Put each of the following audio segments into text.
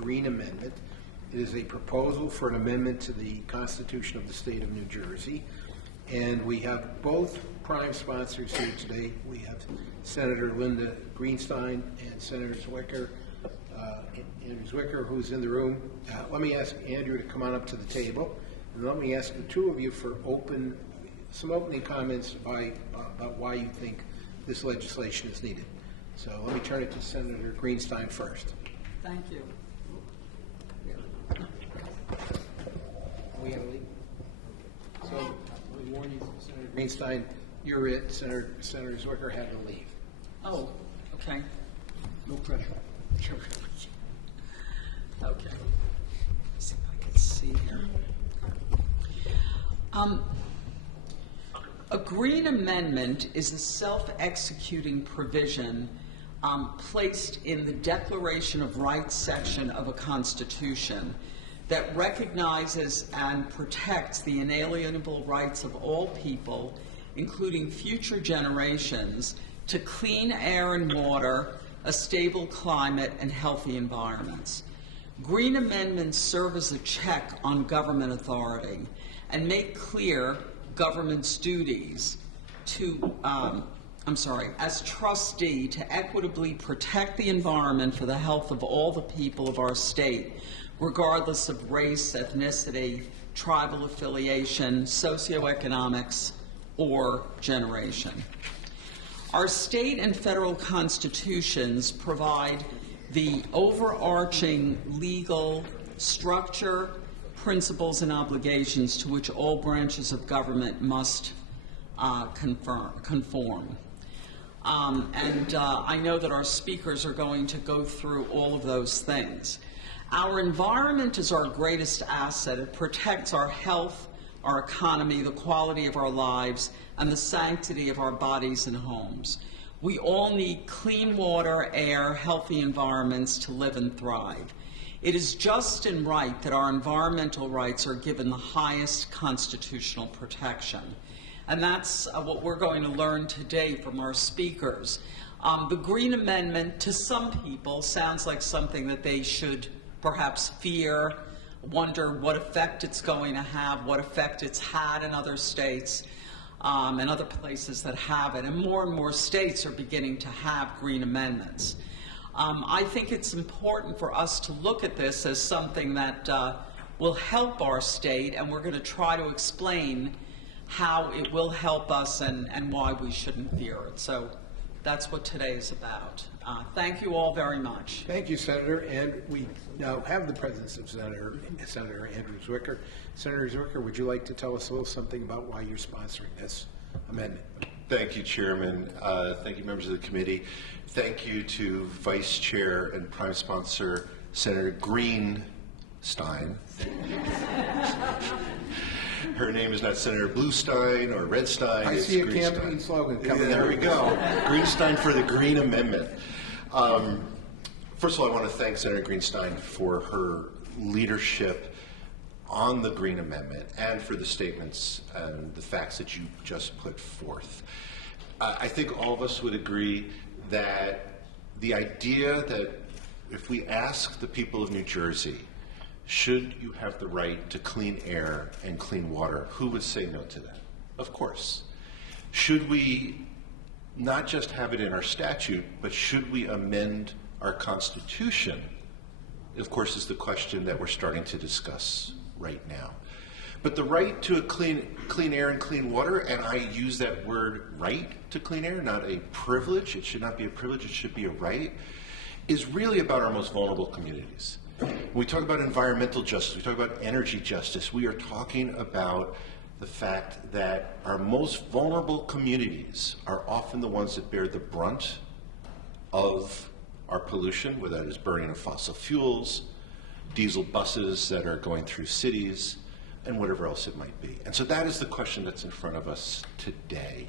Green Amendment. It is a proposal for an amendment to the Constitution of the State of New Jersey. And we have both prime sponsors here today. We have Senator Linda Greenstein and Senator Zwicker, Andrew Zwicker, who's in the room. Let me ask Andrew to come on up to the table. And let me ask the two of you for some opening comments about why you think this legislation is needed. So let me turn it to Senator Greenstein first. Thank you. We have a lead. So let me warn you, Senator Greenstein, you're it. Senator Zwicker had to leave. Oh, okay. No pressure. Sure. Okay. Let's see if I can see here. A Green Amendment is a self-executing provision placed in the Declaration of Rights section of a Constitution that recognizes and protects the inalienable rights of all people, including future generations, to clean air and water, a stable climate, and healthy environments. Green amendments serve as a check on government authority and make clear government's duties to, as trustee to equitably protect the environment for the health of all the people of our state, regardless of race, ethnicity, tribal affiliation, socioeconomics, or generation. Our state and federal constitutions provide the overarching legal structure, principles, and obligations to which all branches of government must conform. I know that our speakers are going to go through all of those things. Our environment is our greatest asset. It protects our health, our economy, the quality of our lives, and the sanctity of our bodies and homes. We all need clean water, air, healthy environments to live and thrive. It is just and right that our environmental rights are given the highest constitutional protection. And that's what we're going to learn today from our speakers. The Green Amendment, to some people, sounds like something that they should perhaps fear, wonder what effect it's going to have, what effect it's had in other states and other places that have it. And more states are beginning to have green amendments. I think it's important for us to look at this as something that will help our state, and we're going to try to explain how it will help us and why we shouldn't fear it. So that's what today is about. Thank you all very much. Thank you, Senator. And we now have the presence of Senator Andrew Zwicker. Senator Zwicker, would you like to tell us a little something about why you're sponsoring this amendment? Thank you, Chairman. Thank you, members of the committee. Thank you to Vice Chair and Prime Sponsor Senator Greenstein. Her name is not Senator Bluestein or Redstein. I see a campaign slogan coming. There we go. Greenstein for the Green Amendment. First of all, I want to thank Senator Greenstein for her leadership on the Green Amendment and for the statements and the facts that you just put forth. I think all of us would agree that the idea that if we ask the people of New Jersey, should you have the right to clean air and clean water, who would say no to that? Of course. Should we not just have it in our statute, but should we amend our Constitution? Of course, is the question that we're starting to discuss right now. But the right to a clean air and clean water, and I use that word right to clean air, not a privilege, it should not be a privilege, it should be a right, is really about our most vulnerable communities. When we talk about environmental justice, we talk about energy justice, we are talking about the fact that our most vulnerable communities are often the ones that bear the brunt of our pollution, whether that is burning of fossil fuels, diesel buses that are going through cities, and whatever else it might be. And so that is the question that's in front of us today.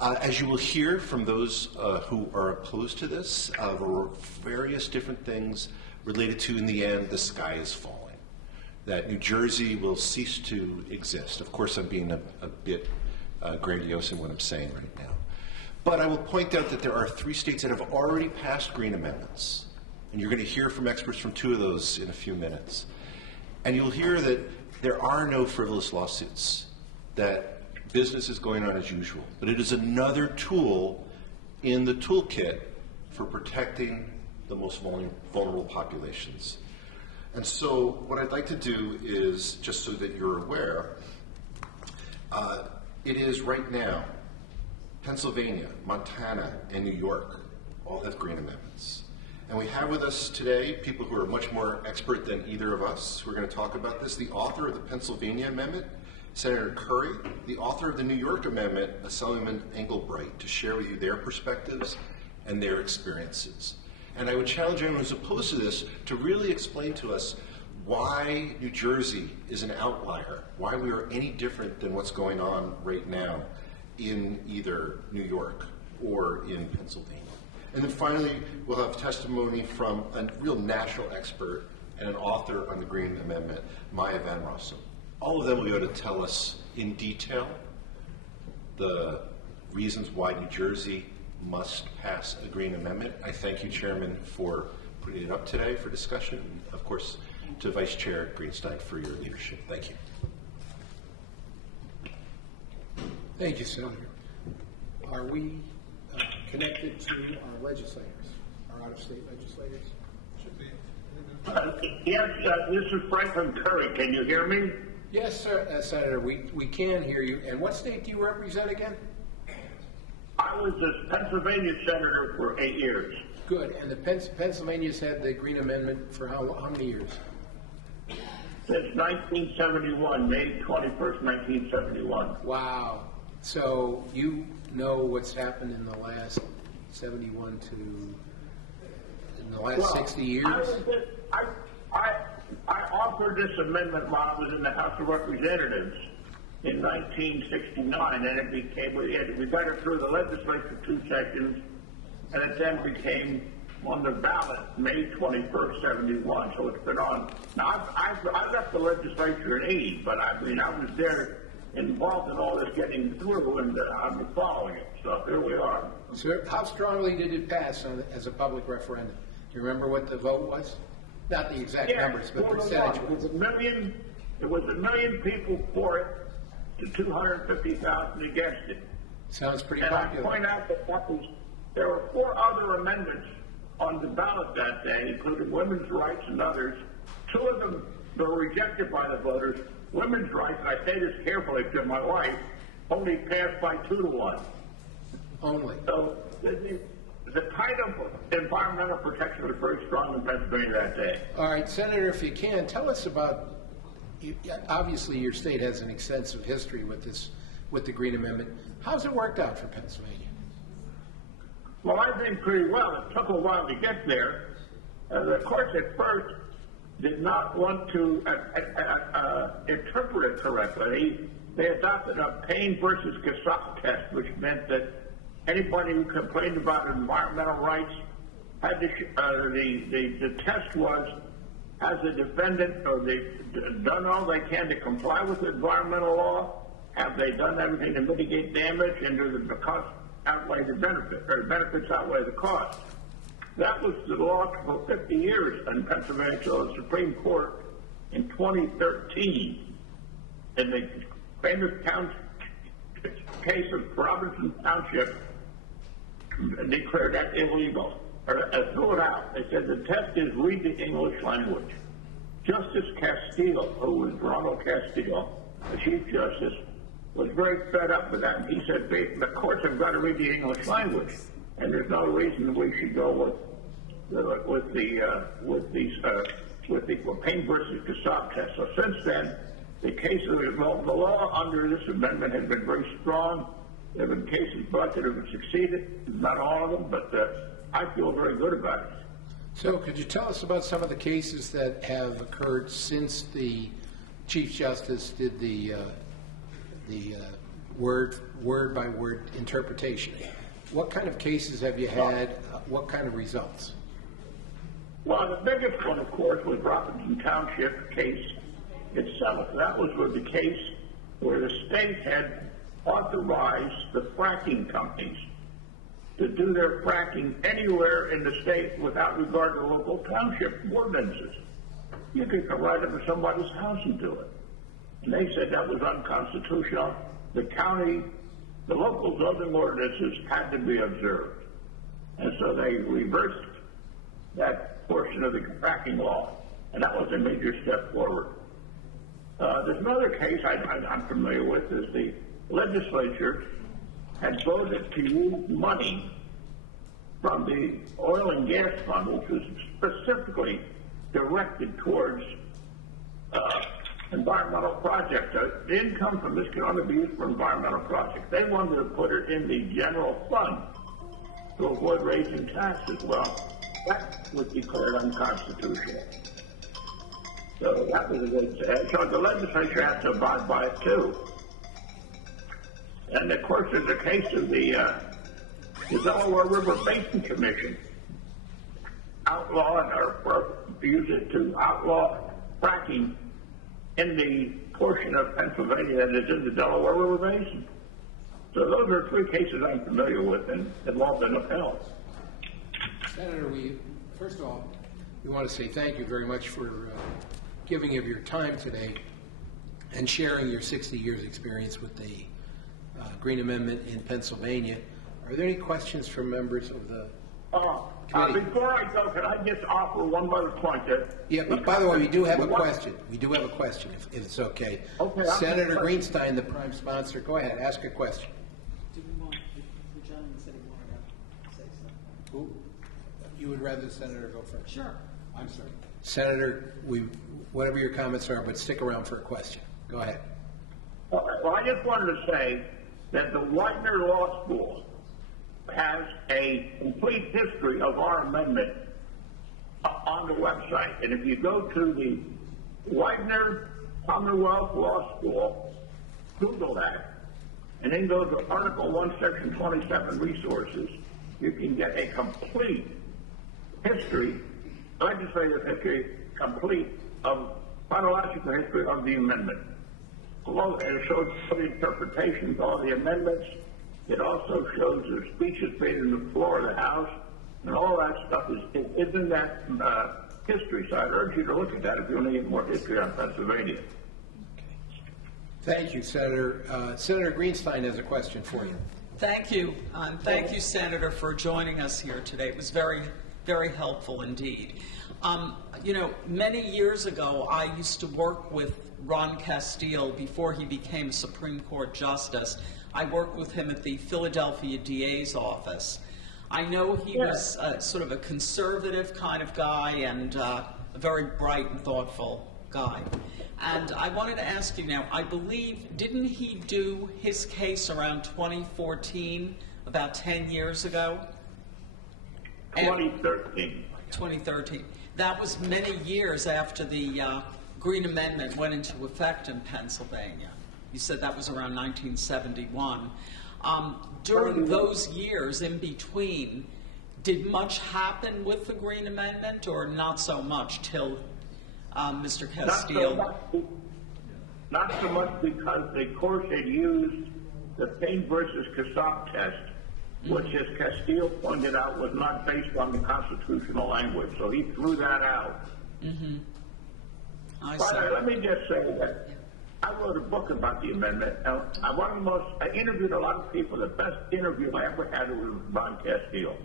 As you will hear from those who are opposed to this, there were various different things related to, in the end, the sky is falling, that New Jersey will cease to exist. Of course, I'm being a bit grandiose in what I'm saying right now. But I will point out that there are 3 states that have already passed green amendments, And you're going to hear from experts from two of those in a few minutes. And you'll hear that there are no frivolous lawsuits, that business is going on as usual. But it is another tool in the toolkit for protecting the most vulnerable populations. And so what I'd like to do is, just so that you're aware, it is right now, Pennsylvania, Montana, and New York all have green amendments. And we have with us today people who are much more expert than either of us who are going to talk about this. The author of the Pennsylvania Amendment, Senator Curry, the author of the New York Amendment, Assemblyman Engelbright, to share with you their perspectives and their experiences. And I would challenge anyone who's opposed to this to really explain to us why New Jersey is an outlier, why we are any different than what's going on right now in either New York or in Pennsylvania. And then finally, we'll have testimony from a real national expert and an author on the Green Amendment, Maya Van Rossum. All of them will be able to tell us in detail the reasons why New Jersey must pass a Green Amendment. I thank you, Chairman, for putting it up today for discussion. And of course, to Vice Chair Greenstein for your leadership. Thank you. Thank you, Senator. Are we connected to our legislators, our out-of-state legislators? Should be. Yes, this is Franklin Curry. Can you hear me? Yes, sir, Senator, we can hear you. And what state do you represent again? I was a Pennsylvania senator for 8 years. Good. And the Pennsylvania's had the Green Amendment for how many years? Since 1971, May 21st, 1971. Wow. So you know what's happened in the last 71 to in the last 60 years? I offered this amendment while I was in the House of Representatives in 1969, and it became, we got it through the legislature 2 sessions, and it then became on the ballot May 21st, 71. So it's been on. Now, I left the legislature in 80, but I was there involved in all this getting through, and I've been following it. So here we are. So how strongly did it pass as a public referendum? Do you remember what the vote was? Not the exact numbers, but percentage. It was a million people for it to 250,000 against it. Sounds pretty And popular. I point out that there were 4 other amendments on the ballot that day, including women's rights and others. 2 of them were rejected by the voters. Women's rights, and I say this carefully to my wife, only passed by 2 to 1. Only. So the kind of environmental protection was very strong in Pennsylvania that day. All right, Senator, if you can, tell us about, obviously your state has an extensive history with the Green Amendment. How's it worked out for Pennsylvania? Well, I think pretty well. It took a while to get there. The courts at first did not want to interpret it correctly. They adopted a Payne versus Cassatt test, which meant that anybody who complained about environmental rights had to, the test was, has the defendant or they done all they can to comply with the environmental law? Have they done everything to mitigate damage, and do the cost outweigh the benefit, or benefits outweigh the cost? That was the law for 50 years in Pennsylvania. So the Supreme Court in 2013, in the famous case of Robinson Township, declared that illegal, or threw it out. They said the test is read the English language. Justice Castile, who was Ronald Castile, the Chief Justice, was very fed up with that. And he said, the courts have got to read the English language, and there's no reason we should go with the Payne versus Cassatt test. So since then, the law under this amendment has been very strong. There have been cases brought that have succeeded, not all of them, but I feel very good about it. So could you tell us about some of the cases that have occurred since the Chief Justice did the word by word interpretation? What kind of cases have you had? What kind of results? Well, the biggest one, of course, was Robinson Township case itself. That was with the case where the state had authorized the fracking companies to do their fracking anywhere in the state without regard to local township ordinances. You could come right up to somebody's house and do it. And they said that was unconstitutional. The county, the local zoning ordinances had to be observed. And so they reversed that portion of the fracking law. And that was a major step forward. There's another case I'm familiar with, is the legislature had voted to use money from the oil and gas fund, which was specifically directed towards environmental projects. The income from this can only be used for environmental projects. They wanted to put it in the general fund to avoid raising taxes. Well, that was declared unconstitutional. So that was a good, so the legislature has to abide by it too. And of course, there's a case of the Delaware River Basin Commission outlawed or used it to outlaw fracking in the portion of Pennsylvania that is in the Delaware River Basin. So those are three cases I'm familiar with and have all been upheld. Senator, first of all, we want to say thank you very much for giving of your time today and sharing your 60 years experience with the Green Amendment in Pennsylvania. Are there any questions from members of the committee? Before I go, can I just offer one other point there? Yeah, but by the way, we do have a question. We do have a question, if it's okay. Okay. Senator Greenstein, the prime sponsor, go ahead, ask a question. Do we want, the gentleman said he wanted to say something. You would rather the senator go first? Sure. I'm sorry. Senator, whatever your comments are, but stick around for a question. Go ahead. Well, I just wanted to say that the Widener Law School has a complete history of our amendment on the website. And if you go to the Widener Commonwealth Law School, Google that, and then go to Article 1, Section 27, Resources, you can get a complete history, legislative history, complete of chronological history of the amendment. It shows the interpretations, all the amendments. It also shows the speeches made in the floor of the House, and all that stuff is in that history. So I'd urge you to look at that if you want to get more history on Pennsylvania. Thank you, Senator. Senator Greenstein has a question for you. Thank you. Thank you, Senator, for joining us here today. It was very, very helpful indeed. You know, many years ago, I used to work with Ron Castile before he became Supreme Court Justice. I worked with him at the Philadelphia DA's office. I know he was sort of a conservative kind of guy and a very bright and thoughtful guy. And I wanted to ask you now, I believe, didn't he do his case around 2014, about 10 years ago? 2013. 2013. That was many years after the Green Amendment went into effect in Pennsylvania. You said that was around 1971. During those years in between, did much happen with the Green Amendment or not so much till Mr. Castile? Not so much because the court had used the Payne versus Cassatt test, which, as Castile pointed out, was not based on the constitutional language. So he threw that out. Mm-hmm. But let me just say that I wrote a book about the amendment. I interviewed a lot of people. The best interview I ever had was Ron Castile.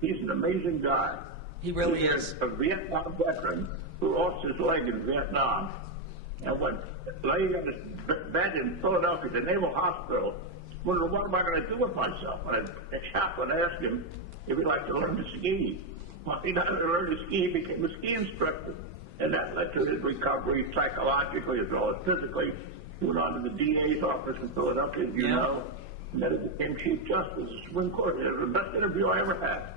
He's an amazing guy. He really is. A Vietnam veteran who lost his leg in Vietnam and went laying on his bed in Philadelphia, the Naval Hospital, wondering, what am I going to do with myself? And a chaplain asked him if he'd like to learn to ski. Well, he not only learned to ski, he became a ski instructor. And that led to his recovery psychologically as well as physically. He went on to the DA's office in Philadelphia, as you know, and then he became Chief Justice of the Supreme Court. It was the best interview I ever had.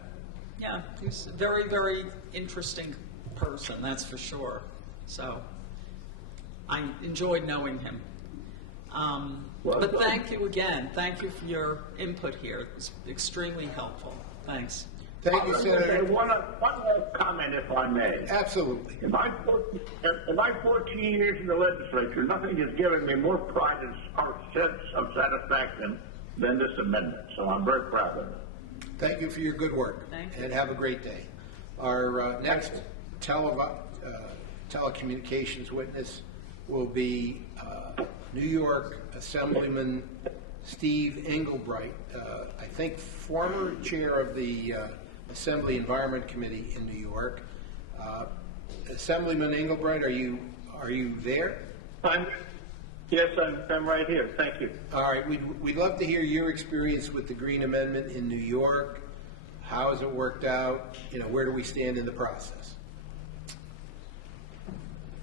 Yeah, he's a very, very interesting person, that's for sure. So I enjoyed knowing him. But thank you again. Thank you for your input here. It was extremely helpful. Thanks. Thank you, Senator. One more comment, if I may. Absolutely. In my 14 years in the legislature, nothing has given me more pride and sense of satisfaction than this amendment. So I'm very proud of it. Thank you for your good work. Thank you. And have a great day. Our next telecommunications witness will be New York Assemblyman Steve Englebright, I think former chair of the Assembly Environment Committee in New York. Assemblyman Englebright, are you there? Yes, I'm right here. Thank you. All right, we'd love to hear your experience with the Green Amendment in New York. How has it worked out? You know, where do we stand in the process?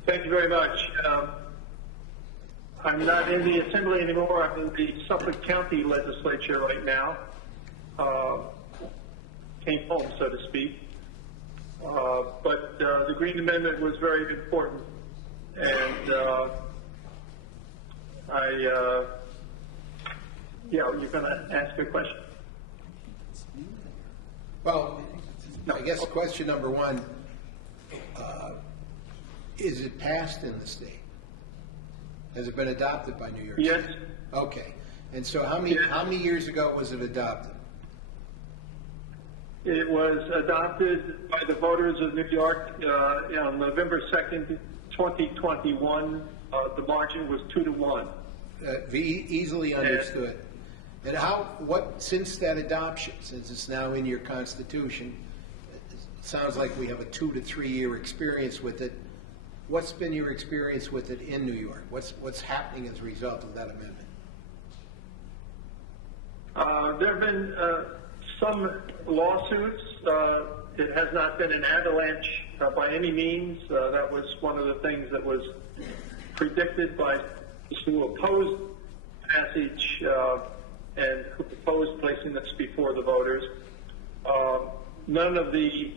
Thank you very much. I'm not in the Assembly anymore. I'm in the Suffolk County Legislature right now. Came home, so to speak. But the Green Amendment was very important. And you're going to ask a question? Well, I guess question number one, is it passed in the state? Has it been adopted by New York State? Yes. Okay. And so how many years ago was it adopted? It was adopted by the voters of New York on November 2nd, 2021. The margin was 2-1. Easily understood. And since that adoption, since it's now in your Constitution, it sounds like we have a 2 to 3 year experience with it. What's been your experience with it in New York? What's happening as a result of that amendment? There have been some lawsuits. It has not been an avalanche by any means. That was one of the things that was predicted by those who opposed passage and who opposed placing this before the voters. None of the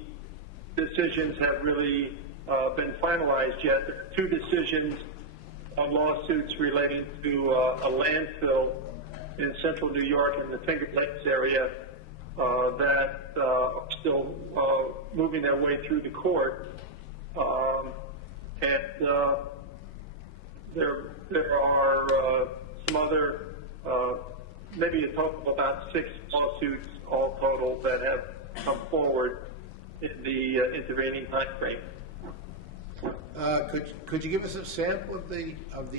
decisions have really been finalized yet. There are 2 decisions on lawsuits relating to a landfill in central New York in the Finger Lakes area that are still moving their way through the court. There are some other, maybe a total of about 6 lawsuits all total that have come forward in the intervening time frame. Could you give us a sample of the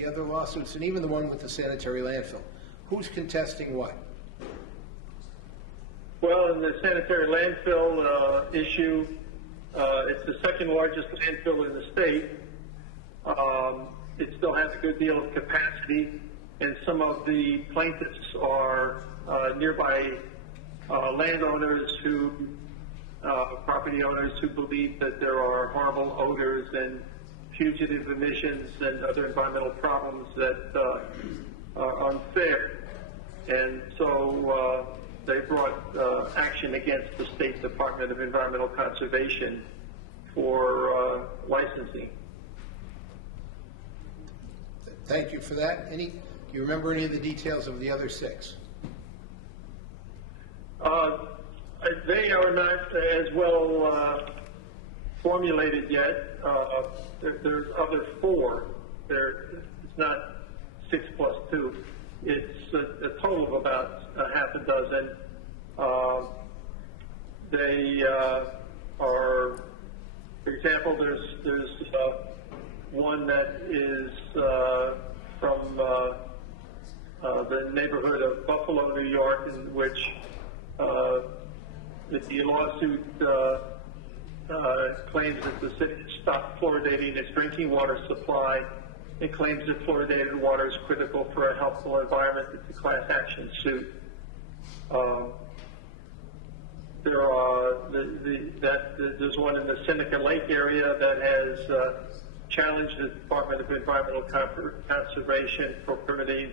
other lawsuits, and even the one with the sanitary landfill? Who's contesting what? Well, in the sanitary landfill issue, it's the 2nd largest landfill in the state. It still has a good deal of capacity, and some of the plaintiffs are nearby landowners property owners who believe that there are horrible odors and fugitive emissions and other environmental problems that are unfair. And so they brought action against the State Department of Environmental Conservation for licensing. Thank you for that. Do you remember any of the details of the other 6? They are not as well formulated yet. There's other 4. It's not 6 plus 2. It's a total of about a half a dozen. They are, for example, there's one that is from the neighborhood of Buffalo, New York, in which the lawsuit claims that the city stopped fluoridating its drinking water supply. It claims that fluoridated water is critical for a healthful environment. It's a class action suit. There's one in the Seneca Lake area that has challenged the Department of Environmental Conservation for permitting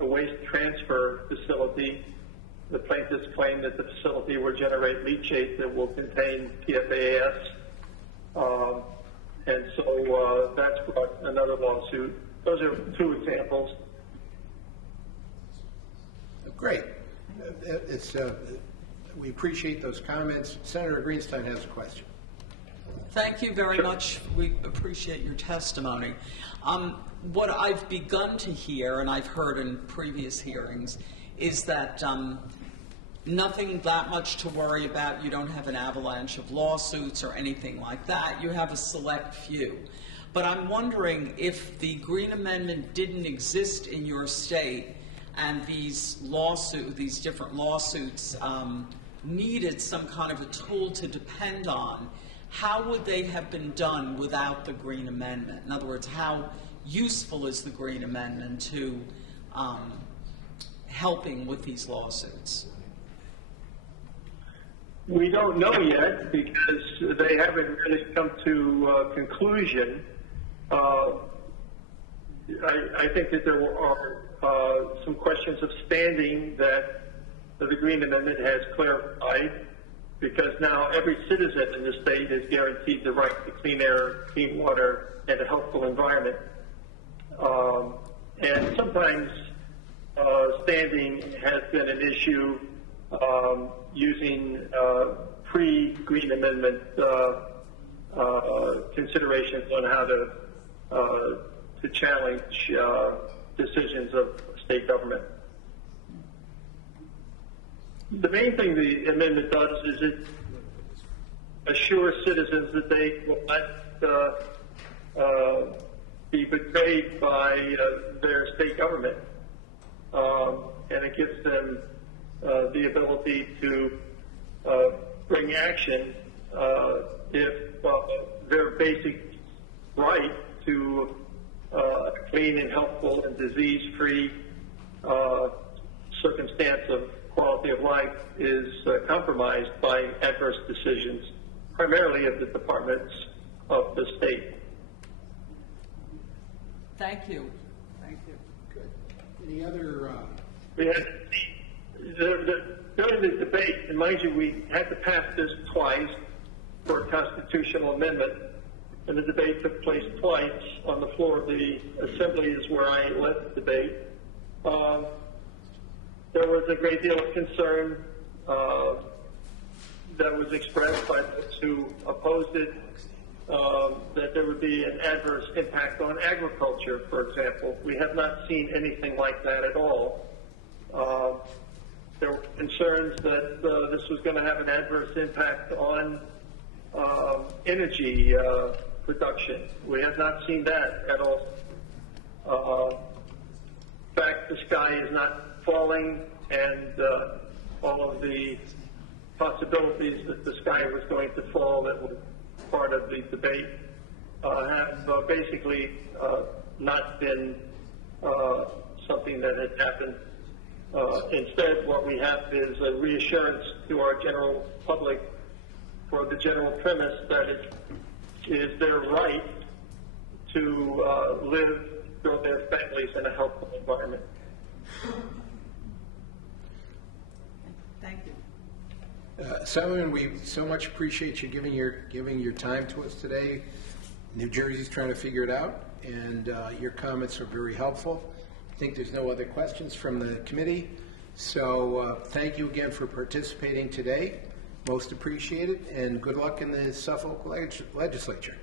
a waste transfer facility. The plaintiffs claim that the facility will generate leachate that will contain PFAS. And so that's brought another lawsuit. Those are 2 examples. Great. We appreciate those comments. Senator Greenstein has a question. Thank you very much. We appreciate your testimony. What I've begun to hear, and I've heard in previous hearings, is that nothing that much to worry about. You don't have an avalanche of lawsuits or anything like that. You have a select few. But I'm wondering if the Green Amendment didn't exist in your state and these different lawsuits needed some kind of a tool to depend on, how would they have been done without the Green Amendment? In other words, how useful is the Green Amendment to helping with these lawsuits? We don't know yet because they haven't really come to a conclusion. I think that there are some questions of standing that the Green Amendment has clarified, because now every citizen in the state is guaranteed the right to clean air, clean water, and a healthful environment. And sometimes standing has been an issue using pre-Green Amendment considerations on how to challenge decisions of state government. The main thing the amendment does is it assures citizens that they will not be betrayed by their state government, and it gives them the ability to bring action if their basic right to clean and healthful and disease-free circumstance of quality of life is compromised by adverse decisions, primarily of the departments of the state. Thank you. Thank you. Good. Any other? We had during the debate, and mind you, we had to pass this twice for a constitutional amendment, and the debate took place twice on the floor of the Assembly, is where I led the debate. There was a great deal of concern that was expressed by those who opposed it, that there would be an adverse impact on agriculture, for example. We have not seen anything like that at all. There were concerns that this was going to have an adverse impact on energy production. We have not seen that at all. In fact, the sky is not falling, and all of the possibilities that the sky was going to fall that were part of the debate have basically not been something that has happened. Instead, what we have is a reassurance to our general public for the general premise that it is their right to live, grow their families in a healthful environment. Thank you. Simon, we so much appreciate you giving your time to us today. New Jersey's trying to figure it out, and your comments are very helpful. I think there's no other questions from the committee, so thank you again for participating today. Most appreciated, and good luck in the Suffolk legislature.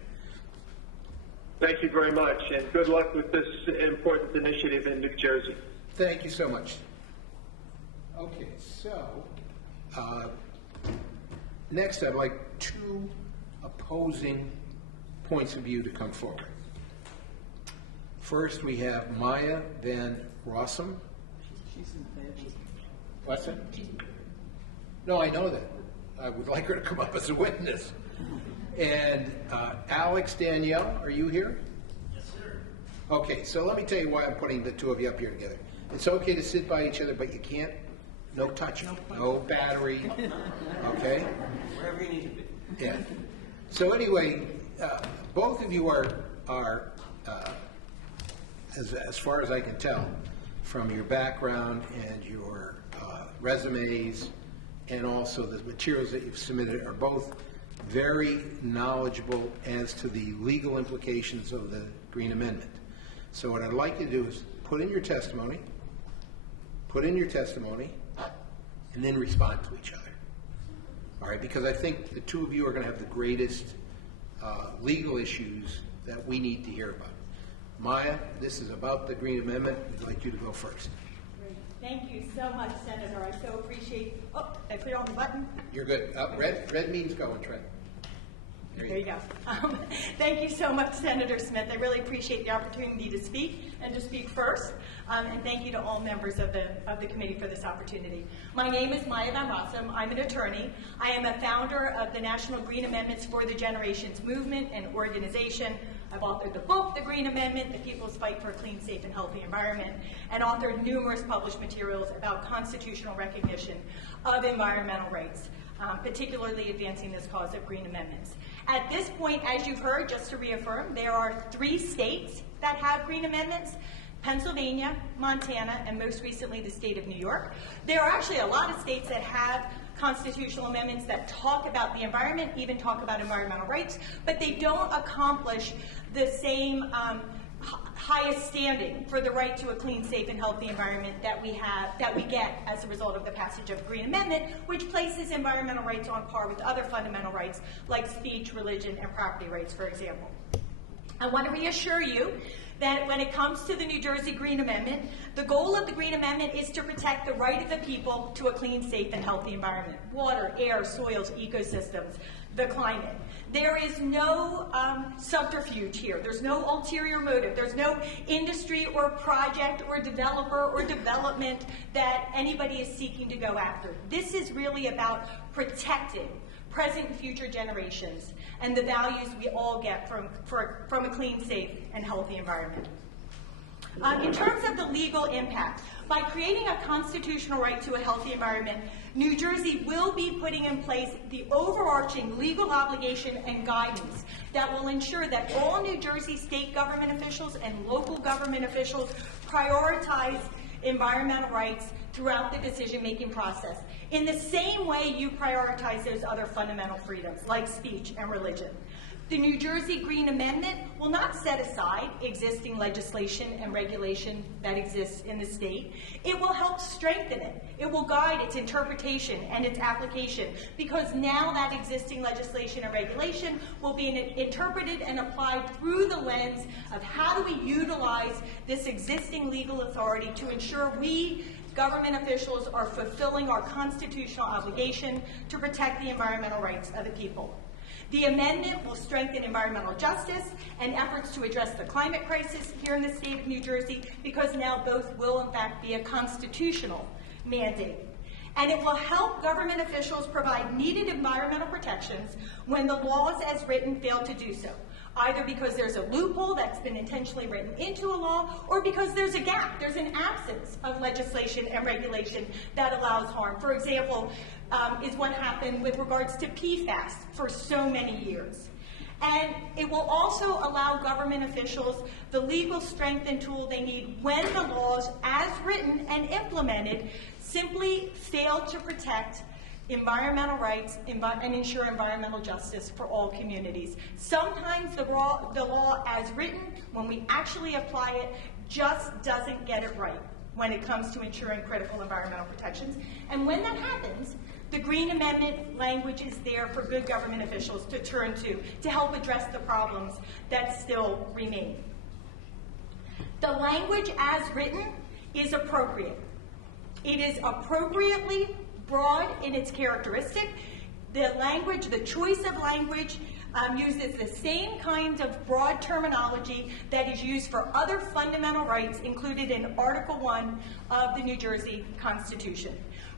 Thank you very much, and good luck with this important initiative in New Jersey. Thank you so much. Okay, so next I'd like two opposing points of view to come forward. First, we have Maya Van Rossum. She's in favor. What's that? No, I know that. I would like her to come up as a witness. And Alex Danielle, are you here? Yes, sir. Okay, so let me tell you why I'm putting the two of you up here together. It's okay to sit by each other, but you can't, no touching, no battery, okay? Wherever you need to be. Yeah. So anyway, both of you are as far as I can tell, from your background and your resumes, and also the materials that you've submitted, are both very knowledgeable as to the legal implications of the Green Amendment. So what I'd like you to do is put in your testimony, and then respond to each other. All right, because I think the two of you are going to have the greatest legal issues that we need to hear about. Maya, this is about the Green Amendment. We'd like you to go first. Thank you so much, Senator. I so appreciate. Oh, did I clear on the button? You're good. Red means going, Trent. There you go. Thank you so much, Senator Smith. I really appreciate the opportunity to speak and to speak first. And thank you to all members of the committee for this opportunity. My name is Maya Van Rossum. I'm an attorney. I am a founder of the National Green Amendments for the Generations movement and organization. I've authored the book, The Green Amendment, The People's Fight for a Clean, Safe, and Healthy Environment, and authored numerous published materials about constitutional recognition of environmental rights, particularly advancing this cause of green amendments. At this point, as you've heard, just to reaffirm, there are 3 states that have green amendments: Pennsylvania, Montana, and most recently the state of New York. There are actually a lot of states that have constitutional amendments that talk about the environment, even talk about environmental rights, but they don't accomplish the same highest standing for the right to a clean, safe, and healthy environment that we get as a result of the passage of the Green Amendment, which places environmental rights on par with other fundamental rights like speech, religion, and property rights, for example. I want to reassure you that when it comes to the New Jersey Green Amendment, the goal of the Green Amendment is to protect the right of the people to a clean, safe, and healthy environment: water, air, soils, ecosystems, the climate. There is no subterfuge here. There's no ulterior motive. There's no industry or project or developer or development that anybody is seeking to go after. This is really about protecting present and future generations and the values we all get from a clean, safe, and healthy environment. In terms of the legal impact, by creating a constitutional right to a healthy environment, New Jersey will be putting in place the overarching legal obligation and guidance that will ensure that all New Jersey state government officials and local government officials prioritize environmental rights throughout the decision-making process, in the same way you prioritize those other fundamental freedoms, like speech and religion. The New Jersey Green Amendment will not set aside existing legislation and regulation that exists in the state. It will help strengthen it. It will guide its interpretation and its application, because now that existing legislation and regulation will be interpreted and applied through the lens of how do we utilize this existing legal authority to ensure we government officials are fulfilling our constitutional obligation to protect the environmental rights of the people. The amendment will strengthen environmental justice and efforts to address the climate crisis here in the state of New Jersey, because now both will in fact be a constitutional mandate. And it will help government officials provide needed environmental protections when the laws as written fail to do so, either because there's a loophole that's been intentionally written into a law, or because there's a gap, there's an absence of legislation and regulation that allows harm. For example, is what happened with regards to PFAS for so many years. And it will also allow government officials the legal strength and tool they need when the laws, as written and implemented, simply fail to protect environmental rights and ensure environmental justice for all communities. Sometimes the law as written, when we actually apply it, just doesn't get it right when it comes to ensuring critical environmental protections. And when that happens, the Green Amendment language is there for good government officials to turn to help address the problems that still remain. The language as written is appropriate. It is appropriately broad in its characteristic. The language, the choice of language, uses the same kinds of broad terminology that is used for other fundamental rights included in Article 1 of the New Jersey Constitution.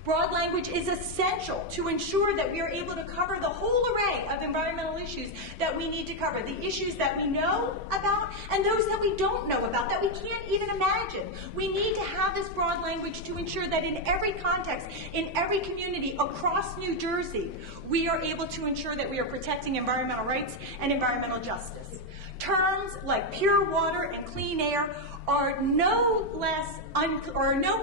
Broad language is essential to ensure that we are able to cover the whole array of environmental issues that we need to cover, the issues that we know about and those that we don't know about, that we can't even imagine. We need to have this broad language to ensure that in every context, in every community across New Jersey, we are able to ensure that we are protecting environmental rights and environmental justice. Terms like pure water and clean air are no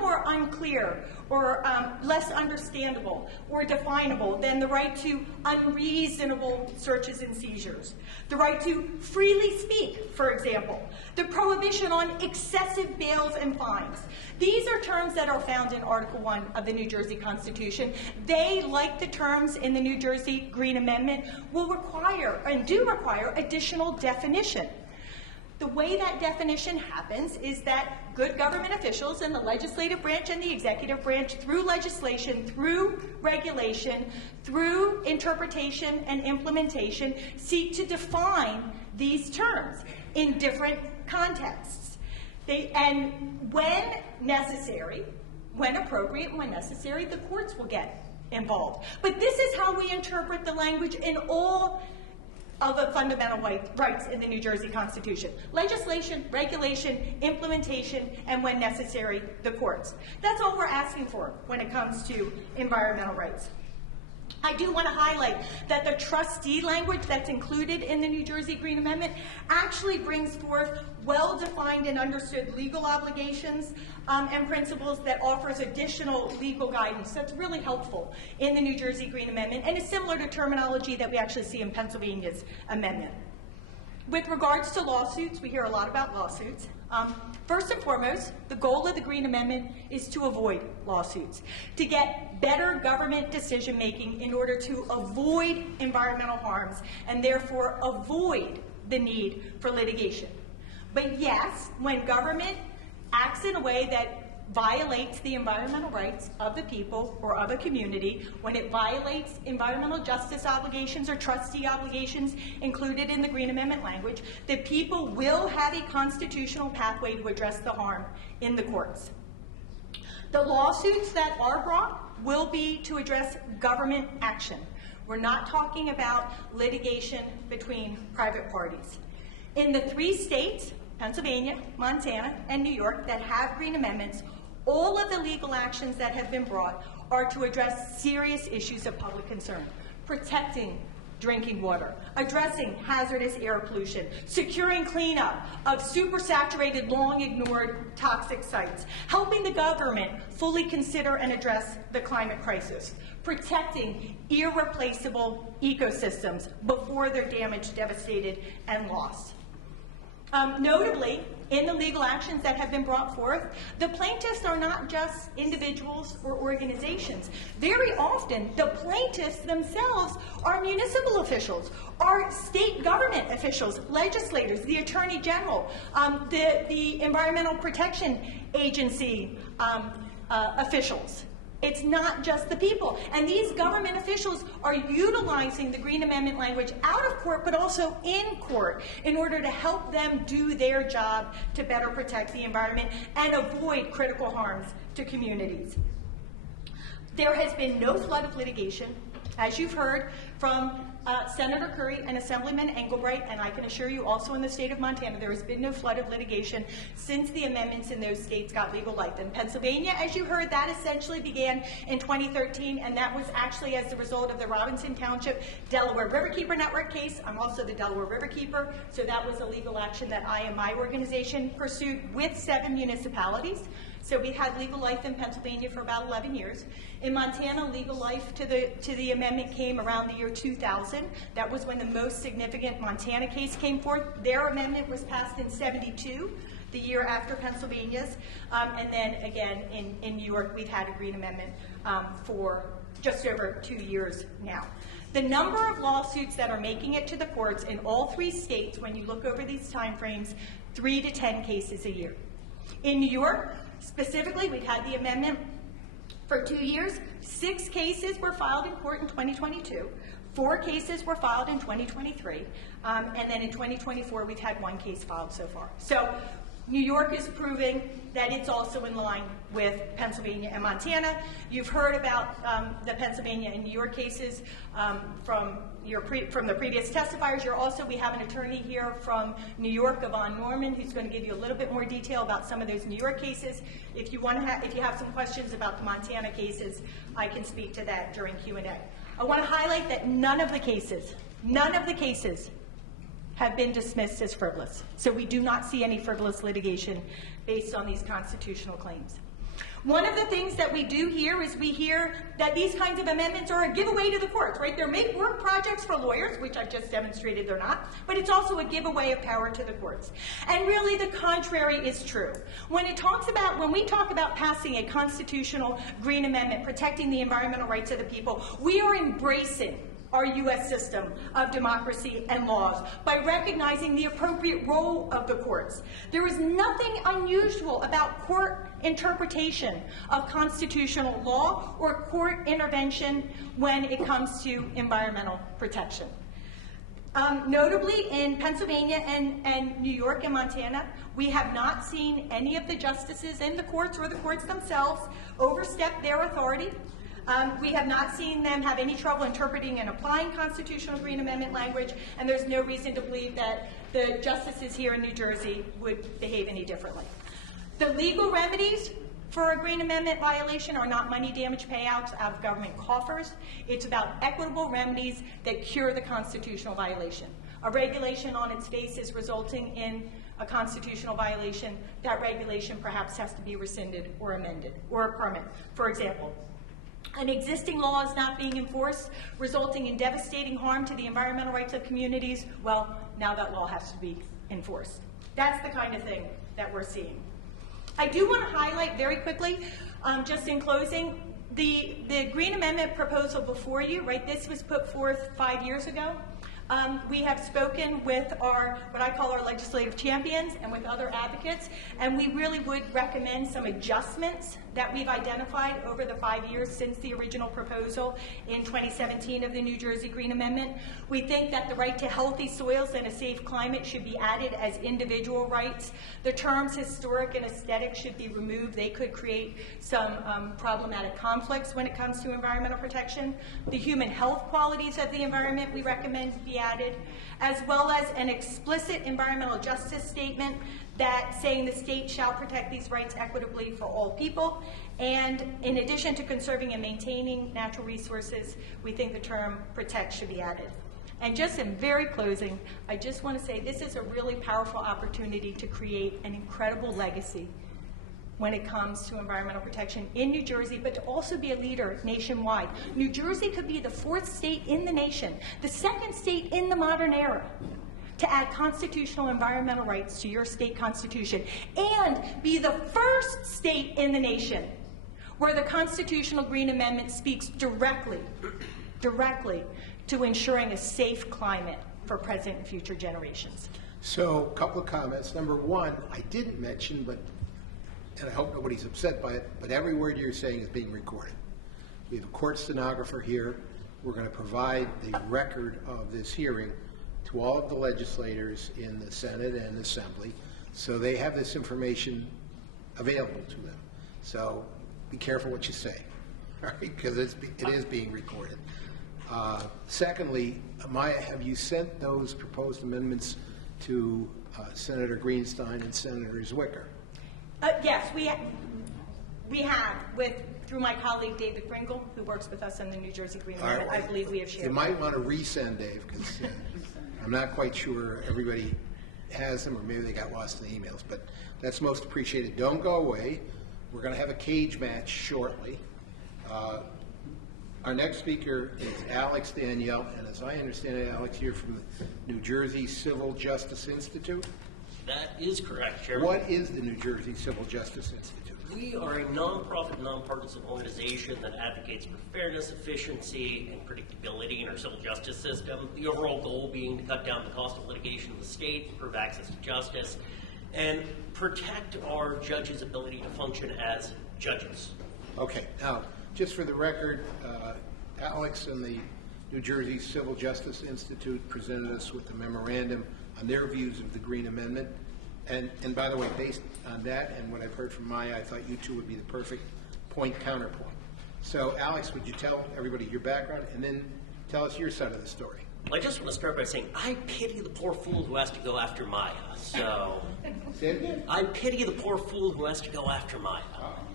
more unclear or less understandable or definable than the right to unreasonable searches and seizures, the right to freely speak, for example, the prohibition on excessive bails and fines. These are terms that are found in Article 1 of the New Jersey Constitution. They, like the terms in the New Jersey Green Amendment, will require and do require additional definition. The way that definition happens is that good government officials in the legislative branch and the executive branch, through legislation, through regulation, through interpretation and implementation, seek to define these terms in different contexts. And when necessary, when appropriate, when necessary, the courts will get involved. But this is how we interpret the language in all of the fundamental rights in the New Jersey Constitution. Legislation, regulation, implementation, and when necessary, the courts. That's all we're asking for when it comes to environmental rights. I do want to highlight that the trustee language that's included in the New Jersey Green Amendment actually brings forth well-defined and understood legal obligations and principles that offers additional legal guidance. That's really helpful in the New Jersey Green Amendment and is similar to terminology that we actually see in Pennsylvania's amendment. With regards to lawsuits, we hear a lot about lawsuits. First and foremost, the goal of the Green Amendment is to avoid lawsuits, to get better government decision-making in order to avoid environmental harms and therefore avoid the need for litigation. But yes, when government acts in a way that violates the environmental rights of the people or of a community, when it violates environmental justice obligations or trustee obligations included in the Green Amendment language, the people will have a constitutional pathway to address the harm in the courts. The lawsuits that are brought will be to address government action. We're not talking about litigation between private parties. In the 3 states, Pennsylvania, Montana, and New York, that have Green Amendments, all of the legal actions that have been brought are to address serious issues of public concern: protecting drinking water, addressing hazardous air pollution, securing cleanup of supersaturated, long-ignored toxic sites, helping the government fully consider and address the climate crisis, protecting irreplaceable ecosystems before they're damaged, devastated, and lost. Notably, in the legal actions that have been brought forth, the plaintiffs are not just individuals or organizations. Very often, the plaintiffs themselves are municipal officials, are state government officials, legislators, the Attorney General, the Environmental Protection Agency officials. It's not just the people. And these government officials are utilizing the Green Amendment language out of court, but also in court, in order to help them do their job to better protect the environment and avoid critical harms to communities. There has been no flood of litigation, as you've heard from Senator Curry and Assemblyman Engelbright, and I can assure you also in the state of Montana, there has been no flood of litigation since the amendments in those states got legal life. In Pennsylvania, as you heard, that essentially began in 2013, and that was actually as a result of the Robinson Township Delaware Riverkeeper Network case. I'm also the Delaware Riverkeeper, so that was a legal action that I and my organization pursued with 7 municipalities. So we had legal life in Pennsylvania for about 11 years. In Montana, legal life to the amendment came around the year 2000. That was when the most significant Montana case came forth. Their amendment was passed in 72, the year after Pennsylvania's. And then again, in New York, we've had a Green Amendment for just over 2 years now. The number of lawsuits that are making it to the courts in all 3 states, when you look over these timeframes, 3 to 10 cases a year. In New York, specifically, we've had the amendment for 2 years. 6 cases were filed in court in 2022. 4 cases were filed in 2023. And then in 2024, we've had 1 case filed so far. So New York is proving that it's also in line with Pennsylvania and Montana. You've heard about the Pennsylvania and New York cases from the previous testifiers. We have an attorney here from New York, Yvonne Norman, who's going to give you a little bit more detail about some of those New York cases. If you have some questions about the Montana cases, I can speak to that during Q&A. I want to highlight that none of the cases have been dismissed as frivolous. So we do not see any frivolous litigation based on these constitutional claims. One of the things that we do here is we hear that these kinds of amendments are a giveaway to the courts, right? They're make work projects for lawyers, which I've just demonstrated they're not, but it's also a giveaway of power to the courts. And really the contrary is true. When we talk about passing a constitutional Green Amendment protecting the environmental rights of the people, we are embracing our U.S. system of democracy and laws by recognizing the appropriate role of the courts. There is nothing unusual about court interpretation of constitutional law or court intervention when it comes to environmental protection. Notably, in Pennsylvania and New York and Montana, we have not seen any of the justices in the courts or the courts themselves overstep their authority. We have not seen them have any trouble interpreting and applying constitutional Green Amendment language, and there's no reason to believe that the justices here in New Jersey would behave any differently. The legal remedies for a Green Amendment violation are not money damage payouts out of government coffers. It's about equitable remedies that cure the constitutional violation. A regulation on its face is resulting in a constitutional violation. That regulation perhaps has to be rescinded or amended, or a permit. For example, an existing law is not being enforced, resulting in devastating harm to the environmental rights of communities. Well, now that law has to be enforced. That's the kind of thing that we're seeing. I do want to highlight very quickly, just in closing, the Green Amendment proposal before you, right? This was put forth 5 years ago. We have spoken with what I call our legislative champions and with other advocates, and we really would recommend some adjustments that we've identified over the 5 years since the original proposal in 2017 of the New Jersey Green Amendment. We think that the right to healthy soils and a safe climate should be added as individual rights. The terms historic and aesthetic should be removed. They could create some problematic conflicts when it comes to environmental protection. The human health qualities of the environment we recommend be added, as well as an explicit environmental justice statement that saying the state shall protect these rights equitably for all people. And in addition to conserving and maintaining natural resources, we think the term protect should be added. And just in very closing, I just want to say this is a really powerful opportunity to create an incredible legacy when it comes to environmental protection in New Jersey, but to also be a leader nationwide. New Jersey could be the 4th state in the nation, the 2nd state in the modern era, to add constitutional environmental rights to your state constitution, and be the 1st state in the nation where the Constitutional Green Amendment speaks directly to ensuring a safe climate for present and future generations. So, a couple of comments. Number one, I didn't mention, and I hope nobody's upset by it, but every word you're saying is being recorded. We have a court stenographer here. We're going to provide the record of this hearing to all of the legislators in the Senate and Assembly, so they have this information available to them. So be careful what you say, all right, because it is being recorded. Secondly, Maya, have you sent those proposed amendments to Senator Greenstein and Senator Zwicker? Yes, we have, through my colleague David Pringle, who works with us on the New Jersey Green Amendment. I believe we have shared. You might want to resend, Dave, because I'm not quite sure everybody has them, or maybe they got lost in the emails, but that's most appreciated. Don't go away. We're going to have a cage match shortly. Our next speaker is Alex Danielle, and as I understand it, Alex, you're from the New Jersey Civil Justice Institute. That is correct, Chairman. What is the New Jersey Civil Justice Institute? We are a nonprofit, nonpartisan organization that advocates for fairness, efficiency, and predictability in our civil justice system. The overall goal being to cut down the cost of litigation in the state, improve access to justice, and protect our judges' ability to function as judges. Okay. Now, just for the record, Alex and the New Jersey Civil Justice Institute presented us with a memorandum on their views of the Green Amendment. And by the way, based on that and what I've heard from Maya, I thought you two would be the perfect point-counterpoint. So, Alex, would you tell everybody your background and then tell us your side of the story? Well, I just want to start by saying I pity the poor fool who has to go after Maya. So, Say it again. I pity the poor fool who has to go after Maya.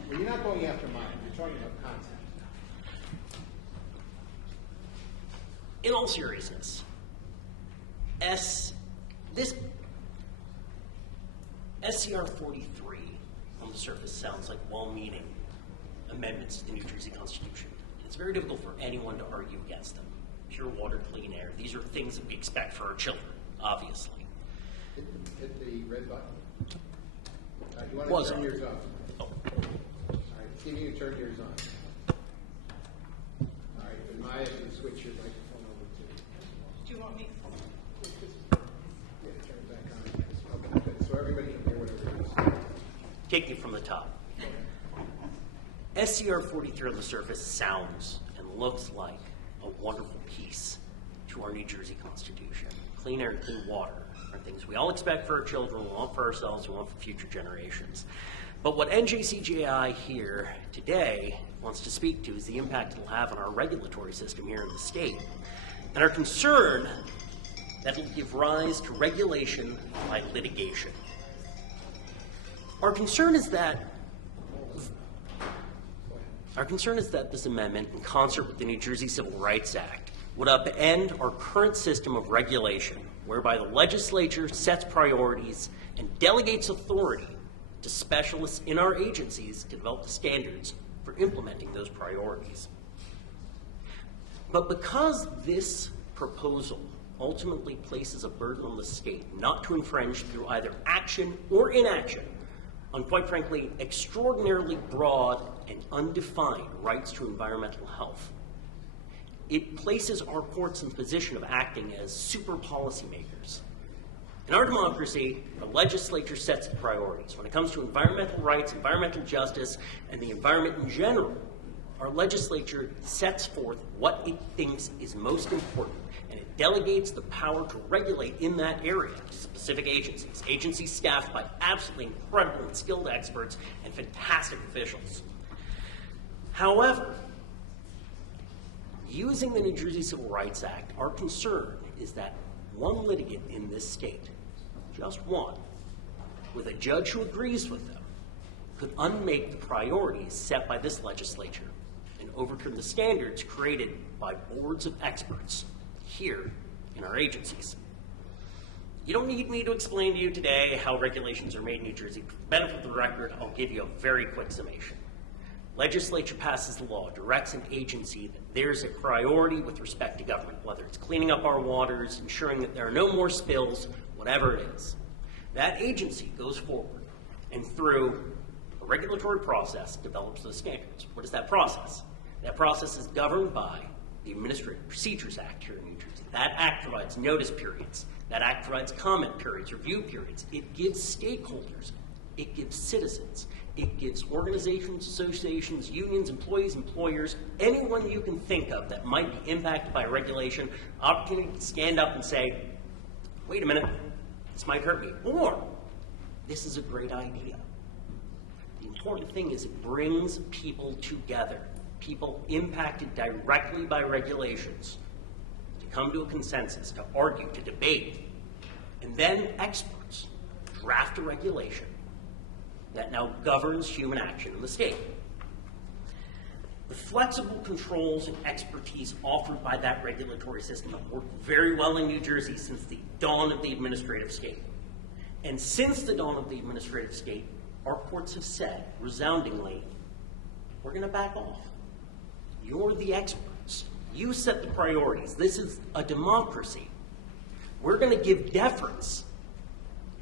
Well, you're not going after Maya. You're talking about concepts. In all seriousness, this SCR 43 on the surface sounds like well-meaning amendments to the New Jersey Constitution. It's very difficult for anyone to argue against them. Pure water, clean air, these are things that we expect for our children, obviously. Hit the red button. You want Was to turn on. yours off? Oh. All right, see if you can turn yours on. All right, then Maya can switch your microphone over you want me? Okay, so everybody can hear whatever it is. Taking it from the top. SCR 43 on the surface sounds and looks like a wonderful piece to our New Jersey Constitution. Clean air and clean water are things we all expect for our children, we want for ourselves, we want for future generations. But what NJCJI here today wants to speak to is the impact it'll have on our regulatory system here in the state, and our concern that it'll give rise to regulation by litigation. Our concern is that this amendment, in concert with the New Jersey Civil Rights Act, would upend our current system of regulation, whereby the legislature sets priorities and delegates authority to specialists in our agencies to develop the standards for implementing those priorities. But because this proposal ultimately places a burden on the state not to infringe through either action or inaction on, quite frankly, extraordinarily broad and undefined rights to environmental health, it places our courts in the position of acting as super policymakers. In our democracy, the legislature sets the priorities. When it comes to environmental rights, environmental justice, and the environment in general, our legislature sets forth what it thinks is most important, and it delegates the power to regulate in that area to specific agencies, agencies staffed by absolutely incredible and skilled experts and fantastic officials. However, using the New Jersey Civil Rights Act, our concern is that one litigant in this state, just one, with a judge who agrees with them, could unmake the priorities set by this legislature and overturn the standards created by boards of experts here in our agencies. You don't need me to explain to you today how regulations are made in New Jersey. For the benefit of the record, I'll give you a very quick summation. Legislature passes the law, directs an agency that there's a priority with respect to government, whether it's cleaning up our waters, ensuring that there are no more spills, whatever it is. That agency goes forward and through a regulatory process develops those standards. What is that process? That process is governed by the Administrative Procedures Act here in New Jersey. That act provides notice periods. That act provides comment periods, review periods. It gives stakeholders, it gives citizens, it gives organizations, associations, unions, employees, employers, anyone you can think of that might be impacted by regulation, opportunity to stand up and say, wait a minute, this might hurt me, or this is a great idea. The important thing is it brings people together, people impacted directly by regulations, to come to a consensus, to argue, to debate, and then experts draft a regulation that now governs human action in the state. The flexible controls and expertise offered by that regulatory system have worked very well in New Jersey since the dawn of the administrative state. And since the dawn of the administrative state, our courts have said resoundingly, we're going to back off. You're the experts. You set the priorities. This is a democracy. We're going to give deference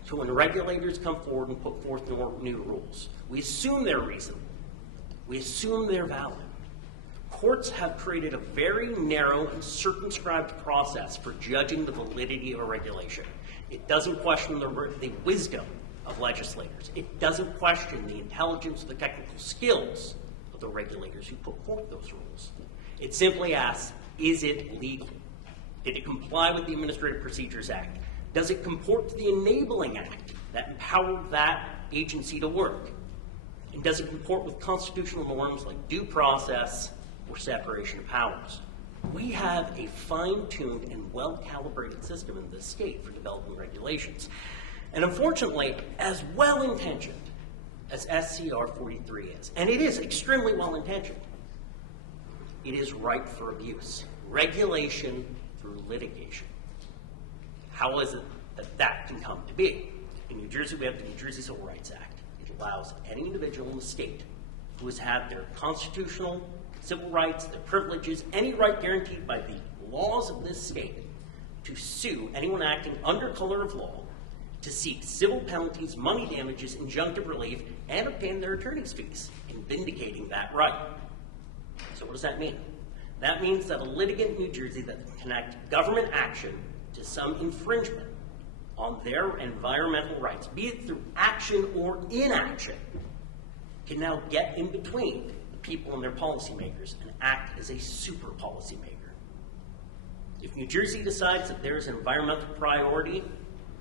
to when regulators come forward and put forth new rules. We assume they're reasonable. We assume they're valid. Courts have created a very narrow and circumscribed process for judging the validity of a regulation. It doesn't question the wisdom of legislators. It doesn't question the intelligence, the technical skills of the regulators who put forth those rules. It simply asks, is it legal? Did it comply with the Administrative Procedures Act? Does it comport to the Enabling Act that empowered that agency to work? And does it comport with constitutional norms like due process or separation of powers? We have a fine-tuned and well-calibrated system in this state for developing regulations. And unfortunately, as well-intentioned as SCR 43 is, and it is extremely well-intentioned, it is ripe for abuse. Regulation through litigation. How is it that that can come to be? In New Jersey, we have the New Jersey Civil Rights Act. It allows any individual in the state who has had their constitutional, civil rights, their privileges, any right guaranteed by the laws of this state to sue anyone acting under color of law to seek civil penalties, money damages, injunctive relief, and obtain their attorney's fees in vindicating that right. So what does that mean? That means that a litigant in New Jersey that can connect government action to some infringement on their environmental rights, be it through action or inaction, can now get in between the people and their policymakers and act as a super policymaker. If New Jersey decides that there is an environmental priority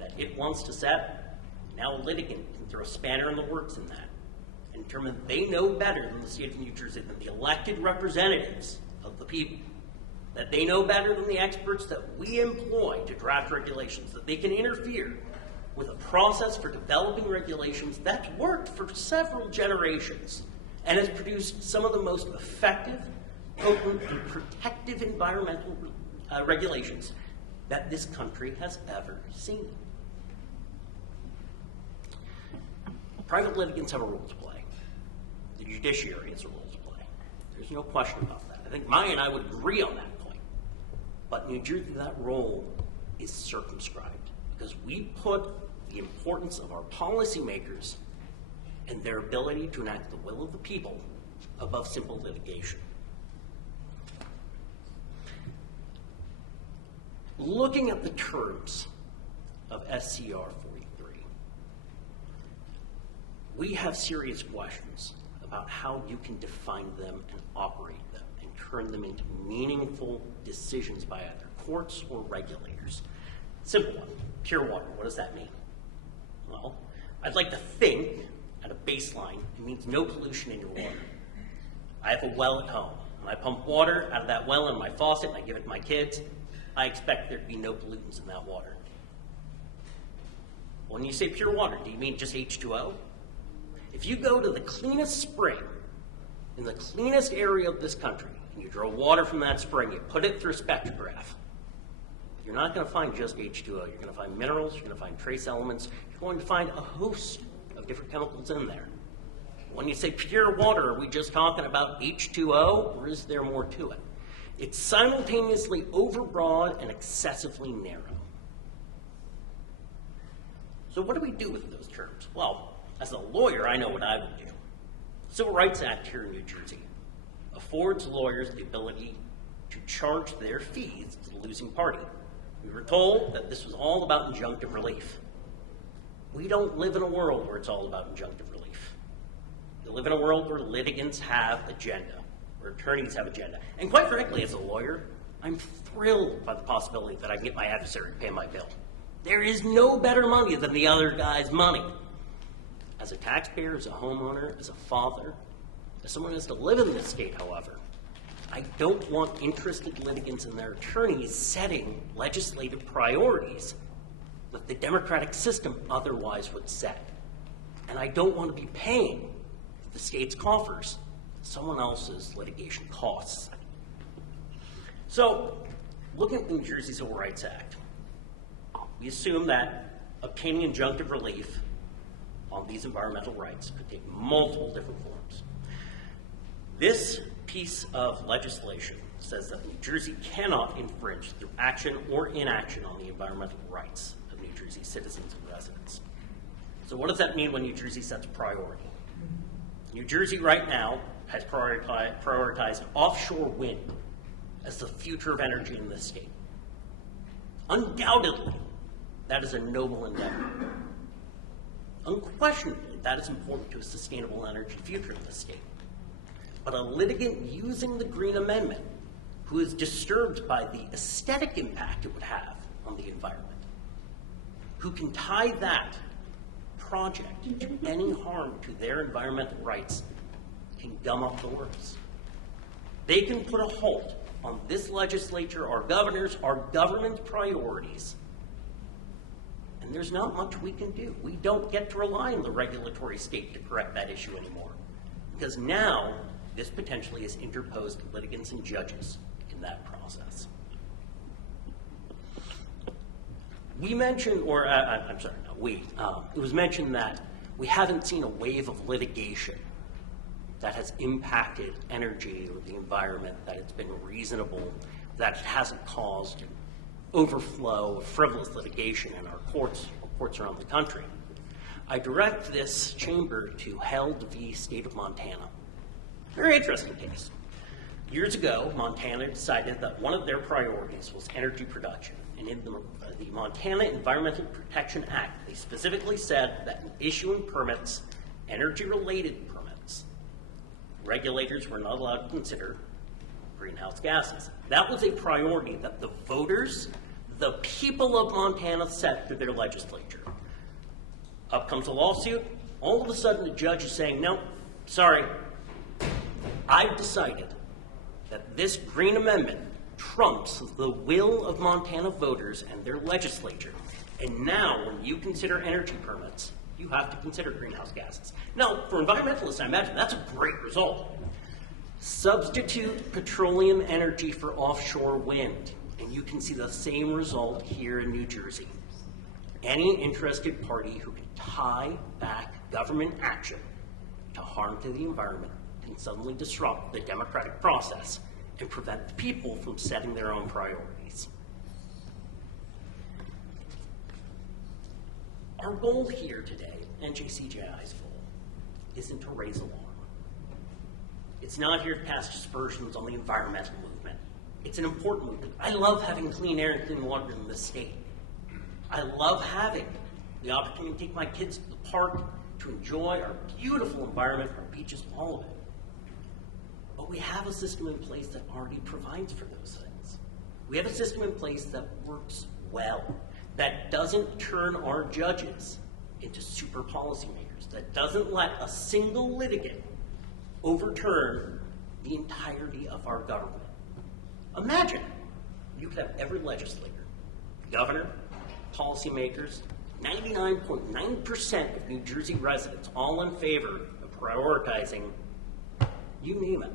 that it wants to set, now a litigant can throw a spanner in the works in that and determine that they know better than the state of New Jersey, than the elected representatives of the people, that they know better than the experts that we employ to draft regulations, that they can interfere with a process for developing regulations that's worked for several generations and has produced some of the most effective, potent, and protective environmental regulations that this country has ever seen. Private litigants have a role to play. The judiciary has a role to play. There's no question about that. I think Maya and I would agree on that point. But New Jersey, that role is circumscribed because we put the importance of our policymakers and their ability to enact the will of the people above simple litigation. Looking at the terms of SCR 43, we have serious questions about how you can define them and operate them and turn them into meaningful decisions by either courts or regulators. Simple one, pure water, what does that mean? Well, I'd like to think at a baseline, it means no pollution in your water. I have a well at home. When I pump water out of that well in my faucet and I give it to my kids, I expect there to be no pollutants in that water. When you say pure water, do you mean just H2O? If you go to the cleanest spring in the cleanest area of this country, and you draw water from that spring, you put it through a spectrograph, you're not going to find just H2O. You're going to find minerals, you're going to find trace elements, you're going to find a host of different chemicals in there. When you say pure water, are we just talking about H2O, or is there more to it? It's simultaneously overbroad and excessively narrow. So what do we do with those terms? Well, as a lawyer, I know what I would do. The Civil Rights Act here in New Jersey affords lawyers the ability to charge their fees to the losing party. We were told that this was all about injunctive relief. We don't live in a world where it's all about injunctive relief. We live in a world where litigants have agenda, where attorneys have agenda. And quite frankly, as a lawyer, I'm thrilled by the possibility that I can get my adversary to pay my bill. There is no better money than the other guy's money. As a taxpayer, as a homeowner, as a father, as someone who has to live in this state, however, I don't want interested litigants and their attorneys setting legislative priorities that the democratic system otherwise would set. And I don't want to be paying the state's coffers someone else's litigation costs. So, looking at the New Jersey Civil Rights Act, we assume that obtaining injunctive relief on these environmental rights could take multiple different forms. This piece of legislation says that New Jersey cannot infringe through action or inaction on the environmental rights of New Jersey citizens and residents. So what does that mean when New Jersey sets priority? New Jersey right now has prioritized offshore wind as the future of energy in this state. Undoubtedly, that is a noble endeavor. Unquestionably, that is important to a sustainable energy future in this state. But a litigant using the Green Amendment who is disturbed by the aesthetic impact it would have on the environment, who can tie that project to any harm to their environmental rights, can gum up the works. They can put a halt on this legislature, our governors, our government priorities, and there's not much we can do. We don't get to rely on the regulatory state to correct that issue anymore, because now this potentially has interposed litigants and judges in that process. We mentioned, or I'm sorry, no, it was mentioned that we haven't seen a wave of litigation that has impacted energy or the environment, that it's been reasonable, that it hasn't caused an overflow of frivolous litigation in our courts around the country. I direct this chamber to Held v. State of Montana. Very interesting case. Years ago, Montana decided that one of their priorities was energy production. And in the Montana Environmental Protection Act, they specifically said that in issuing permits, energy-related permits, regulators were not allowed to consider greenhouse gases. That was a priority that the voters, the people of Montana, set to their legislature. Up comes a lawsuit. All of a sudden, the judge is saying, no, sorry, I've decided that this Green Amendment trumps the will of Montana voters and their legislature. And now, when you consider energy permits, you have to consider greenhouse gases. Now, for environmentalists, I imagine that's a great result. Substitute petroleum energy for offshore wind, and you can see the same result here in New Jersey. Any interested party who can tie back government action to harm to the environment can suddenly disrupt the democratic process and prevent the people from setting their own priorities. Our goal here today, NJCJI's goal, isn't to raise alarm. It's not here to cast aspersions on the environmental movement. It's an important movement. I love having clean air and clean water in this state. I love having the opportunity to take my kids to the park, to enjoy our beautiful environment, our beaches, all of it. But we have a system in place that already provides for those things. We have a system in place that works well, that doesn't turn our judges into super policymakers, that doesn't let a single litigant overturn the entirety of our government. Imagine you could have every legislator, governor, policymakers, 99.9% of New Jersey residents all in favor of prioritizing, you name it.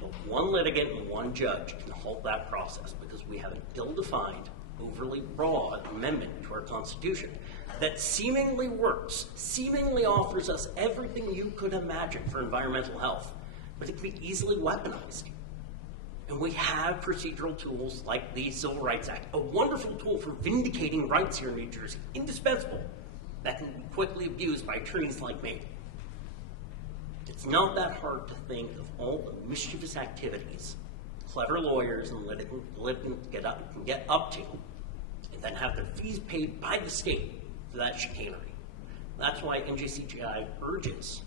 But one litigant and one judge can halt that process because we have an ill-defined, overly broad amendment to our Constitution that seemingly works, seemingly offers us everything you could imagine for environmental health, but it can be easily weaponized. And we have procedural tools like the Civil Rights Act, a wonderful tool for vindicating rights here in New Jersey, indispensable, that can be quickly abused by attorneys like me. It's not that hard to think of all the mischievous activities clever lawyers and litigants can get up to, and then have their fees paid by the state for that chicanery. That's why NJCJI urges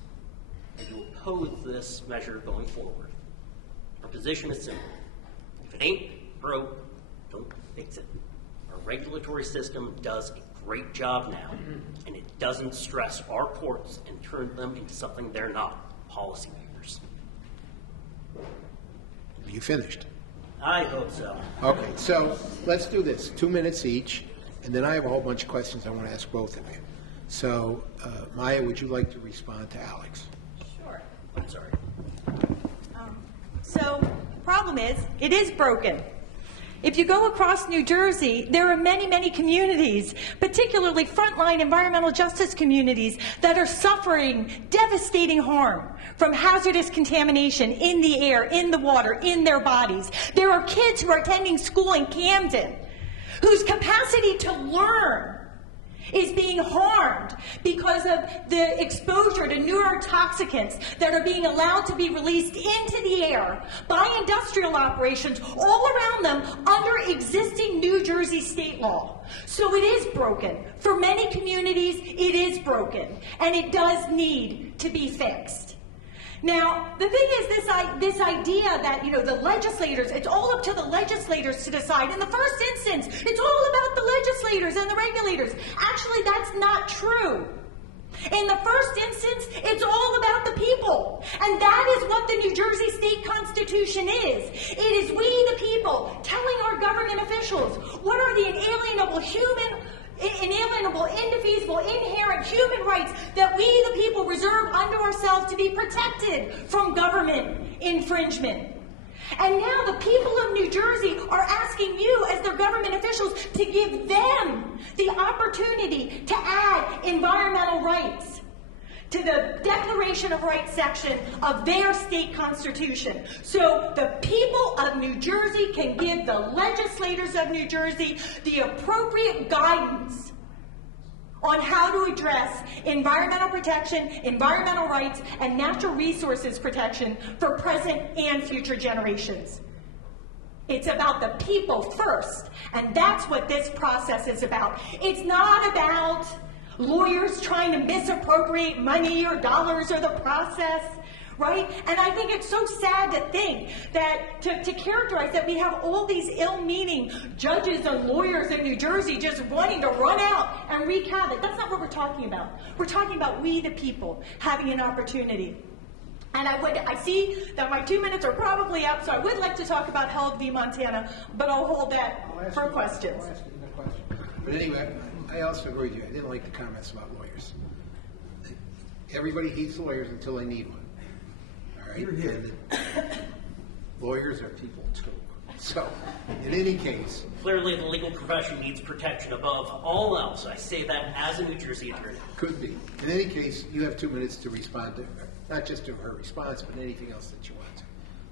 that you oppose this measure going forward. Our position is simple. If it ain't broke, don't fix it. Our regulatory system does a great job now, and it doesn't stress our courts and turn them into something they're not, policymakers. You finished? I hope so. Okay, so let's do this, 2 minutes each, and then I have a whole bunch of questions I want to ask both of you. So, Maya, would you like to respond to Alex? Sure. I'm sorry. So, problem is, it is broken. If you go across New Jersey, there are many, many communities, particularly frontline environmental justice communities, that are suffering devastating harm from hazardous contamination in the air, in the water, in their bodies. There are kids who are attending school in Camden whose capacity to learn is being harmed because of the exposure to neurotoxicants that are being allowed to be released into the air by industrial operations all around them under existing New Jersey state law. So it is broken. For many communities, it is broken, and it does need to be fixed. Now, the thing is this idea that, the legislators, it's all up to the legislators to decide. In the first instance, it's all about the legislators and the regulators. Actually, that's not true. In the first instance, it's all about the people. And that is what the New Jersey State Constitution is. It is we, the people, telling our government officials what are the inalienable, indefeasible, inherent human rights that we, the people, reserve unto ourselves to be protected from government infringement. And now the people of New Jersey are asking you, as their government officials, to give them the opportunity to add environmental rights to the Declaration of Rights section of their state constitution. So the people of New Jersey can give the legislators of New Jersey the appropriate guidance on how to address environmental protection, environmental rights, and natural resources protection for present and future generations. It's about the people first, and that's what this process is about. It's not about lawyers trying to misappropriate money or dollars or the process, right? And I think it's so sad to think that, to characterize that we have all these ill-meaning judges and lawyers in New Jersey just wanting to run out and wreak havoc. That's not what we're talking about. We're talking about we the people having an opportunity. And I see that my 2 minutes are probably up, so I would like to talk about Held v. Montana, but I'll hold that for questions. I'll ask you the question. But anyway, I also agree with you. I didn't like the comments about lawyers. Everybody hates lawyers until they need one. All right? And lawyers are people too. So, in any case, Clearly, the legal profession needs protection above all else. I say that as a New Jersey attorney. could be. In any case, you have 2 minutes to respond to her. Not just to her response, but anything else that you want to.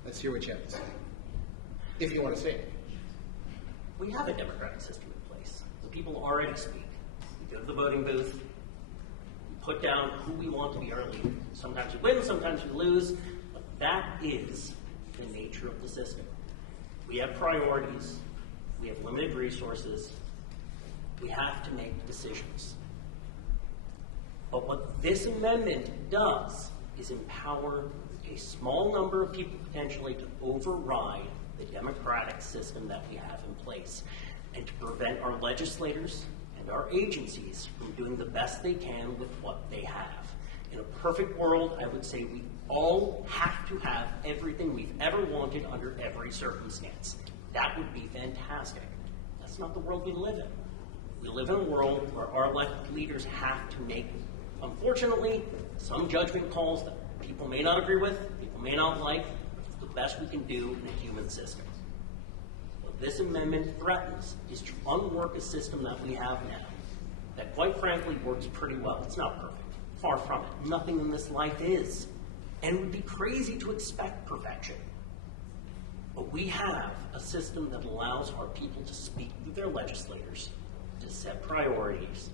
Let's hear what you have to say. If you want to say it. We have a democratic system in place. The people already speak. We go to the voting booth, we put down who we want to be our leader. Sometimes we win, sometimes we lose, but that is the nature of the system. We have priorities, we have limited resources, we have to make decisions. But what this amendment does is empower a small number of people potentially to override the democratic system that we have in place and to prevent our legislators and our agencies from doing the best they can with what they have. In a perfect world, I would say we all have to have everything we've ever wanted under every circumstance. That would be fantastic. That's not the world we live in. We live in a world where our elected leaders have to make, unfortunately, some judgment calls that people may not agree with, people may not like, but it's the best we can do in a human system. What this amendment threatens is to unwork a system that we have now that, quite frankly, works pretty well. It's not perfect. Far from it. Nothing in this life is. And it would be crazy to expect perfection. But we have a system that allows our people to speak with their legislators, to set priorities,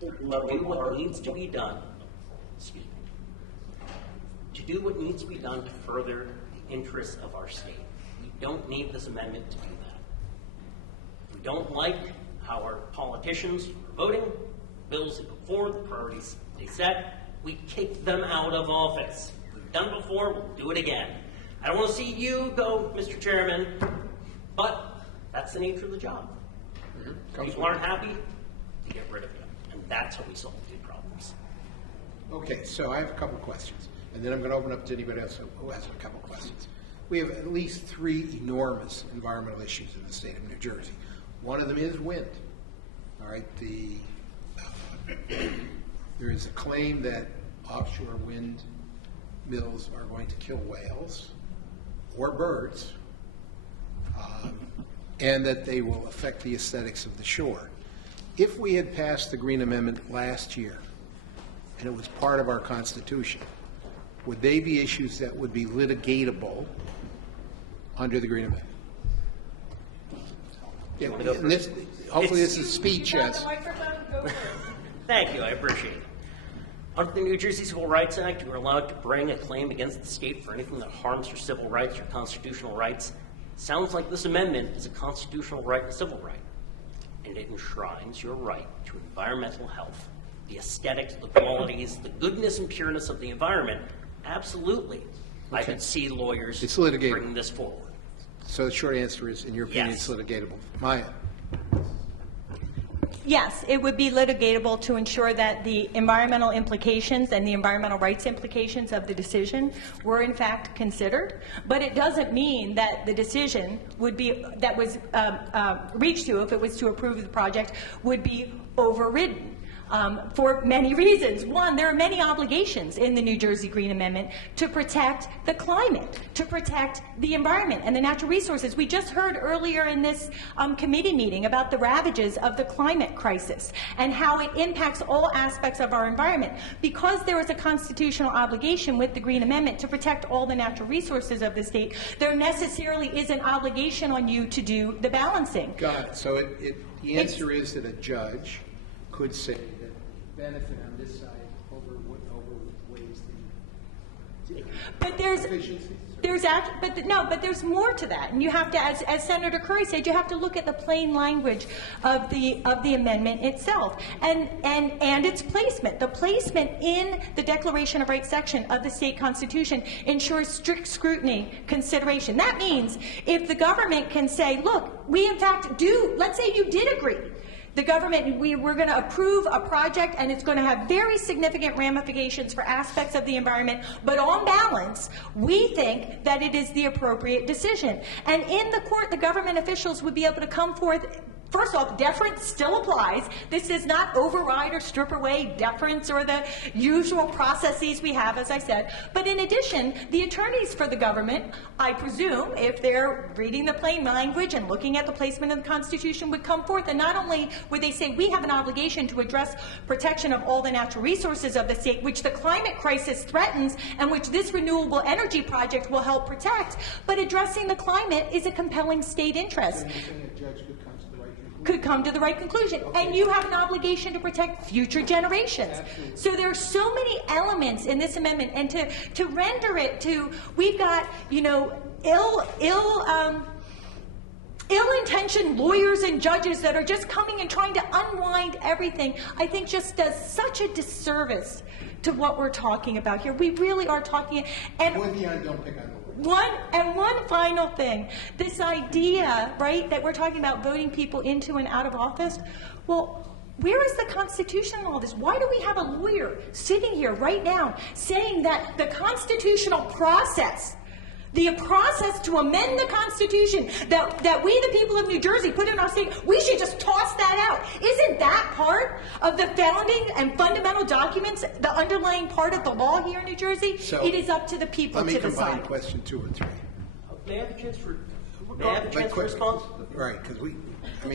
to do what needs to be done. Excuse me. To do what needs to be done to further the interests of our state. We don't need this amendment to do that. If we don't like how our politicians are voting, bills they put forward, the priorities they set, we kick them out of office. We've done it before, we'll do it again. I don't want to see you go, Mr. Chairman, but that's the nature of the job. People aren't happy, you get rid of them. And that's how we solve the problems. Okay, so I have a couple questions, and then I'm going to open up to anybody else who has a couple questions. We have at least 3 enormous environmental issues in the state of New Jersey. One of them is wind. All right, there is a claim that offshore wind mills are going to kill whales or birds, and that they will affect the aesthetics of the shore. If we had passed the Green Amendment last year, and it was part of our Constitution, would they be issues that would be litigatable under the Green Amendment? Yeah, and this, hopefully this is speech, yes. Thank you, I appreciate it. Under the New Jersey Civil Rights Act, you are allowed to bring a claim against the state for anything that harms your civil rights, your constitutional rights. Sounds like this amendment is a constitutional right and a civil right, and it enshrines your right to environmental health, the aesthetics, the qualities, the goodness and pureness of the environment. Absolutely, I could see lawyers It's litigatable. bringing this forward. So the short answer is, in your opinion, Yes. it's litigatable. Maya? Yes, it would be litigatable to ensure that the environmental implications and the environmental rights implications of the decision were in fact considered, but it doesn't mean that the decision would be, that was reached to, if it was to approve the project, would be overridden. For many reasons. One, there are many obligations in the New Jersey Green Amendment to protect the climate, to protect the environment and the natural resources. We just heard earlier in this committee meeting about the ravages of the climate crisis and how it impacts all aspects of our environment. Because there is a constitutional obligation with the Green Amendment to protect all the natural resources of the state, there necessarily is an obligation on you to do the balancing. Got it. So the answer is that a judge could say that the benefit on this side outweighs the But efficiencies. but there's more to that, and you have to, as Senator Curry said, you have to look at the plain language of the amendment itself and its placement. The placement in the Declaration of Rights section of the state constitution ensures strict scrutiny consideration. That means if the government can say, look, we in fact do, let's say you did agree. The government, we're going to approve a project and it's going to have very significant ramifications for aspects of the environment, but on balance, we think that it is the appropriate decision. And in the court, the government officials would be able to come forth. First off, deference still applies. This does not override or strip away deference or the usual processes we have, as I said. But in addition, the attorneys for the government, I presume, if they're reading the plain language and looking at the placement of the Constitution, would come forth, and not only would they say we have an obligation to address protection of all the natural resources of the state, which the climate crisis threatens and which this renewable energy project will help protect, but addressing the climate is a compelling state interest. Could come to the right conclusion. And you have an obligation to protect future generations. Absolutely. So there are so many elements in this amendment, and to render it to, we've got, you know, ill-intentioned lawyers and judges that are just coming and trying to unwind everything, I think just does such a disservice to what we're talking about here. We really are talking, and don't pick on one final thing, this idea, right, that we're talking about voting people into and out of office. Well, where is the Constitution in all this? Why do we have a lawyer sitting here right now saying that the constitutional process, the process to amend the Constitution that we, the people of New Jersey, put in our state, we should just toss that out? Isn't that part of the founding and fundamental documents, the underlying part of the law here in New Jersey? So, it is up to the people to decide. Let me combine question 2 and 3. May I have a chance for response? Right, because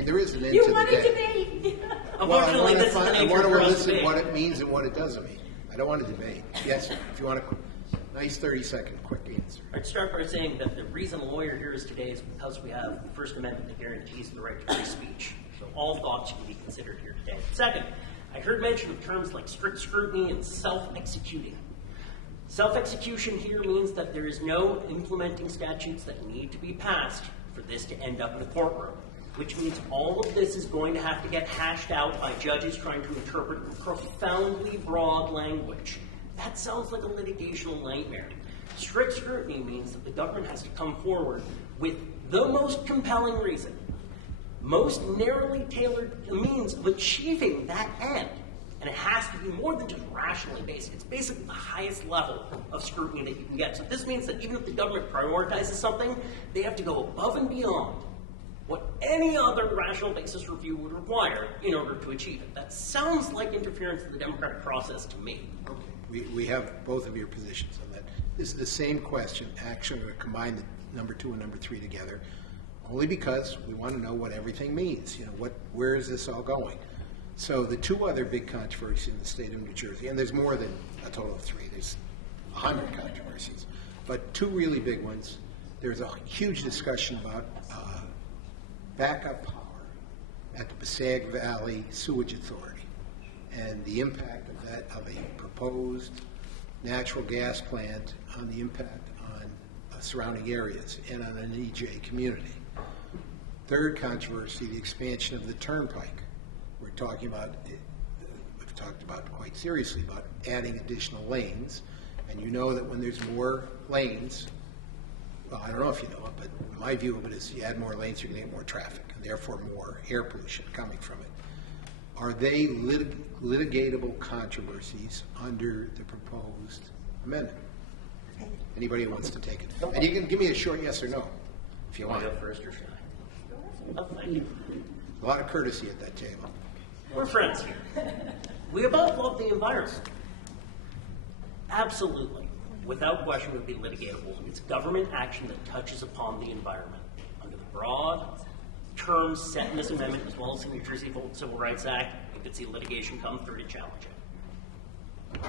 there is an end You to want the to day. debate? Unfortunately, this is the nature of our elicit debate. what it means and what it doesn't mean. I don't want to debate. Yes, sir. If you want a nice 30-second quick answer. I'd start by saying that the reason a lawyer here is today is because we have the First Amendment that guarantees the right to free speech. So all thoughts can be considered here today. Second, I heard mention of terms like strict scrutiny and self-executing. Self-execution here means that there is no implementing statutes that need to be passed for this to end up in a courtroom, which means all of this is going to have to get hashed out by judges trying to interpret profoundly broad language. That sounds like a litigational nightmare. Strict scrutiny means that the government has to come forward with the most compelling reason, most narrowly tailored means of achieving that end. And it has to be more than just rationally based. It's basically the highest level of scrutiny that you can get. So this means that even if the government prioritizes something, they have to go above and beyond what any other rational basis review would require in order to achieve it. That sounds like interference in the democratic process to me. Okay. We have both of your positions on that. This is the same question. Actually, we're going to combine the number 2 and number 3 together, only because we want to know what everything means. You know, where is this all going? So the 2 other big controversies in the state of New Jersey, and there's more than a total of 3, there's 100 controversies, but 2 really big ones. There's a huge discussion about backup power at the Passaic Valley Sewage Authority and the impact of that, of a proposed natural gas plant on the impact on surrounding areas and on an EJ community. Third controversy, the expansion of the turnpike. We're talking about, we've talked about quite seriously about adding additional lanes, and you know that when there's more lanes, well, I don't know if you know it, but my view of it is you add more lanes, you're going to get more traffic, and therefore more air pollution coming from it. Are they litigatable controversies under the proposed amendment? Anybody who wants to take it? And you can give me a short yes or no, if you want. Go first or should I? Oh, thank you. A lot of courtesy at that table. We're friends here. We both love the environment. Absolutely. Without question, would be litigatable. It's government action that touches upon the environment. Under the broad terms set in this amendment, as well as the New Jersey Civil Rights Act, you could see litigation come through to challenge it.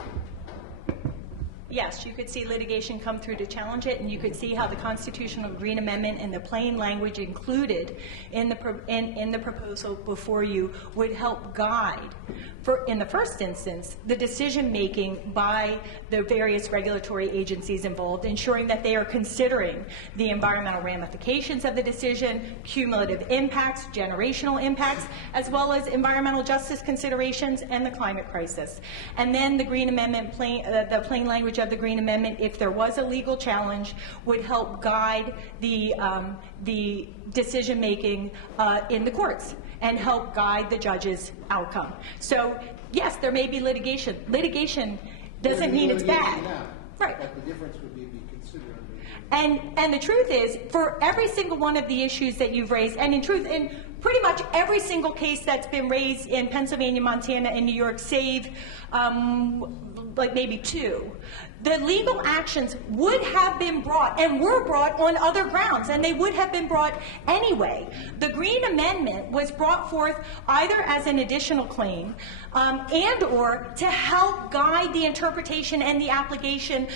Yes, you could see litigation come through to challenge it, and you could see how the Constitutional Green Amendment and the plain language included in the proposal before you would help guide in the first instance, the decision-making by the various regulatory agencies involved, ensuring that they are considering the environmental ramifications of the decision, cumulative impacts, generational impacts, as well as environmental justice considerations and the climate crisis. And then the Green Amendment, the plain language of the Green Amendment, if there was a legal challenge, would help guide the decision-making in the courts and help guide the judge's outcome. So, yes, there may be litigation. Litigation doesn't mean it's bad. Right. But the difference would be considered under And the truth is, for every single one of the issues that you've raised, and in truth, in pretty much every single case that's been raised in Pennsylvania, Montana, and New York, save like maybe 2, the legal actions would have been brought and were brought on other grounds, and they would have been brought anyway. The Green Amendment was brought forth either as an additional claim and or to help guide the interpretation and the application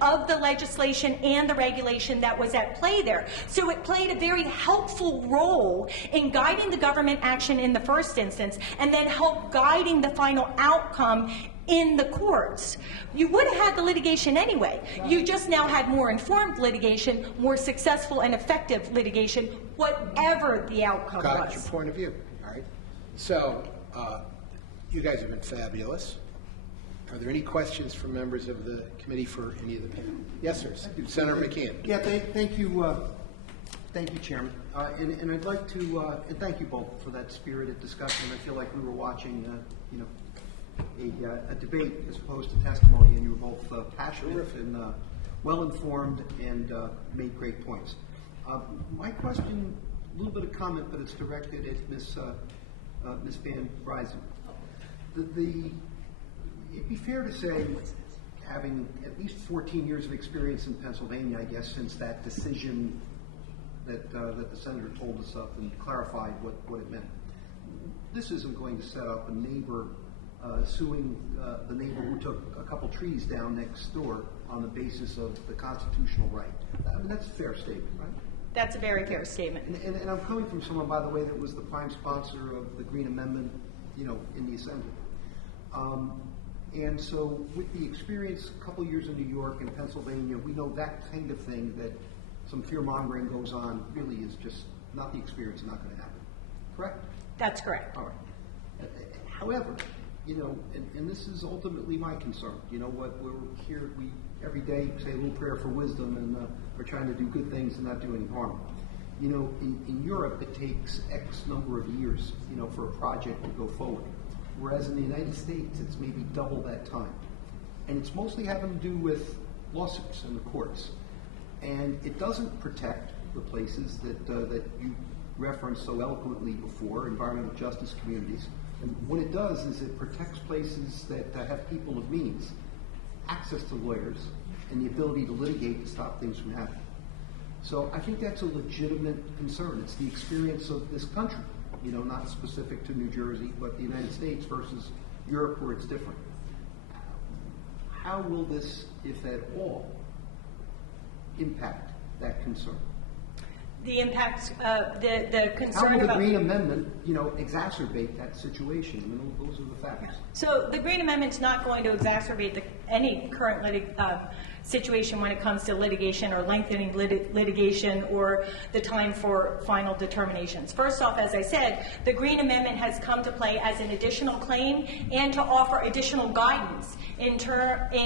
of the legislation and the regulation that was at play there. So it played a very helpful role in guiding the government action in the first instance, and then help guiding the final outcome in the courts. You would have had the litigation anyway. You just now had more informed litigation, more successful and effective litigation, whatever the outcome Got was. your point of view. All right. So, you guys have been fabulous. Are there any questions from members of the committee for any of the panel? Yes, sir. Senator McCann. Yeah, thank you, Chairman. And I'd like to and thank you both for that spirited discussion. I feel like we were watching, a debate as opposed to testimony, and you were both passionate and well-informed and made great points. My question, a little bit of comment, but it's directed at Ms. Van Ryzen. It'd be fair to say, having at least 14 years of experience in Pennsylvania, I guess, since that decision that the senator told us of and clarified what it meant, this isn't going to set up a neighbor suing the neighbor who took a couple trees down next door on the basis of the constitutional right. I mean, that's a fair statement, right? That's a very fair statement. And I'm coming from someone, by the way, that was the prime sponsor of the Green Amendment, in the Assembly. And so with the experience, a couple years in New York and Pennsylvania, we know that kind of thing, that some fear-mongering goes on, really is just not the experience, not going to happen. Correct? That's correct. All right. However, and this is ultimately my concern. What we're here, we every day say a little prayer for wisdom, and we're trying to do good things and not do any harm. In Europe, it takes X number of years, for a project to go forward. Whereas in the United States, it's maybe double that time. And it's mostly having to do with lawsuits in the courts. And it doesn't protect the places that you referenced so eloquently before, environmental justice communities. And what it does is it protects places that have people of means, access to lawyers, and the ability to litigate to stop things from happening. So I think that's a legitimate concern. It's the experience of this country, not specific to New Jersey, but the United States versus Europe, where it's different. How will this, if at all, impact that concern? The impact, the How concern will the about... Green Amendment, exacerbate that situation? I mean, those are the facts. So the Green Amendment's not going to exacerbate any current situation when it comes to litigation or lengthening litigation or the time for final determinations. First off, as I said, the Green Amendment has come to play as an additional claim and to offer additional guidance in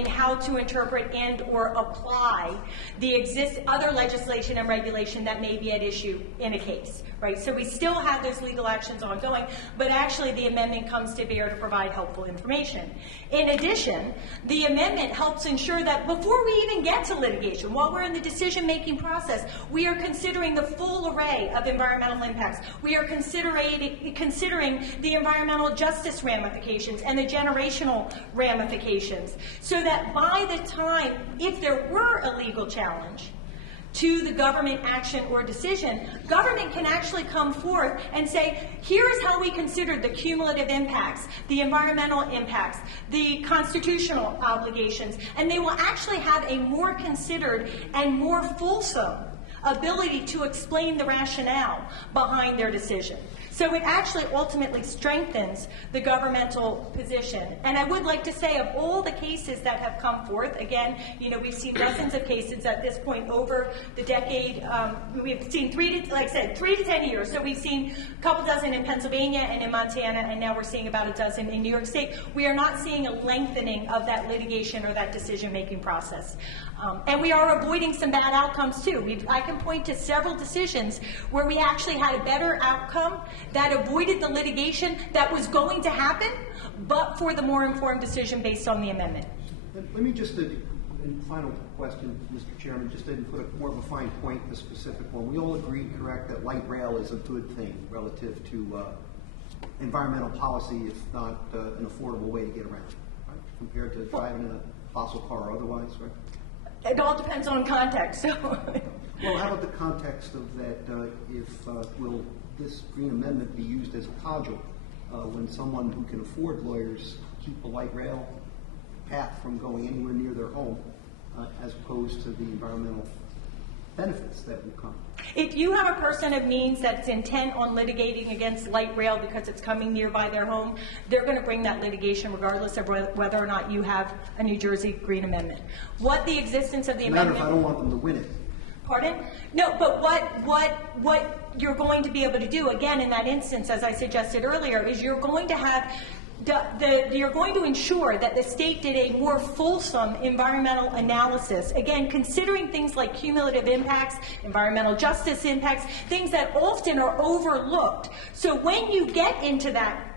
how to interpret and or apply the other legislation and regulation that may be at issue in a case, right? So we still have those legal actions ongoing, but actually the amendment comes to bear to provide helpful information. In addition, the amendment helps ensure that before we even get to litigation, while we're in the decision-making process, we are considering the full array of environmental impacts. We are considering the environmental justice ramifications and the generational ramifications, so that by the time, if there were a legal challenge to the government action or decision, government can actually come forth and say, here's how we considered the cumulative impacts, the environmental impacts, the constitutional obligations, and they will actually have a more considered and more fulsome ability to explain the rationale behind their decision. So it actually ultimately strengthens the governmental position. And I would like to say, of all the cases that have come forth, again, you know, we've seen dozens of cases at this point over the decade. We've seen 3 to 10 years. So we've seen a couple dozen in Pennsylvania and in Montana, and now we're seeing about a dozen in New York State. We are not seeing a lengthening of that litigation or that decision-making process. And we are avoiding some bad outcomes, too. I can point to several decisions where we actually had a better outcome that avoided the litigation that was going to happen, but for the more informed decision based on the amendment. Let me just, in final question, Mr. Chairman, just to put more of a fine point, the specific one. We all agree, correct, that light rail is a good thing relative to environmental policy, if not an affordable way to get around, right? Compared to driving in a fossil car or otherwise, right? It all depends on context. So. Well, how about the context of that? Will this Green Amendment be used as a cudgel when someone who can afford lawyers keep a light rail path from going anywhere near their home, as opposed to the environmental benefits that will come? If you have a person of means that's intent on litigating against light rail because it's coming nearby their home, they're going to bring that litigation regardless of whether or not you have a New Jersey Green Amendment. What the existence of the amendment... Matter if I don't want them to win it. Pardon? No, but what you're going to be able to do, again, in that instance, as I suggested earlier, is you're going to have you're going to ensure that the state did a more fulsome environmental analysis, again, considering things like cumulative impacts, environmental justice impacts, things that often are overlooked. So when you get into that,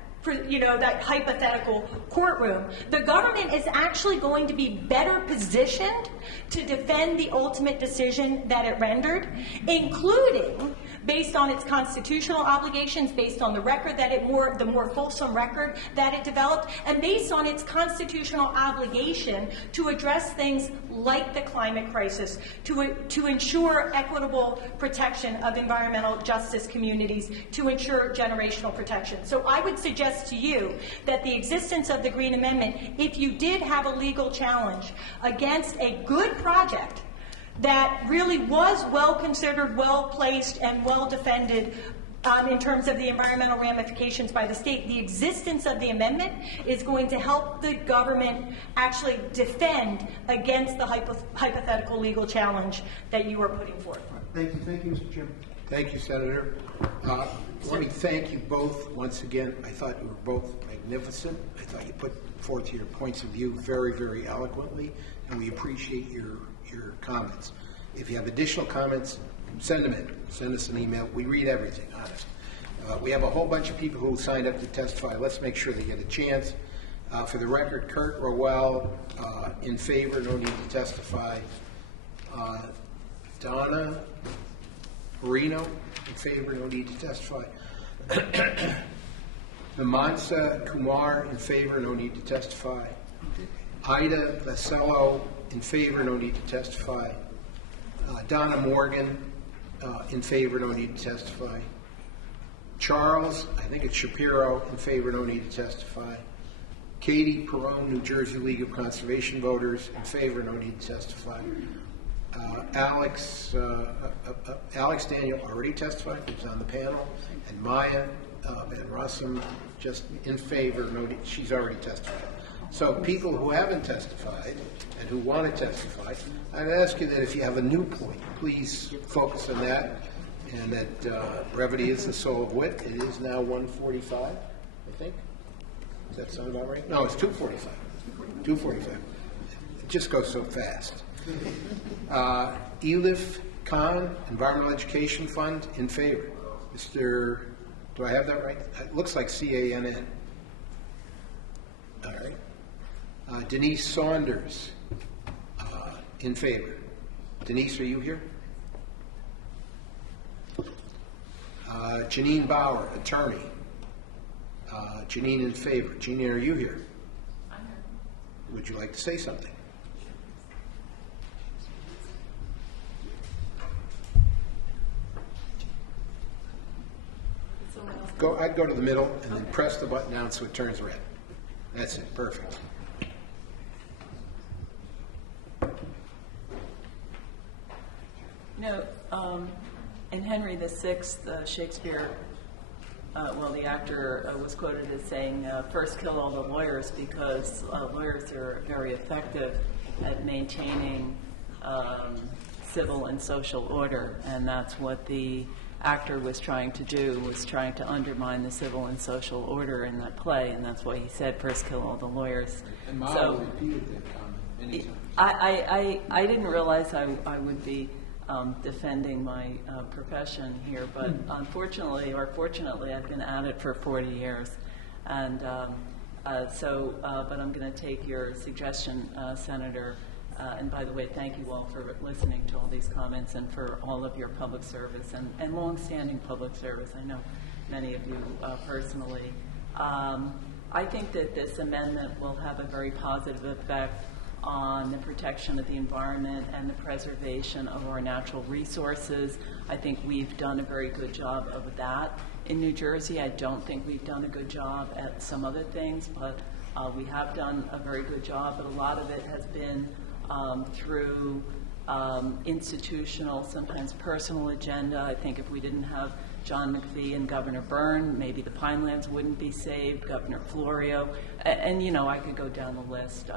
you know, that hypothetical courtroom, the government is actually going to be better positioned to defend the ultimate decision that it rendered, including based on its constitutional obligations, based on the record that the more fulsome record that it developed, and based on its constitutional obligation to address things like the climate crisis, to ensure equitable protection of environmental justice communities, to ensure generational protection. So I would suggest to you that the existence of the Green Amendment, if you did have a legal challenge against a good project that really was well considered, well placed, and well defended in terms of the environmental ramifications by the state, the existence of the amendment is going to help the government actually defend against the hypothetical legal challenge that you are putting forth. Thank you, Mr. Chairman. Thank you, Senator. Let me thank you both once again. I thought you were both magnificent. I thought you put forth your points of view very, very eloquently, and we appreciate your comments. If you have additional comments, send them in. Send us an email. We read everything, honest. We have a whole bunch of people who signed up to testify. Let's make sure they get a chance. For the record, Kurt Rowell, in favor, no need to testify. Donna Marino, in favor, no need to testify. Mamansa Kumar, in favor, no need to testify. Ida Vasello, in favor, no need to testify. Donna Morgan, in favor, no need to testify. Charles, I think it's Shapiro, in favor, no need to testify. Katie Perone, New Jersey League of Conservation Voters, in favor, no need to testify. Alex Daniel already testified, he was on the panel, and Maya Van Rossum, just in favor, no need, she's already testified. So people who haven't testified and who want to testify, I'd ask you that if you have a new point, please focus on that, and that brevity is the soul of wit. It is now 1:45, I think. Does that sound about right? No, it's 2:45. 2:45. It just goes so fast. Elif Khan, Environmental Education Fund, in favor. Mr. Do I have that right? It looks like C-A-N-N. All right. Denise Saunders, in favor. Denise, are you here? Janine Bauer, attorney. Janine, in favor. Janine, are you here? I'm here. Would you like to say something? I'd go to the middle and then press the button down so it turns red. That's it. Perfect. You know, in Henry VI, Shakespeare well, the actor was quoted as saying, first kill all the lawyers, because lawyers are very effective at maintaining civil and social order, and that's what the actor was trying to do, was trying to undermine the civil and social order in that play, and that's why he said first kill all the lawyers. And Mao repeated that comment many times. I didn't realize I would be defending my profession here, but unfortunately, or fortunately, I've been at it for 40 years. And but I'm going to take your suggestion, Senator. And by the way, thank you all for listening to all these comments and for all of your public service and long-standing public service. I know many of you personally. I think that this amendment will have a very positive effect on the protection of the environment and the preservation of our natural resources. I think we've done a very good job of that in New Jersey. I don't think we've done a good job at some other things, but we have done a very good job, but a lot of it has been through institutional, sometimes personal agenda. I think if we didn't have John McPhee and Governor Byrne, maybe the Pinelands wouldn't be saved, Governor Florio, and you know, I could go down the list,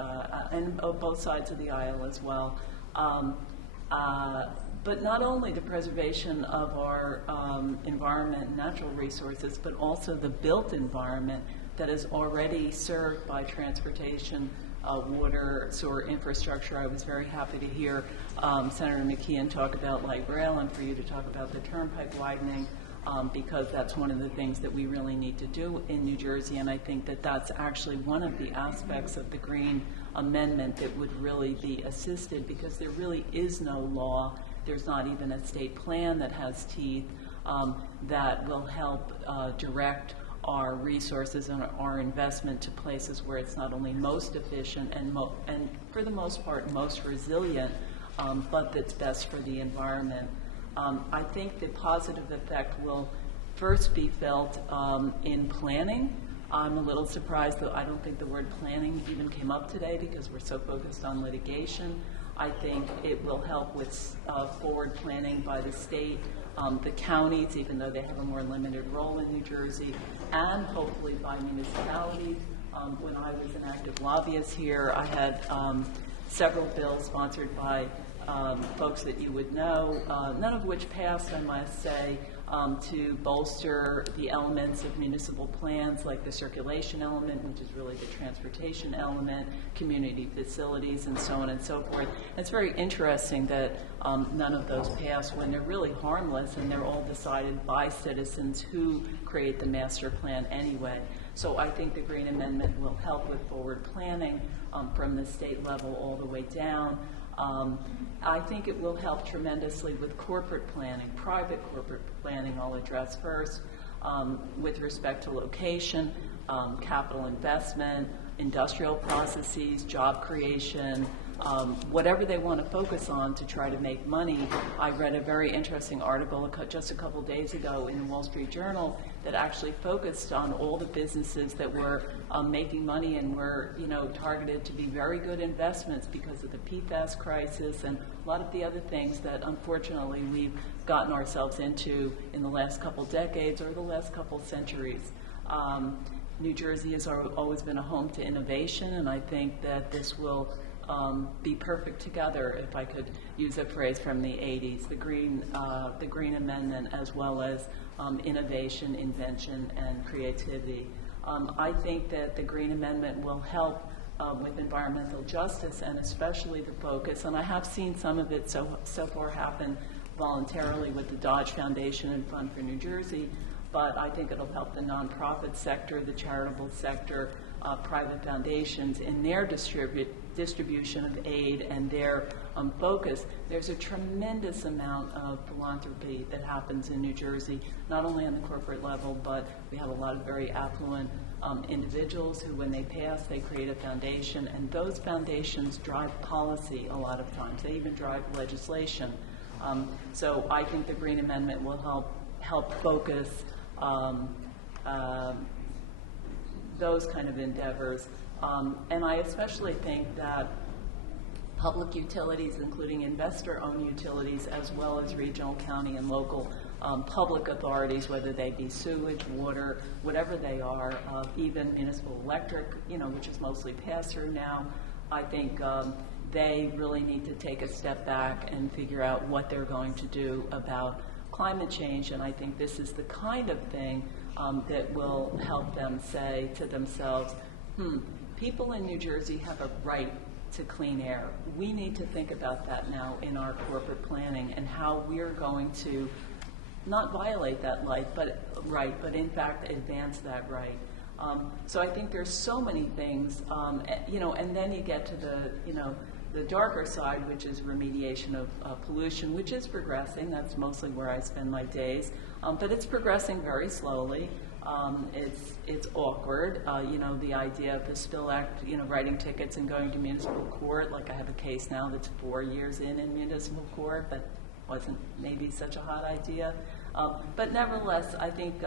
and both sides of the aisle as well. But not only the preservation of our environment and natural resources, but also the built environment that is already served by transportation, water, sewer infrastructure. I was very happy to hear Senator McKeon talk about light rail and for you to talk about the turnpike widening, because that's one of the things that we really need to do in New Jersey, and I think that that's actually one of the aspects of the Green Amendment that would really be assisted, because there really is no law, there's not even a state plan that has teeth that will help direct our resources and our investment to places where it's not only most efficient and for the most part most resilient, but that's best for the environment. I think the positive effect will first be felt in planning. I'm a little surprised that I don't think the word planning even came up today because we're so focused on litigation. I think it will help with forward planning by the state, the counties, even though they have a more limited role in New Jersey, and hopefully by municipalities. When I was an active lobbyist here, I had several bills sponsored by folks that you would know, none of which passed, I must say, to bolster the elements of municipal plans, like the circulation element, which is really the transportation element, community facilities, and so on and so forth. And it's very interesting that none of those passed when they're really harmless and they're all decided by citizens who create the master plan anyway. So I think the Green Amendment will help with forward planning from the state level all the way down. I think it will help tremendously with corporate planning, private corporate planning I'll address first, with respect to location, capital investment, industrial processes, job creation, whatever they want to focus on to try to make money. I read a very interesting article just a couple days ago in the Wall Street Journal that actually focused on all the businesses that were making money and were, targeted to be very good investments because of the PFAS crisis and a lot of the other things that unfortunately we've gotten ourselves into in the last couple decades or the last couple centuries. New Jersey has always been a home to innovation, and I think that this will be perfect together, if I could use a phrase from the 80s, the Green Amendment, as well as innovation, invention, and creativity. I think that the Green Amendment will help with environmental justice, and especially the focus, and I have seen some of it so far happen voluntarily with the Dodge Foundation and Fund for New Jersey, but I think it'll help the nonprofit sector, the charitable sector, private foundations in their distribution of aid and their focus. There's a tremendous amount of philanthropy that happens in New Jersey, not only on the corporate level, but we have a lot of very affluent individuals who, when they pass, they create a foundation, and those foundations drive policy a lot of times. They even drive legislation. So I think the Green Amendment will help focus those kind of endeavors. And I especially think that public utilities, including investor-owned utilities, as well as regional, county, and local public authorities, whether they be sewage, water, whatever they are, even municipal electric, which is mostly pass-through now. I think they really need to take a step back and figure out what they're going to do about climate change, and I think this is the kind of thing that will help them say to themselves, people in New Jersey have a right to clean air. We need to think about that now in our corporate planning and how we're going to not violate that right, but in fact advance that right. So I think there's so many things, and then you get to the darker side, which is remediation of pollution, which is progressing. That's mostly where I spend my days, but it's progressing very slowly. It's awkward, the idea of the Spill Act, writing tickets and going to municipal court. Like I have a case now that's 4 years in municipal court. That wasn't maybe such a hot idea, but nevertheless, I think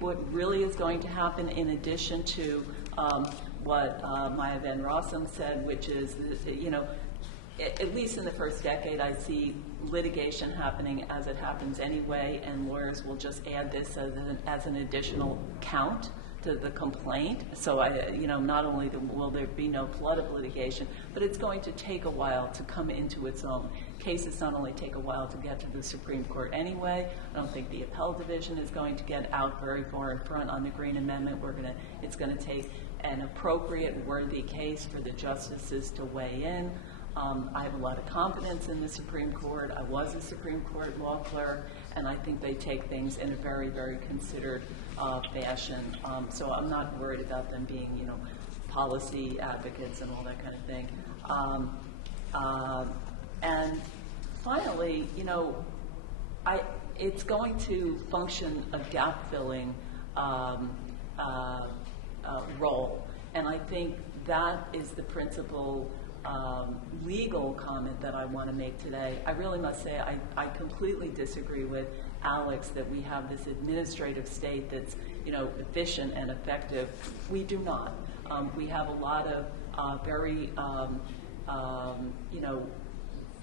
what really is going to happen, in addition to what Maya Van Rossum said, which is, at least in the first decade, I see litigation happening as it happens anyway, and lawyers will just add this as an additional count to the complaint. So not only will there be no flood of litigation, but it's going to take a while to come into its own. Cases not only take a while to get to the Supreme Court anyway. I don't think the appellate division is going to get out very far in front on the Green Amendment. It's going to take an appropriate, worthy case for the justices to weigh in. I have a lot of confidence in the Supreme Court. I was a Supreme Court law clerk, and I think they take things in a very, very considered fashion. So I'm not worried about them being, policy advocates and all that kind of thing. And finally, it's going to function a gap-filling role, and I think that is the principal legal comment that I want to make today. I really must say I completely disagree with Alex that we have this administrative state that's efficient and effective. We do not. We have a lot of very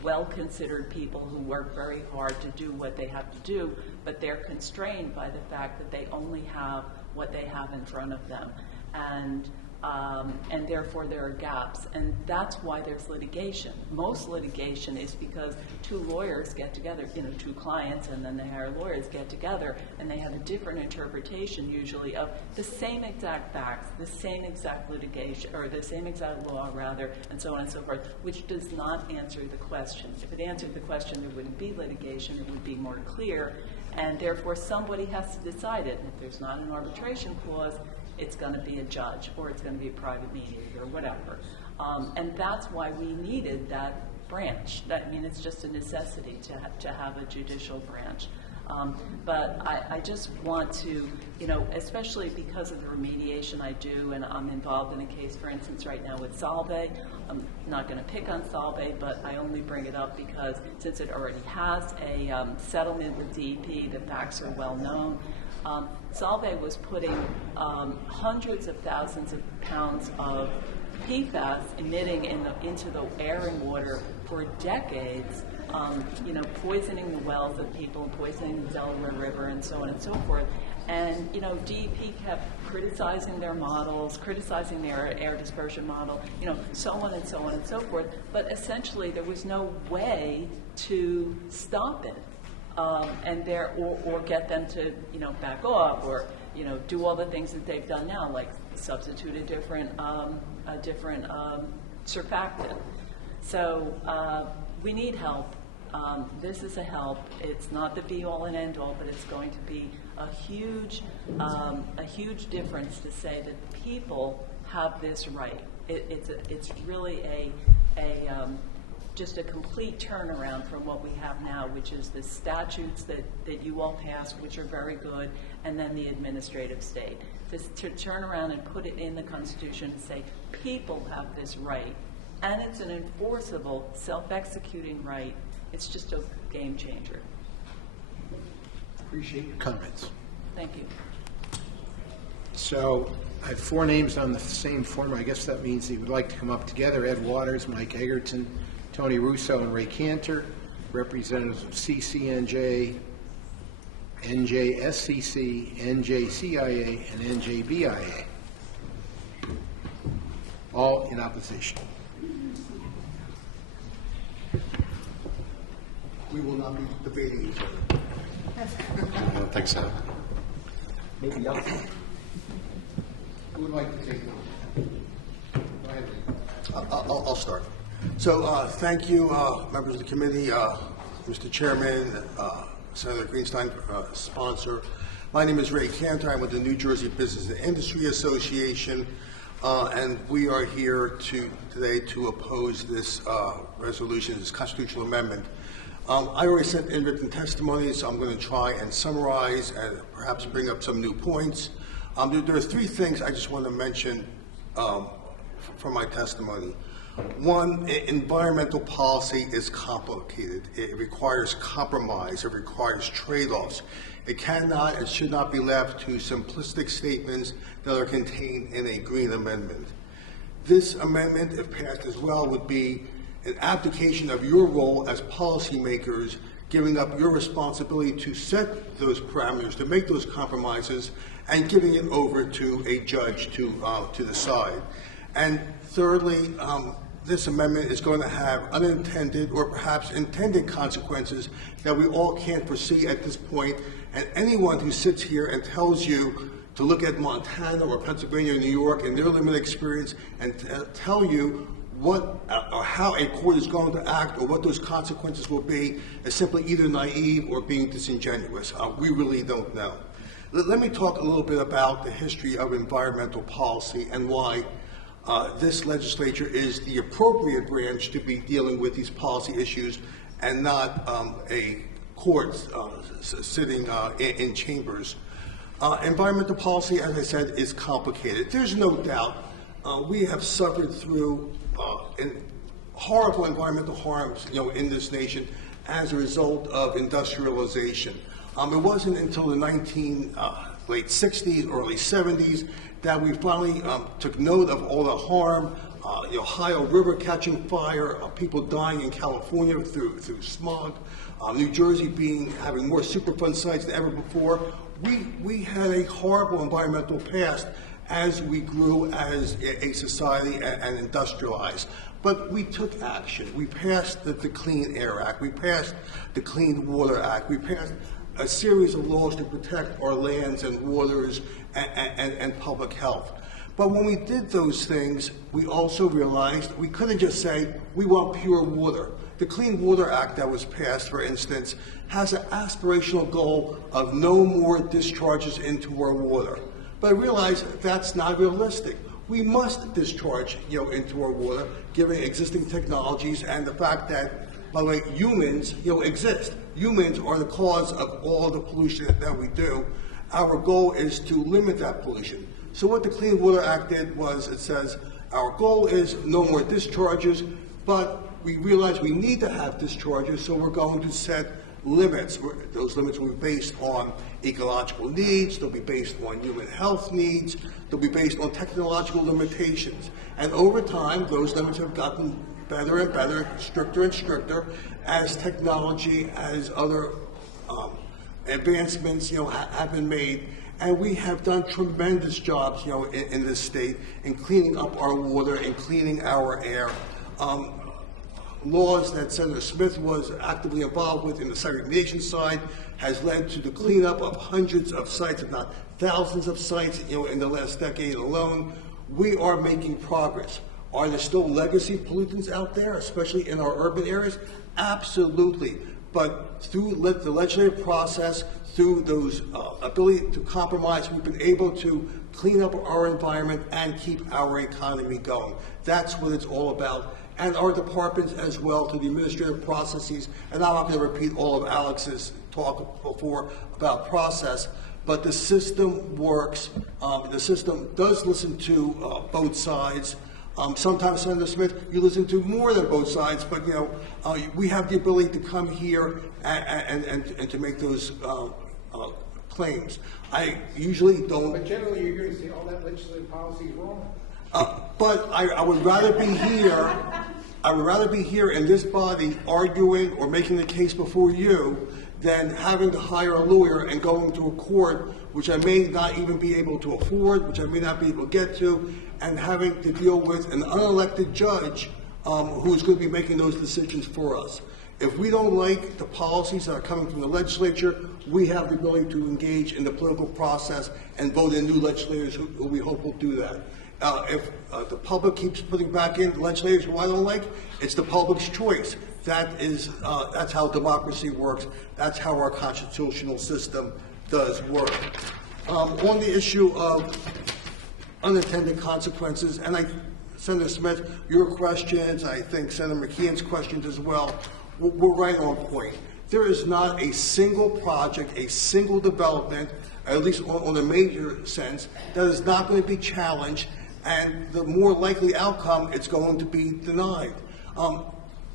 well-considered people who work very hard to do what they have to do, but they're constrained by the fact that they only have what they have in front of them. And therefore there are gaps, and that's why there's litigation. Most litigation is because two lawyers get together, two clients, and then they hire lawyers, get together, and they have a different interpretation usually of the same exact facts, the same exact litigation, or the same exact law rather, and so on and so forth, which does not answer the question. If it answered the question, there wouldn't be litigation, it would be more clear, and therefore somebody has to decide it. And if there's not an arbitration clause, it's going to be a judge, or it's going to be a private mediator, or whatever. And that's why we needed that branch. It's just a necessity to have a judicial branch. But I just want to, especially because of the remediation I do, and I'm involved in a case, for instance, right now with Solvay. I'm not going to pick on Solvay, but I only bring it up because since it already has a settlement with DEP, the facts are well known. Solvay was putting hundreds of thousands of pounds of PFAS emitting into the air and water for decades, poisoning the wells of people, poisoning the Delaware River, and so on and so forth. And, DEP kept criticizing their models, criticizing their air dispersion model, so on and so on and so forth. But essentially, there was no way to stop it. Or get them to, back off, or, do all the things that they've done now, like substitute a different surfactant. So we need help. This is a help. It's not the be-all and end-all, but it's going to be a huge difference to say that people have this right. It's really just a complete turnaround from what we have now, which is the statutes that you all passed, which are very good, and then the administrative state. To turn around and put it in the Constitution and say, people have this right, and it's an enforceable, self-executing right. It's just a game changer. Appreciate your comments. Thank you. So I have 4 names on the same form. I guess that means they would like to come up together. Ed Waters, Mike Egerton, Tony Russo, and Ray Cantor, representatives of CCNJ, NJSCC, NJCIA, and NJBIA. All in opposition. We will not be debating each other. I don't think so. Maybe else. Who would like to take one? Go ahead. I'll start. So thank you, members of the committee, Mr. Chairman, Senator Greenstein, sponsor. My name is Ray Cantor. I'm with the New Jersey Business and Industry Association, and we are here today to oppose this resolution, this constitutional amendment. I already sent in written testimony, so I'm going to try and summarize and perhaps bring up some new points. There are three things I just want to mention from my testimony. One, environmental policy is complicated. It requires compromise. It requires trade-offs. It cannot and should not be left to simplistic statements that are contained in a green amendment. This amendment, if passed as well, would be an abdication of your role as policymakers, giving up your responsibility to set those parameters, to make those compromises, and giving it over to a judge to decide. And thirdly, this amendment is going to have unintended or perhaps intended consequences that we all can't foresee at this point. And anyone who sits here and tells you to look at Montana or Pennsylvania or New York and their limited experience and tell you what or how a court is going to act or what those consequences will be is simply either naive or being disingenuous. We really don't know. Let me talk a little bit about the history of environmental policy and why this legislature is the appropriate branch to be dealing with these policy issues and not a court sitting in chambers. Environmental policy, as I said, is complicated. There's no doubt we have suffered through horrible environmental harms, in this nation as a result of industrialization. It wasn't until the late 60s, early 70s that we finally took note of all the harm, the Ohio River catching fire, people dying in California through smog, New Jersey having more Superfund sites than ever before. We had a horrible environmental past as we grew as a society and industrialized. But we took action. We passed the Clean Air Act. We passed the Clean Water Act. We passed a series of laws to protect our lands and waters and public health. But when we did those things, we also realized we couldn't just say, we want pure water. The Clean Water Act that was passed, for instance, has an aspirational goal of no more discharges into our water. But I realize that's not realistic. We must discharge, into our water, given existing technologies and the fact that, by the way, humans, exist. Humans are the cause of all the pollution that we do. Our goal is to limit that pollution. So what the Clean Water Act did was it says our goal is no more discharges, but we realize we need to have discharges, so we're going to set limits. Those limits will be based on ecological needs, they'll be based on human health needs, they'll be based on technological limitations. And over time, those limits have gotten better and better, stricter and stricter, as technology, as other advancements, have been made. And we have done tremendous jobs, in this state in cleaning up our water and cleaning our air. Laws that Senator Smith was actively involved with in the segregation side has led to the cleanup of hundreds of sites, if not thousands of sites, in the last decade alone. We are making progress. Are there still legacy pollutants out there, especially in our urban areas? Absolutely. But through the legislative process, through those ability to compromise, we've been able to clean up our environment and keep our economy going. That's what it's all about. And our departments as well, to the administrative processes. And I'm not going to repeat all of Alex's talk before about process, but the system works. The system does listen to both sides. Sometimes, Senator Smith, you listen to more than both sides, but we have the ability to come here and to make those claims. I usually don't. But generally, you're going to say all that legislative policy is wrong. But I would rather be here. I would rather be here in this body arguing or making the case before you than having to hire a lawyer and going to a court, which I may not even be able to afford, which I may not be able to get to, and having to deal with an unelected judge who's going to be making those decisions for us. If we don't like the policies that are coming from the legislature, we have the ability to engage in the political process and vote in new legislators who we hope will do that. If the public keeps putting back in legislators who I don't like, it's the public's choice. That's how democracy works. That's how our constitutional system does work. On the issue of unintended consequences, and Senator Smith, your questions, I think Senator McKeon's questions as well, we're right on point. There is not a single project, a single development, at least on a major sense, that is not going to be challenged, and the more likely outcome, it's going to be denied.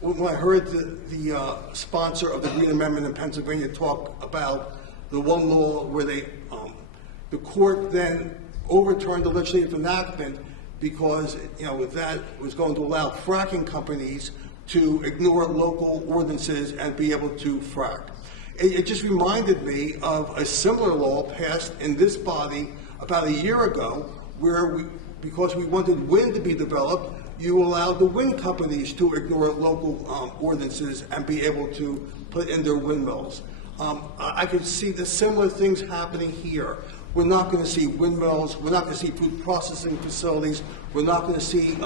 When I heard the sponsor of the Green Amendment in Pennsylvania talk about the one law where the court then overturned the legislative enactment because that was going to allow fracking companies to ignore local ordinances and be able to frack. It just reminded me of a similar law passed in this body about a year ago where because we wanted wind to be developed, you allowed the wind companies to ignore local ordinances and be able to put in their windmills. I could see the similar things happening here. We're not going to see windmills. We're not going to see food processing facilities. We're not going to see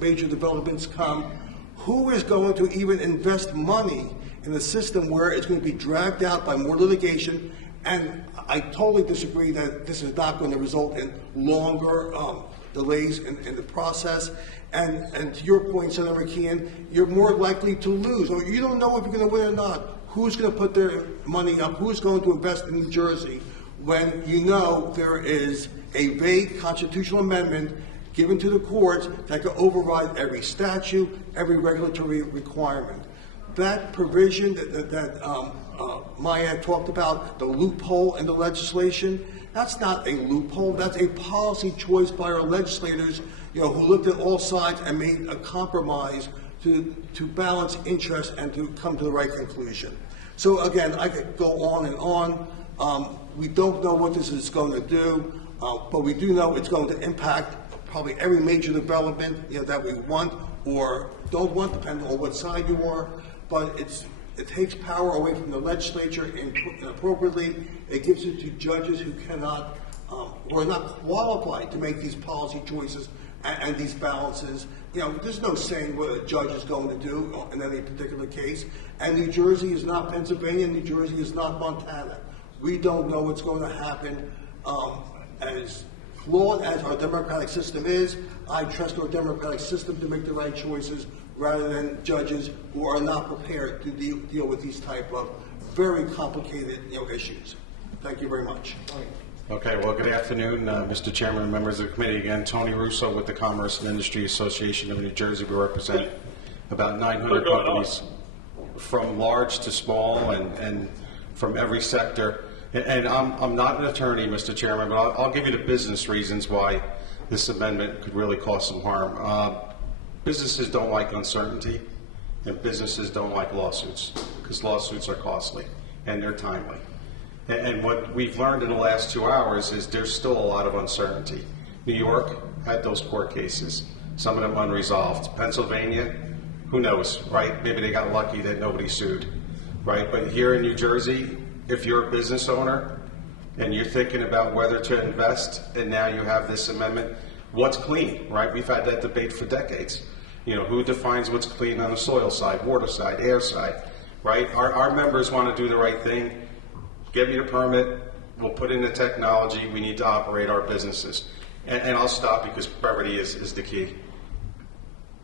major developments come. Who is going to even invest money in a system where it's going to be dragged out by more litigation? And I totally disagree that this is not going to result in longer delays in the process. And to your point, Senator McKeon, you're more likely to lose. Or you don't know if you're going to win or not. Who's going to put their money up? Who's going to invest in New Jersey when you know there is a vague constitutional amendment given to the courts that could override every statute, every regulatory requirement? That provision that Maya talked about, the loophole in the legislation, that's not a loophole. That's a policy choice by our legislators, who looked at all sides and made a compromise to balance interests and to come to the right conclusion. So again, I could go on and on. We don't know what this is going to do, but we do know it's going to impact probably every major development that we want or don't want, depending on what side you are. But it takes power away from the legislature inappropriately. It gives it to judges who cannot, who are not qualified to make these policy choices and these balances. There's no saying what a judge is going to do in any particular case. And New Jersey is not Pennsylvania. New Jersey is not Montana. We don't know what's going to happen. As flawed as our democratic system is, I trust our democratic system to make the right choices rather than judges who are not prepared to deal with these type of very complicated issues. Thank you very much. Okay, well, good afternoon, Mr. Chairman and members of the committee. Again, Tony Russo with the Commerce and Industry Association of New Jersey. We represent about 900 companies from large to small and from every sector. And I'm not an attorney, Mr. Chairman, but I'll give you the business reasons why this amendment could really cause some harm. Businesses don't like uncertainty, and businesses don't like lawsuits, because lawsuits are costly and they're timely. And what we've learned in the last 2 hours is there's still a lot of uncertainty. New York had those court cases, some of them unresolved. Pennsylvania, who knows, right? Maybe they got lucky that nobody sued, right? But here in New Jersey, if you're a business owner and you're thinking about whether to invest and now you have this amendment, what's clean, right? We've had that debate for decades. Who defines what's clean on the soil side, water side, air side, right? Our members want to do the right thing. Give me the permit. We'll put in the technology. We need to operate our businesses. And I'll stop because brevity is the key.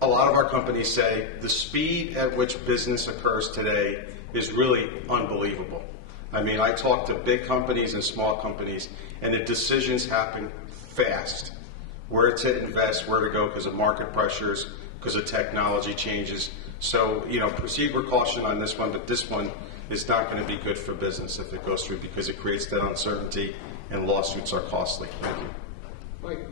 A lot of our companies say the speed at which business occurs today is really unbelievable. I mean, I talk to big companies and small companies, and the decisions happen fast. Where to invest, where to go because of market pressures, because of technology changes. So, proceed with caution on this one, but this one is not going to be good for business if it goes through because it creates that uncertainty and lawsuits are costly. Thank you. Mike.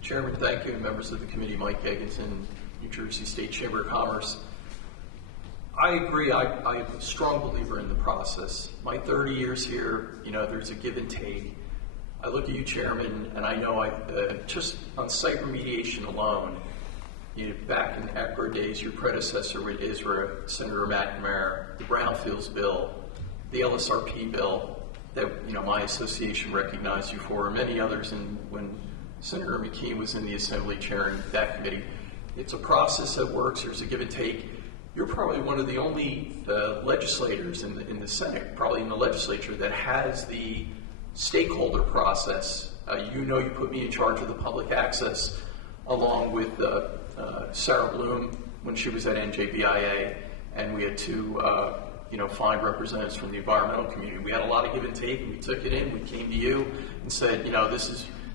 Chairman, thank you, and members of the committee. Mike Higginson, New Jersey State Chamber of Commerce. I agree. I'm a strong believer in the process. My 30 years here, there's a give and take. I look at you, Chairman, and I know just on site remediation alone, back in the ECRA days, your predecessor with Israel, Senator McNamara, the Brownfields bill, the LSRP bill that my association recognized you for, and many others, and when Senator McKean was in the Assembly chairing that committee. It's a process that works. There's a give and take. You're probably one of the only legislators in the Senate, probably in the legislature, that has the stakeholder process. You put me in charge of the public access along with Sarah Bloom when she was at NJBIA, and we had two fine representatives from the environmental community. We had a lot of give and take, and we took it in. We came to you and said,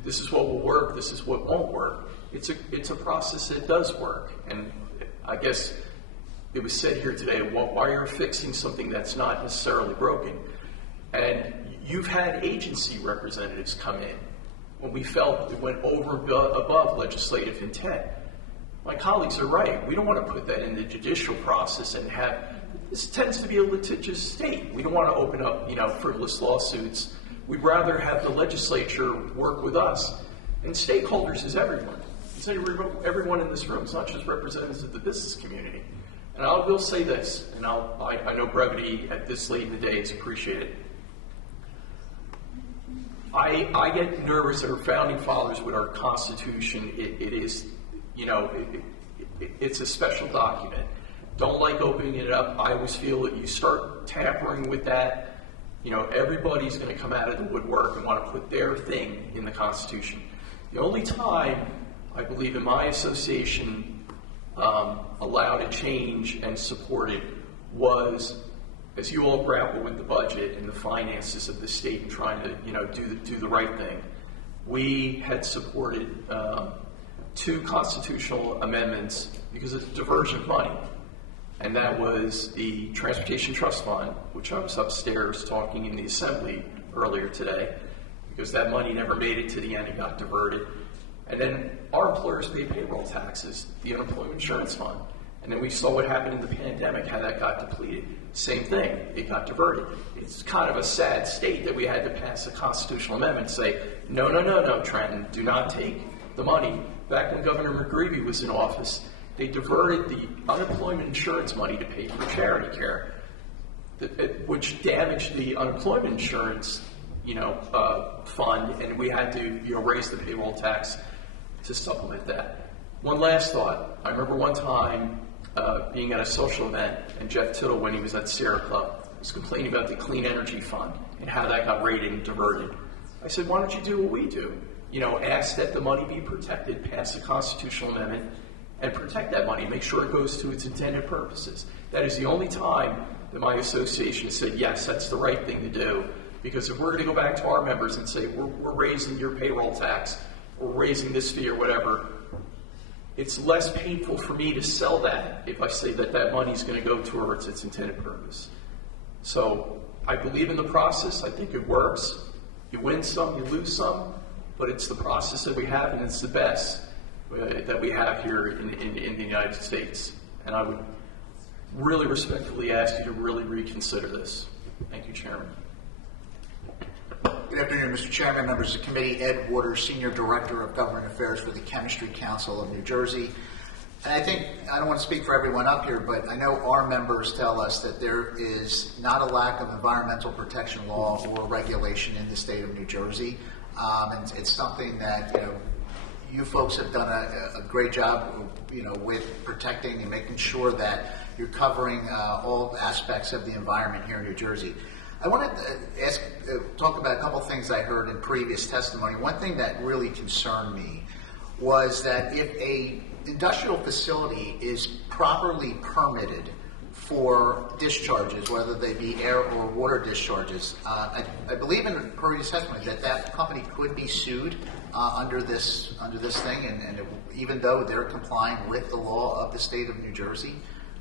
this is what will work, this is what won't work. It's a process that does work, and I guess it was said here today, why you're fixing something that's not necessarily broken. And you've had agency representatives come in when we felt it went above legislative intent. My colleagues are right. We don't want to put that in the judicial process and this tends to be a litigious state. We don't want to open up, frivolous lawsuits. We'd rather have the legislature work with us. And stakeholders is everyone. It's everyone in this room. It's not just representatives of the business community. And I will say this, and I know brevity at this late in the day is appreciated. I get nervous at our founding fathers with our Constitution. It is, it's a special document. Don't like opening it up. I always feel that you start tampering with that, everybody's going to come out of the woodwork and want to put their thing in the Constitution. The only time I believe in my association allowed a change and supported was as you all grapple with the budget and the finances of the state and trying to do the right thing. We had supported two constitutional amendments because it's diversion of money. And that was the Transportation Trust Fund, which I was upstairs talking in the Assembly earlier today, because that money never made it to the end and got diverted. And then our employers pay payroll taxes, the Unemployment Insurance Fund. And then we saw what happened in the pandemic, how that got depleted. Same thing, it got diverted. It's kind of a sad state that we had to pass a constitutional amendment and say, no, Trenton, do not take the money. Back when Governor McGreevey was in office, they diverted the unemployment insurance money to pay for charity care, which damaged the unemployment insurance, fund, and we had to, raise the payroll tax to supplement that. One last thought. I remember one time being at a social event, and Jeff Tittle, when he was at Sierra Club, was complaining about the Clean Energy Fund and how that got raided and diverted. I said, why don't you do what we do? Ask that the money be protected, pass a constitutional amendment, and protect that money, make sure it goes to its intended purposes. That is the only time that my association said, yes, that's the right thing to do. Because if we're going to go back to our members and say, we're raising your payroll tax, or raising this fee or whatever, it's less painful for me to sell that if I say that money is going to go towards its intended purpose. So I believe in the process. I think it works. You win some, you lose some, but it's the process that we have, and it's the best that we have here in the United States. And I would really respectfully ask you to really reconsider this. Thank you, Chairman. Good afternoon, Mr. Chairman, members of the committee. Ed Waters, Senior Director of Government Affairs for the Chemistry Council of New Jersey. And I don't want to speak for everyone up here, but I know our members tell us that there is not a lack of environmental protection law or regulation in the state of New Jersey. And it's something that, you folks have done a great job, with protecting and making sure that you're covering all aspects of the environment here in New Jersey. I wanted to talk about a couple things I heard in previous testimony. One thing that really concerned me was that if a industrial facility is properly permitted for discharges, whether they be air or water discharges, I believe in previous testimony that company could be sued under this thing, and even though they're complying with the law of the state of New Jersey.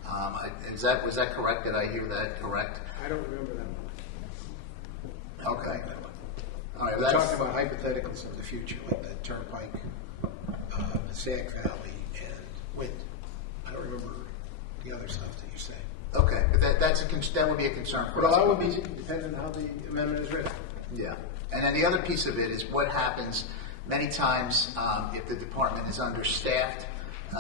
Was that correct? Did I hear that correct? I don't remember that one. Okay. All right, we're talking about hypotheticals of the future, like the Turnpike, the Sag Valley, and wind. I don't remember the other stuff that you say. Okay, but that would be a concern for us. Well, that would be dependent on how the amendment is written. Yeah, and then the other piece of it is what happens many times if the department is understaffed.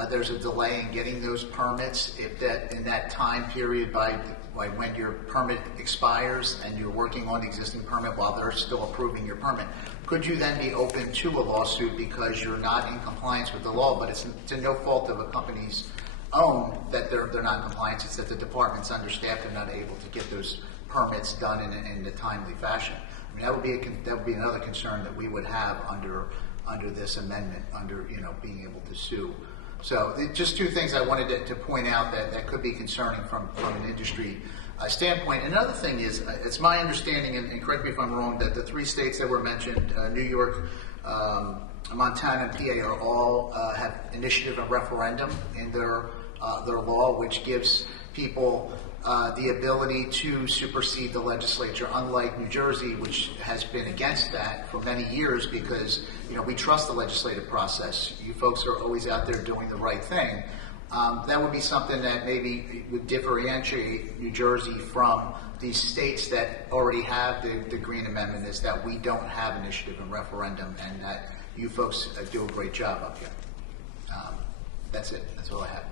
There's a delay in getting those permits. If that in that time period by when your permit expires and you're working on the existing permit while they're still approving your permit, could you then be open to a lawsuit because you're not in compliance with the law? But it's to no fault of a company's own that they're not in compliance. It's that the department's understaffed and not able to get those permits done in a timely fashion. I mean, that would be another concern that we would have under this amendment, under being able to sue. So just two things I wanted to point out that could be concerning from an industry standpoint. Another thing is, it's my understanding, and correct me if I'm wrong, that the three states that were mentioned, New York, Montana, and PA, are all have initiative and referendum in their law, which gives people the ability to supersede the legislature, unlike New Jersey, which has been against that for many years because we trust the legislative process. You folks are always out there doing the right thing. That would be something that maybe would differentiate New Jersey from these states that already have the Green Amendment, is that we don't have initiative and referendum, and that you folks do a great job up here. That's it. That's all I have.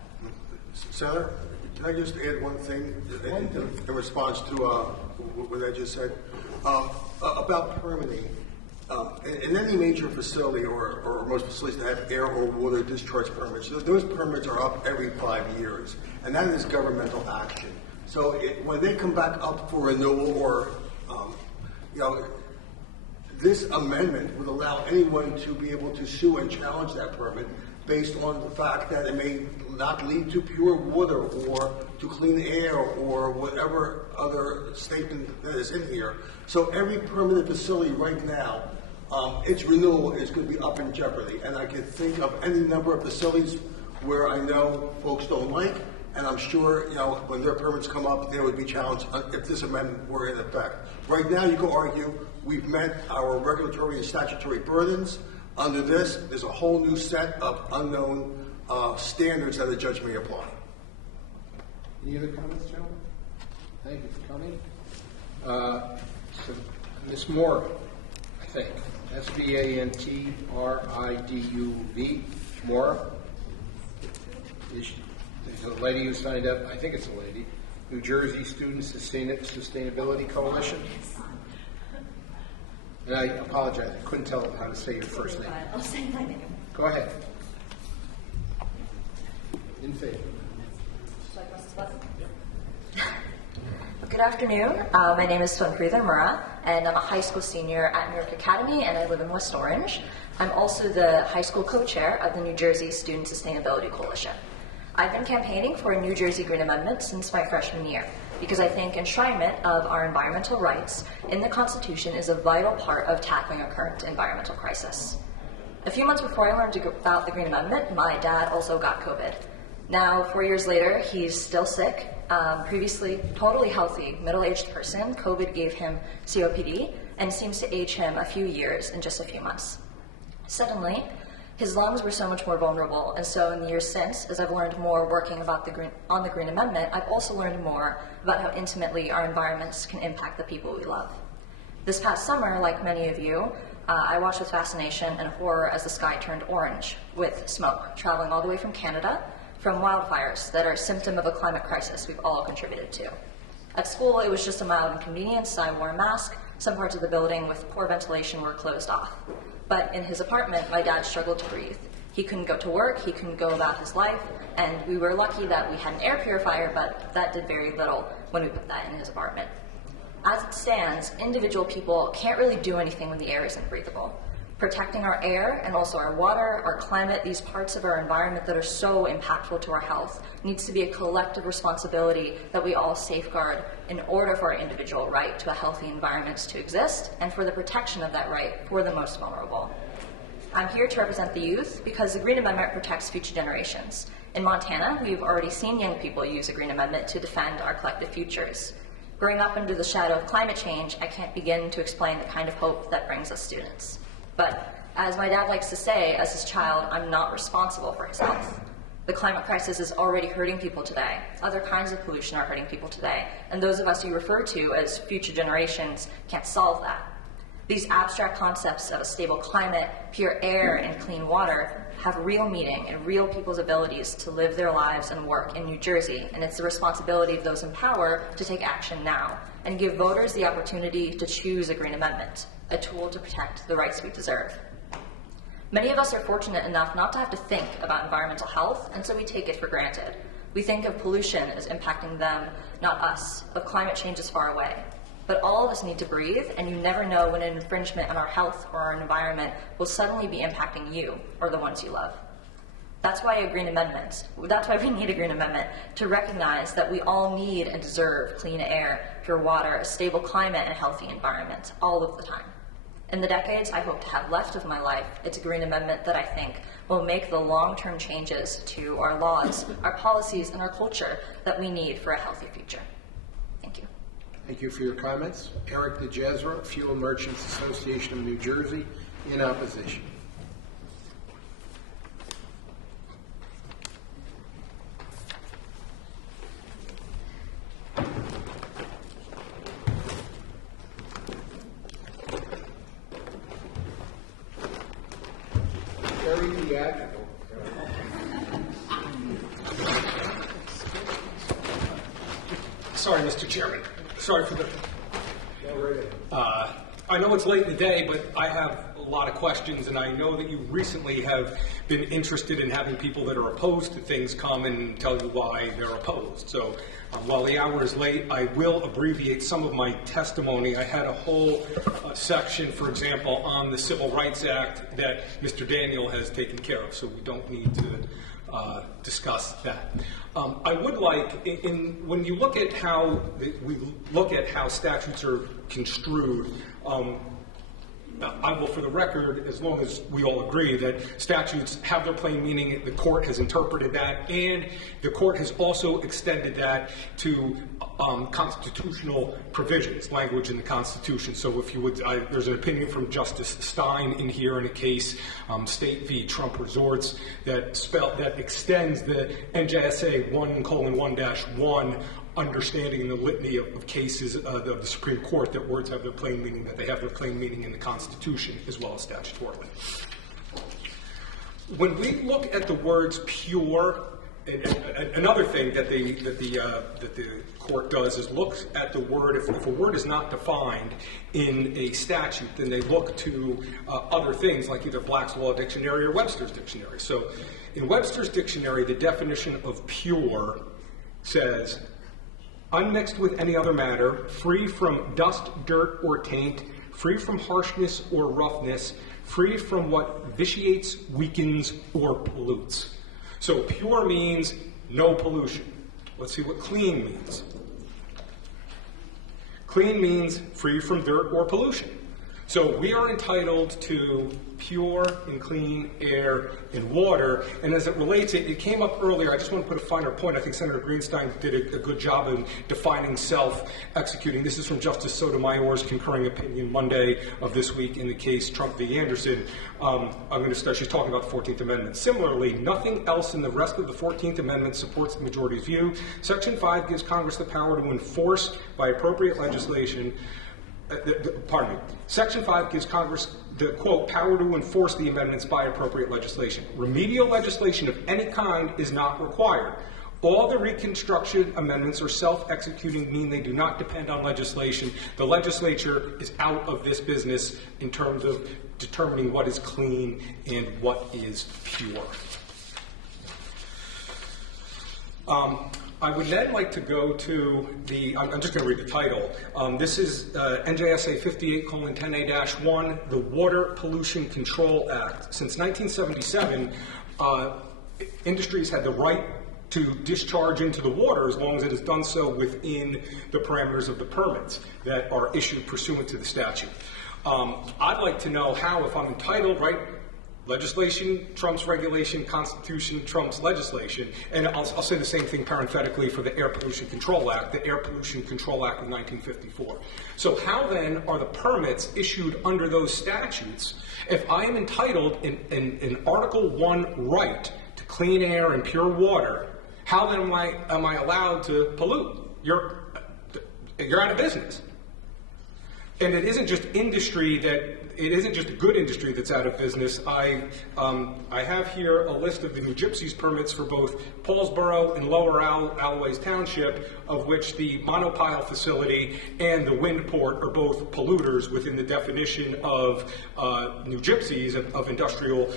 Senator, can I just add one thing in response to what I just said about permitting? In any major facility or most facilities that have air or water discharge permits, those permits are up every 5 years, and that is governmental action. So when they come back up for renewal, or this amendment would allow anyone to be able to sue and challenge that permit based on the fact that it may not lead to pure water or to clean air or whatever other statement that is in here. So every permanent facility right now, its renewal is going to be up in jeopardy. And I can think of any number of facilities where I know folks don't like, and I'm sure when their permits come up, they would be challenged if this amendment were in effect. Right now, you can argue we've met our regulatory and statutory burdens. Under this, there's a whole new set of unknown standards that a judge may apply. Any other comments, gentlemen? Thank you for coming. So, Ms. Moore, I think. Svantriduv. Moore. There's a lady who signed up. I think it's a lady. New Jersey Student Sustainability Coalition. And I apologize, I couldn't tell how to say your first name. I'll say my name. Go ahead. In favor. Good afternoon. My name is Svantriduv Mura, and I'm a high school senior at New York Academy, and I live in West Orange. I'm also the high school co-chair of the New Jersey Student Sustainability Coalition. I've been campaigning for a New Jersey Green Amendment since my freshman year, because I think enshrinement of our environmental rights in the Constitution is a vital part of tackling our current environmental crisis. A few months before I learned about the Green Amendment, my dad also got COVID. Now, 4 years later, he's still sick. Previously totally healthy, middle-aged person, COVID gave him COPD and seems to age him a few years in just a few months. Suddenly, his lungs were so much more vulnerable, and so in the years since, as I've learned more working on the Green Amendment, I've also learned more about how intimately our environments can impact the people we love. This past summer, like many of you, I watched with fascination and horror as the sky turned orange with smoke traveling all the way from Canada from wildfires that are a symptom of a climate crisis we've all contributed to. At school, it was just a mild inconvenience. I wore a mask. Some parts of the building with poor ventilation were closed off. But in his apartment, my dad struggled to breathe. He couldn't go to work, he couldn't go about his life, and we were lucky that we had an air purifier, but that did very little when we put that in his apartment. As it stands, individual people can't really do anything when the air isn't breathable. Protecting our air and also our water, our climate, these parts of our environment that are so impactful to our health needs to be a collective responsibility that we all safeguard in order for our individual right to a healthy environment to exist and for the protection of that right for the most vulnerable. I'm here to represent the youth because the Green Amendment protects future generations. In Montana, we've already seen young people use the Green Amendment to defend our collective futures. Growing up under the shadow of climate change, I can't begin to explain the kind of hope that brings us students. But as my dad likes to say, as his child, I'm not responsible for his health. The climate crisis is already hurting people today. Other kinds of pollution are hurting people today. And those of us you refer to as future generations can't solve that. These abstract concepts of a stable climate, pure air, and clean water have real meaning and real people's abilities to live their lives and work in New Jersey, and it's the responsibility of those in power to take action now and give voters the opportunity to choose a green amendment, a tool to protect the rights we deserve. Many of us are fortunate enough not to have to think about environmental health, and so we take it for granted. We think of pollution as impacting them, not us, of climate change as far away. But all of us need to breathe, and you never know when an infringement on our health or our environment will suddenly be impacting you or the ones you love. That's why we need a green amendment, to recognize that we all need and deserve clean air, pure water, a stable climate, and a healthy environment, all of the time. In the decades I hope to have left of my life, it's a green amendment that I think will make the long-term changes to our laws, our policies, and our culture that we need for a healthy future. Thank you. Thank you for your comments. Eric DeJezra, Fuel Merchants Association of New Jersey, in opposition. Very theatrical. Sorry, Mr. Chairman. Sorry for the... I know it's late in the day, but I have a lot of questions, and I know that you recently have been interested in having people that are opposed to things come and tell you why they're opposed. So while the hour is late, I will abbreviate some of my testimony. I had a whole section, for example, on the Civil Rights Act that Mr. Daniel has taken care of, so we don't need to discuss that. I would like, when you look at how we look at how statutes are construed, I will, for the record, as long as we all agree that statutes have their plain meaning, the court has interpreted that, and the court has also extended that to constitutional provisions, language in the Constitution. So if you would, there's an opinion from Justice Stein in here in a case, State v. Trump Resorts, that extends the NJSA 1:1-1 understanding in the litany of cases of the Supreme Court that words have their plain meaning, that they have their plain meaning in the Constitution as well as statutorily. When we look at the words pure, another thing that the court does is look at the word. If a word is not defined in a statute, then they look to other things like either Black's Law Dictionary or Webster's Dictionary. So in Webster's Dictionary, the definition of pure says, unmixed with any other matter, free from dust, dirt, or taint, free from harshness or roughness, free from what vitiates, weakens, or pollutes. So pure means no pollution. Let's see what clean means. Clean means free from dirt or pollution. So we are entitled to pure and clean air and water. And as it relates, it came up earlier, I just want to put a finer point. I think Senator Greenstein did a good job in defining self-executing. This is from Justice Sotomayor's concurring opinion Monday of this week in the case Trump v. Anderson. I'm going to start, she's talking about the 14th Amendment. Similarly, nothing else in the rest of the 14th Amendment supports the majority's view. Section 5 gives Congress the power to enforce by appropriate legislation Section 5 gives Congress the, quote, power to enforce the amendments by appropriate legislation. Remedial legislation of any kind is not required. All the Reconstruction amendments are self-executing, mean they do not depend on legislation. The legislature is out of this business in terms of determining what is clean and what is pure. I would then like to go to I'm just going to read the title. This is NJSA 58:10A-1, the Water Pollution Control Act. Since 1977, industries had the right to discharge into the water as long as it has done so within the parameters of the permits that are issued pursuant to the statute. I'd like to know how, if I'm entitled, right, legislation trumps regulation, Constitution trumps legislation. And I'll say the same thing parenthetically for the Air Pollution Control Act, the Air Pollution Control Act of 1954. So how then are the permits issued under those statutes if I am entitled in Article 1 right to clean air and pure water, how then am I allowed to pollute? You're out of business. And it isn't just it isn't just a good industry that's out of business. I have here a list of the New Gypsies permits for both Paulsboro and Lower Alloways Township, of which the monopile facility and the wind port are both polluters within the definition of New Gypsies of industrial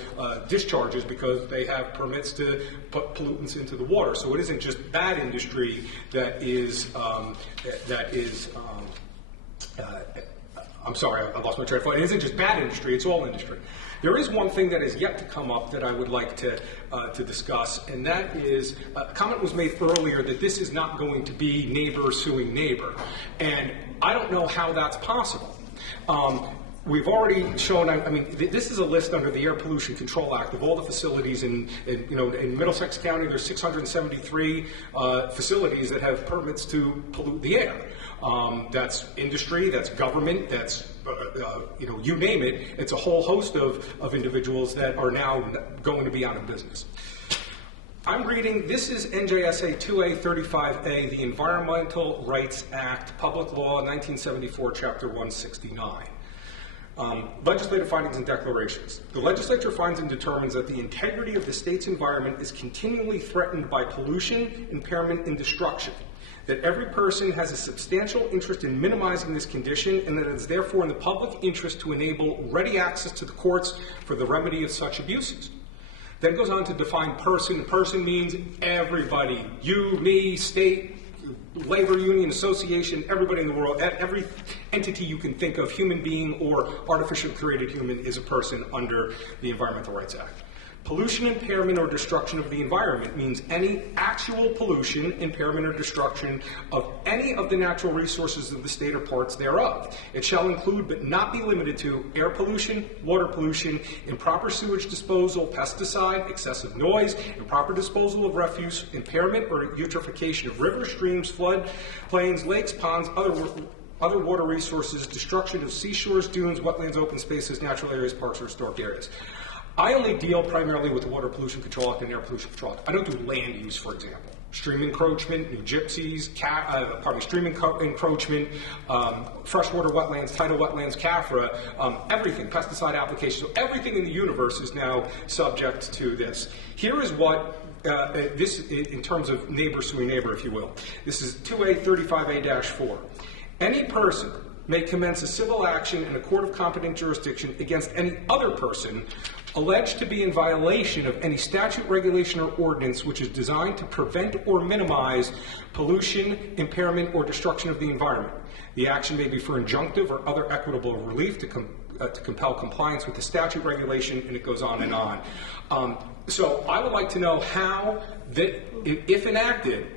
discharges, because they have permits to put pollutants into the water. So it isn't just bad industry that is I'm sorry, I lost my train of thought. It isn't just bad industry, it's all industry. There is one thing that is yet to come up that I would like to discuss, and that is, a comment was made earlier that this is not going to be neighbor suing neighbor. And I don't know how that's possible. We've already shown, this is a list under the Air Pollution Control Act of all the facilities in Middlesex County. There's 673 facilities that have permits to pollute the air. That's industry, that's government, that's, you name it. It's a whole host of individuals that are now going to be out of business. I'm reading, this is NJSA 2A35A, the Environmental Rights Act, Public Law 1974, Chapter 169. Legislative findings and declarations. The legislature finds and determines that the integrity of the state's environment is continually threatened by pollution, impairment, and destruction. That every person has a substantial interest in minimizing this condition, and that it is therefore in the public interest to enable ready access to the courts for the remedy of such abuses. Then goes on to define person. Person means everybody. You, me, state, labor union, association, everybody in the world, every entity you can think of, human being or artificially created human, is a person under the Environmental Rights Act. Pollution, impairment, or destruction of the environment means any actual pollution, impairment, or destruction of any of the natural resources of the state or parts thereof. It shall include, but not be limited to, air pollution, water pollution, improper sewage disposal, pesticide, excessive noise, improper disposal of refuse, impairment or eutrophication of rivers, streams, flood plains, lakes, ponds, other water resources, destruction of seashores, dunes, wetlands, open spaces, natural areas, parks, or historic areas. I only deal primarily with the Water Pollution Control Act and Air Pollution Control Act. I don't do land use, for example. Stream encroachment, New Gypsies, stream encroachment, freshwater wetlands, tidal wetlands, CAFRA, everything, pesticide applications. So everything in the universe is now subject to this. Here is what this, in terms of neighbor suing neighbor, if you will. This is 2A35A-4. Any person may commence a civil action in a court of competent jurisdiction against any other person alleged to be in violation of any statute, regulation, or ordinance which is designed to prevent or minimize pollution, impairment, or destruction of the environment. The action may be for injunctive or other equitable relief to compel compliance with the statute, regulation, and it goes on and on. So I would like to know how, that, if enacted,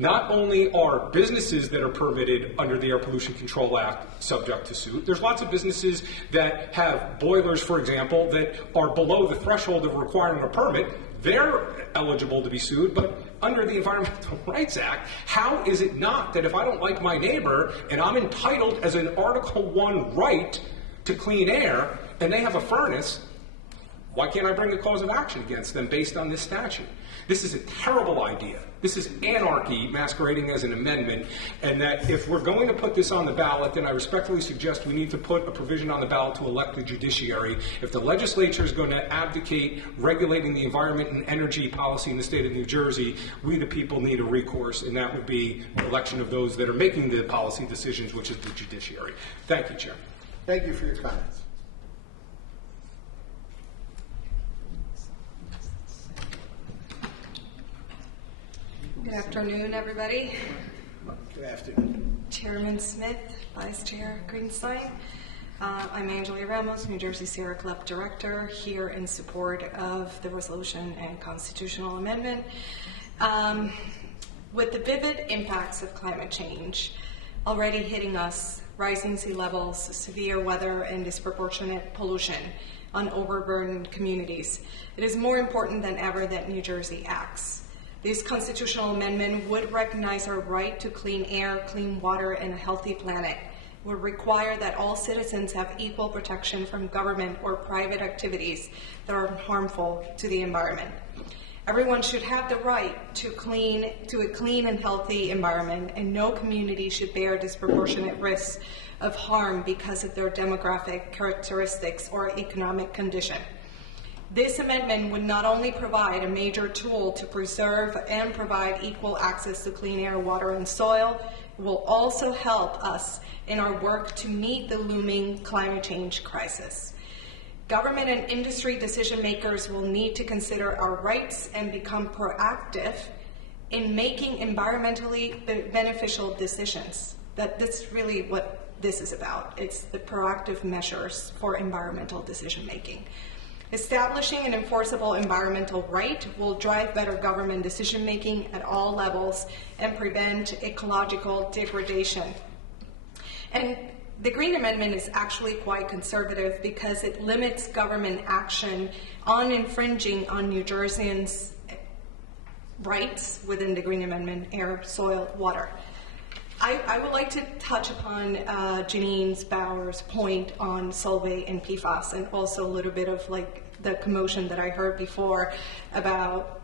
not only are businesses that are permitted under the Air Pollution Control Act subject to suit, there's lots of businesses that have boilers, for example, that are below the threshold of requiring a permit. They're eligible to be sued, but under the Environmental Rights Act, how is it not that if I don't like my neighbor and I'm entitled as an Article I right to clean air and they have a furnace, why can't I bring a cause of action against them based on this statute? This is a terrible idea. This is anarchy masquerading as an amendment, and that if we're going to put this on the ballot, then I respectfully suggest we need to put a provision on the ballot to elect the judiciary. If the legislature is going to advocate regulating the environment and energy policy in the state of New Jersey, we the people need a recourse, and that would be the election of those that are making the policy decisions, which is the judiciary. Thank you, Chair. Thank you for your comments. Good afternoon, everybody. Good afternoon. Chairman Smith, Vice Chair Greenstein. I'm Angelia Ramos, New Jersey Sierra Club Director, here in support of the resolution and constitutional amendment. With the vivid impacts of climate change already hitting us, rising sea levels, severe weather, and disproportionate pollution on overburdened communities, it is more important than ever that New Jersey acts. This constitutional amendment would recognize our right to clean air, clean water, and a healthy planet. It would require that all citizens have equal protection from government or private activities that are harmful to the environment. Everyone should have the right to a clean and healthy environment, and no community should bear disproportionate risks of harm because of their demographic characteristics or economic condition. This amendment would not only provide a major tool to preserve and provide equal access to clean air, water, and soil, it will also help us in our work to meet the looming climate change crisis. Government and industry decision makers will need to consider our rights and become proactive in making environmentally beneficial decisions. That's really what this is about. It's the proactive measures for environmental decision making. Establishing an enforceable environmental right will drive better government decision making at all levels and prevent ecological degradation. And the Green Amendment is actually quite conservative because it limits government action on infringing on New Jerseyans' rights within the Green Amendment: air, soil, water. I would like to touch upon Janine Bauer's point on Solvay and PFAS, and also a little bit of like the commotion that I heard before about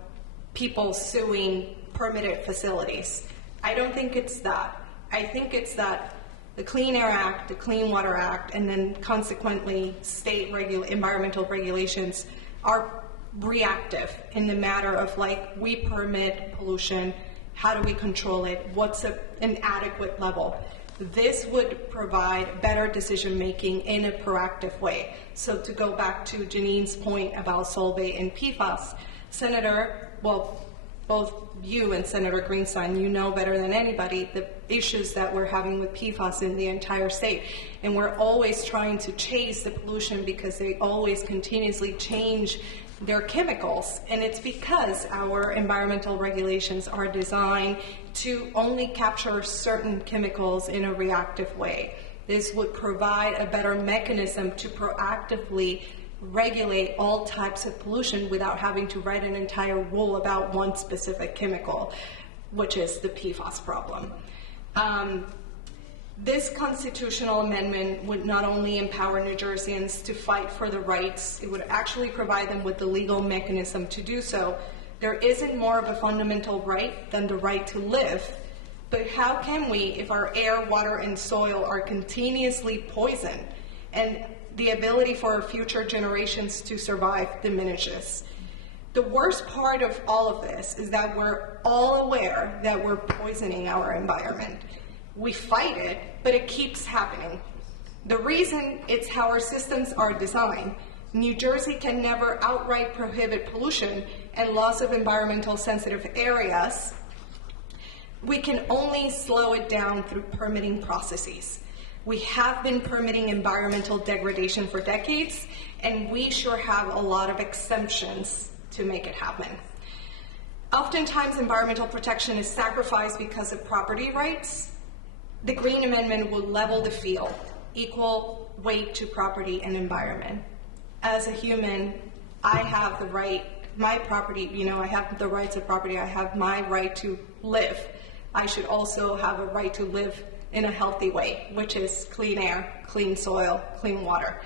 people suing permitted facilities. I don't think it's that. I think it's that the Clean Air Act, the Clean Water Act, and then consequently state environmental regulations are reactive in the matter of like, we permit pollution, how do we control it, what's an adequate level. This would provide better decision making in a proactive way. So to go back to Janine's point about Solvay and PFAS, Senator, well, both you and Senator Greenstein, you know better than anybody the issues that we're having with PFAS in the entire state. And we're always trying to chase the pollution because they always continuously change their chemicals. And it's because our environmental regulations are designed to only capture certain chemicals in a reactive way. This would provide a better mechanism to proactively regulate all types of pollution without having to write an entire rule about one specific chemical, which is the PFAS problem. This constitutional amendment would not only empower New Jerseyans to fight for the rights, it would actually provide them with the legal mechanism to do so. There isn't more of a fundamental right than the right to live. But how can we, if our air, water, and soil are continuously poisoned and the ability for our future generations to survive diminishes? The worst part of all of this is that we're all aware that we're poisoning our environment. We fight it, but it keeps happening. The reason it's how our systems are designed. New Jersey can never outright prohibit pollution and loss of environmental sensitive areas. We can only slow it down through permitting processes. We have been permitting environmental degradation for decades, and we sure have a lot of exemptions to make it happen. Oftentimes, environmental protection is sacrificed because of property rights. The Green Amendment will level the field, equal weight to property and environment. As a human, I have the right, my property, I have the rights of property, I have my right to live. I should also have a right to live in a healthy way, which is clean air, clean soil, clean water.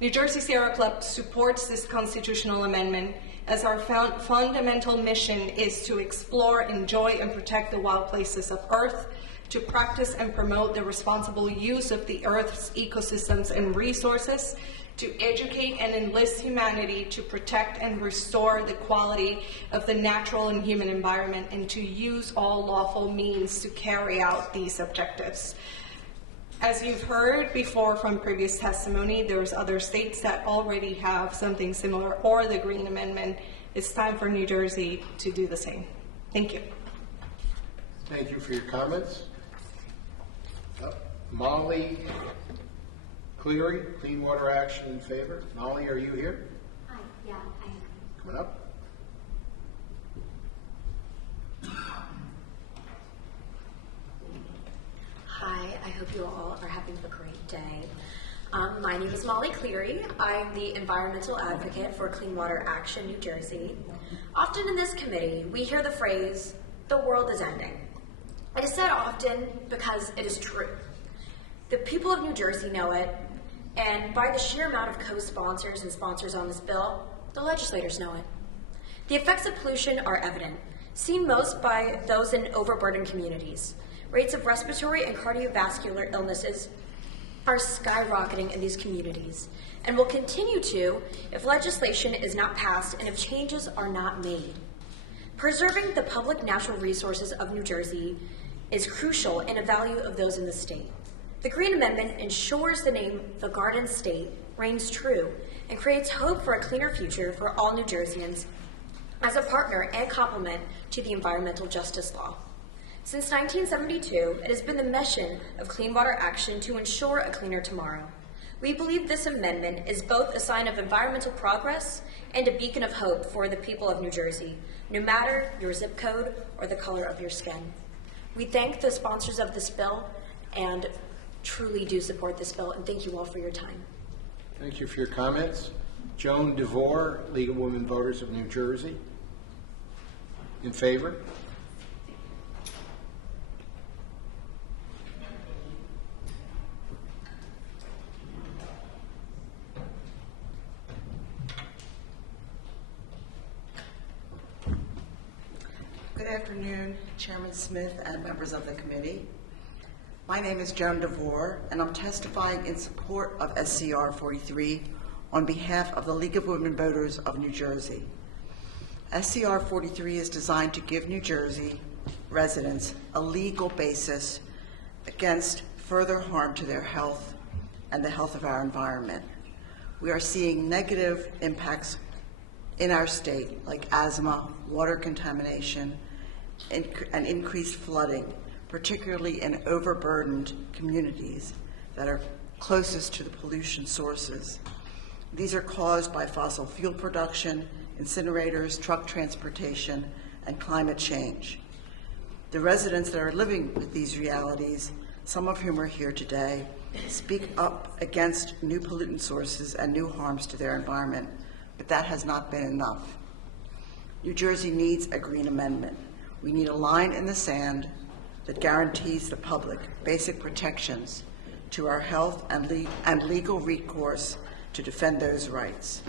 New Jersey Sierra Club supports this constitutional amendment as our fundamental mission is to explore, enjoy, and protect the wild places of Earth, to practice and promote the responsible use of the Earth's ecosystems and resources, to educate and enlist humanity to protect and restore the quality of the natural and human environment, and to use all lawful means to carry out these objectives. As you've heard before from previous testimony, there's other states that already have something similar, or the Green Amendment. It's time for New Jersey to do the same. Thank you. Thank you for your comments. Molly Cleary, Clean Water Action in favor. Molly, are you here? Hi, yeah, I am. Coming up. Hi, I hope you all are having a great day. My name is Molly Cleary. I'm the environmental advocate for Clean Water Action New Jersey. Often in this committee, we hear the phrase, "the world is ending." It is said often because it is true. The people of New Jersey know it, and by the sheer amount of co-sponsors and sponsors on this bill, the legislators know it. The effects of pollution are evident, seen most by those in overburdened communities. Rates of respiratory and cardiovascular illnesses are skyrocketing in these communities and will continue to if legislation is not passed and if changes are not made. Preserving the public natural resources of New Jersey is crucial in the value of those in the state. The Green Amendment ensures the name the Garden State reigns true and creates hope for a cleaner future for all New Jerseyans as a partner and complement to the environmental justice law. Since 1972, it has been the mission of Clean Water Action to ensure a cleaner tomorrow. We believe this amendment is both a sign of environmental progress and a beacon of hope for the people of New Jersey, no matter your zip code or the color of your skin. We thank the sponsors of this bill and truly do support this bill, and thank you all for your time. Thank you for your comments. Joan DeVore, League of Women Voters of New Jersey. In favor? Good afternoon, Chairman Smith and members of the committee. My name is Joan DeVore, and I'm testifying in support of SCR 43 on behalf of the League of Women Voters of New Jersey. SCR 43 is designed to give New Jersey residents a legal basis against further harm to their health and the health of our environment. We are seeing negative impacts in our state, like asthma, water contamination, and increased flooding, particularly in overburdened communities that are closest to the pollution sources. These are caused by fossil fuel production, incinerators, truck transportation, and climate change. The residents that are living with these realities, some of whom are here today, speak up against new pollutant sources and new harms to their environment, but that has not been enough. New Jersey needs a green amendment. We need a line in the sand that guarantees the public basic protections to our health and legal recourse to defend those rights.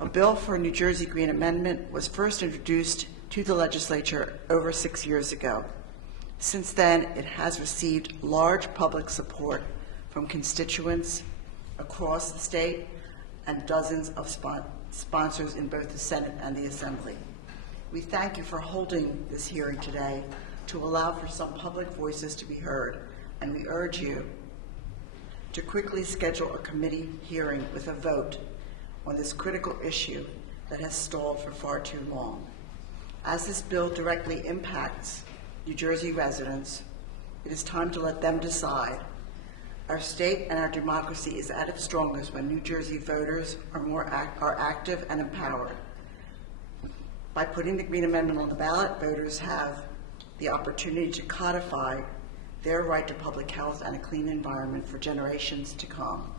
A bill for a New Jersey Green Amendment was first introduced to the legislature over 6 years ago. Since then, it has received large public support from constituents across the state and dozens of sponsors in both the Senate and the Assembly. We thank you for holding this hearing today to allow for some public voices to be heard, and we urge you to quickly schedule a committee hearing with a vote on this critical issue that has stalled for far too long. As this bill directly impacts New Jersey residents, it is time to let them decide. Our state and our democracy is at its strongest when New Jersey voters are active and empowered. By putting the Green Amendment on the ballot, voters have the opportunity to codify their right to public health and a clean environment for generations to come.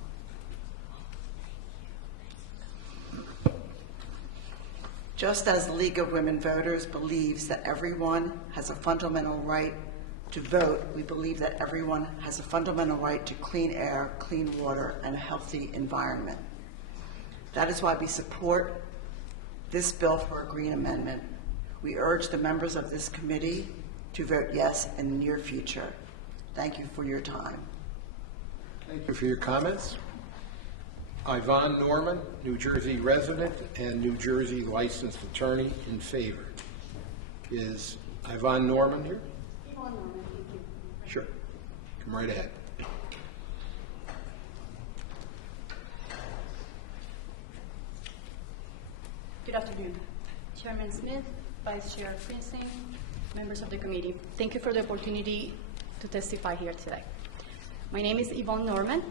Just as the League of Women Voters believes that everyone has a fundamental right to vote, we believe that everyone has a fundamental right to clean air, clean water, and a healthy environment. That is why we support this bill for a Green Amendment. We urge the members of this committee to vote yes in the near future. Thank you for your time. Thank you for your comments. Yvonne Norman, New Jersey resident and New Jersey licensed attorney, in favor. Is Yvonne Norman here? Yvonne Norman, thank you. Sure. Come right ahead. Good afternoon. Chairman Smith, Vice Chair Friesen, members of the committee. Thank you for the opportunity to testify here today. My name is Yvonne Norman.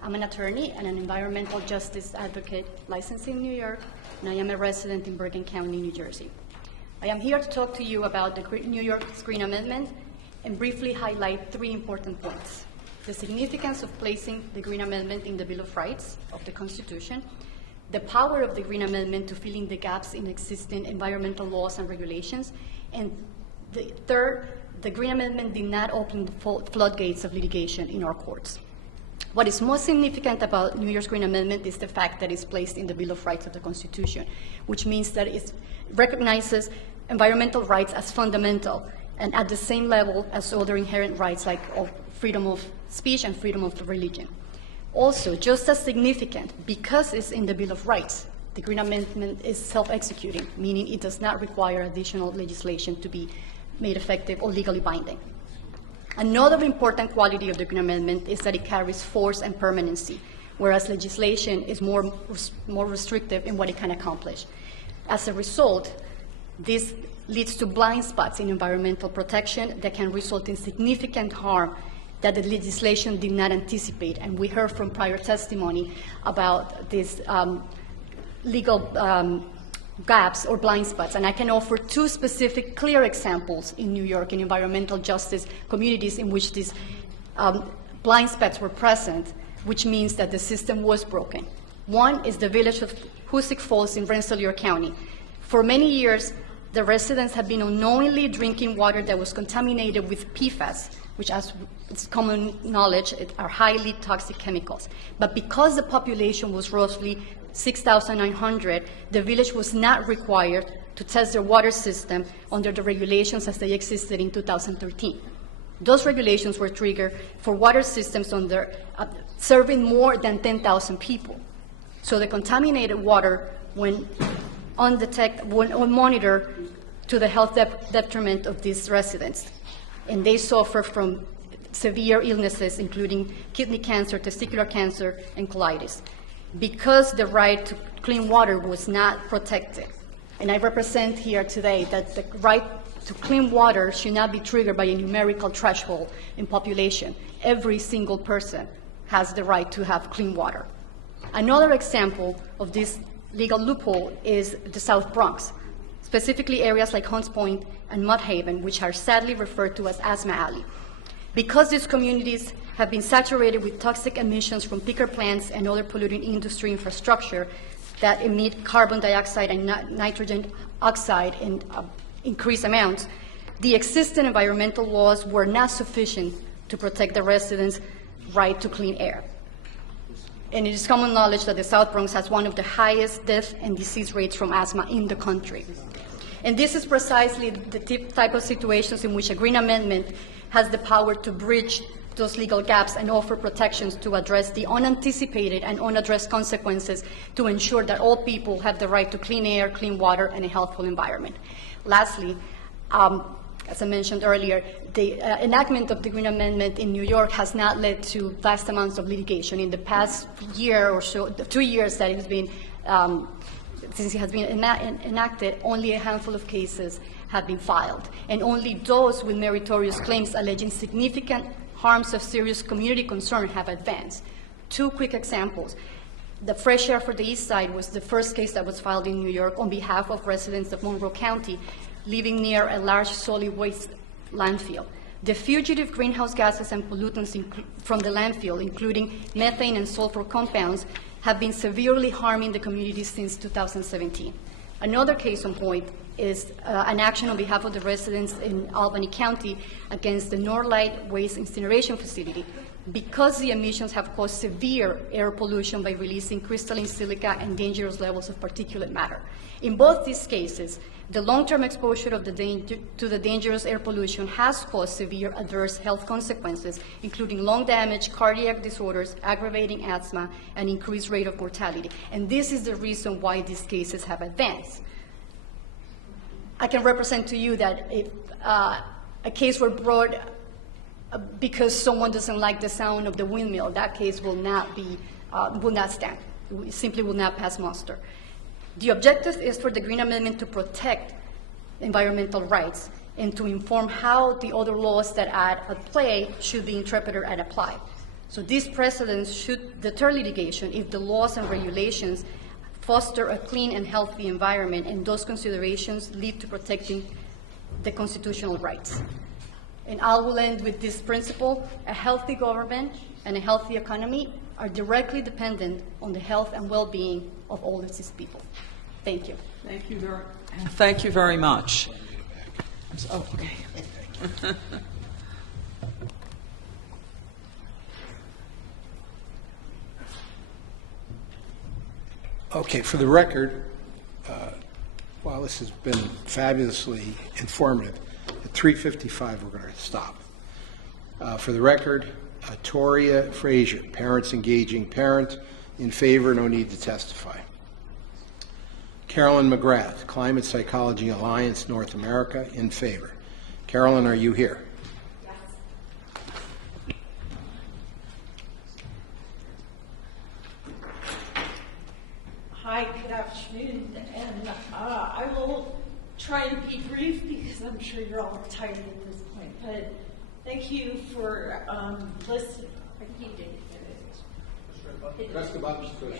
I'm an attorney and an environmental justice advocate licensed in New York, and I am a resident in Bergen County, New Jersey. I am here to talk to you about the New York's Green Amendment and briefly highlight 3 important points: the significance of placing the Green Amendment in the Bill of Rights of the Constitution, the power of the Green Amendment to fill in the gaps in existing environmental laws and regulations, and the third, the Green Amendment did not open the floodgates of litigation in our courts. What is most significant about New York's Green Amendment is the fact that it's placed in the Bill of Rights of the Constitution, which means that it recognizes environmental rights as fundamental and at the same level as other inherent rights like freedom of speech and freedom of religion. Also, just as significant, because it's in the Bill of Rights, the Green Amendment is self-executing, meaning it does not require additional legislation to be made effective or legally binding. Another important quality of the Green Amendment is that it carries force and permanency, whereas legislation is more restrictive in what it can accomplish. As a result, this leads to blind spots in environmental protection that can result in significant harm that the legislation did not anticipate. And we heard from prior testimony about these legal gaps or blind spots. And I can offer two specific clear examples in New York in environmental justice communities in which these blind spots were present, which means that the system was broken. One is the village of Hoosick Falls in Rensselaer County. For many years, the residents have been unknowingly drinking water that was contaminated with PFAS, which, as it's common knowledge, are highly toxic chemicals. But because the population was roughly 6,900, the village was not required to test their water system under the regulations as they existed in 2013. Those regulations were triggered for water systems serving more than 10,000 people. So the contaminated water went unmonitored to the health detriment of these residents. And they suffer from severe illnesses, including kidney cancer, testicular cancer, and colitis, because the right to clean water was not protected. And I represent here today that the right to clean water should not be triggered by a numerical threshold in population. Every single person has the right to have clean water. Another example of this legal loophole is the South Bronx, specifically areas like Hunts Point and Mud Haven, which are sadly referred to as Asthma Alley. Because these communities have been saturated with toxic emissions from picker plants and other polluting industry infrastructure that emit carbon dioxide and nitrogen oxide in increased amounts, the existing environmental laws were not sufficient to protect the residents' right to clean air. And it is common knowledge that the South Bronx has one of the highest death and disease rates from asthma in the country. And this is precisely the type of situations in which a Green Amendment has the power to bridge those legal gaps and offer protections to address the unanticipated and unaddressed consequences to ensure that all people have the right to clean air, clean water, and a healthful environment. Lastly, as I mentioned earlier, the enactment of the Green Amendment in New York has not led to vast amounts of litigation. In the past year or so, the 2 years that it's been, since it has been enacted, only a handful of cases have been filed, and only those with meritorious claims alleging significant harms of serious community concern have advanced. Two quick examples. The Fresh Air for the East Side was the first case that was filed in New York on behalf of residents of Monroe County living near a large solid waste landfill. The fugitive greenhouse gases and pollutants from the landfill, including methane and sulfur compounds, have been severely harming the community since 2017. Another case in point is an action on behalf of the residents in Albany County against the Norlight Waste Incineration Facility, because the emissions have caused severe air pollution by releasing crystalline silica and dangerous levels of particulate matter. In both these cases, the long-term exposure of to the dangerous air pollution has caused severe adverse health consequences, including lung damage, cardiac disorders, aggravating asthma, and increased rate of mortality. And this is the reason why these cases have advanced. I can represent to you that if a case were brought because someone doesn't like the sound of the windmill, that case will not stand. It simply will not pass muster. The objective is for the Green Amendment to protect environmental rights and to inform how the other laws that are at play should be interpreted and applied. So these precedents should deter litigation if the laws and regulations foster a clean and healthy environment, and those considerations lead to protecting the constitutional rights. And I will end with this principle: a healthy government and a healthy economy are directly dependent on the health and well-being of all of these people. Thank you. Thank you very much. Oh, okay. Okay, for the record, while this has been fabulously informative, at 3:55 we're going to stop. For the record, Toria Frazier, parents engaging parent, in favor, no need to testify. Carolyn McGrath, Climate Psychology Alliance North America, in favor. Carolyn, are you here? Hi, good afternoon, and I will try and be brief because I'm sure you're all tired at this point, but thank you for listening. Press the buttons to go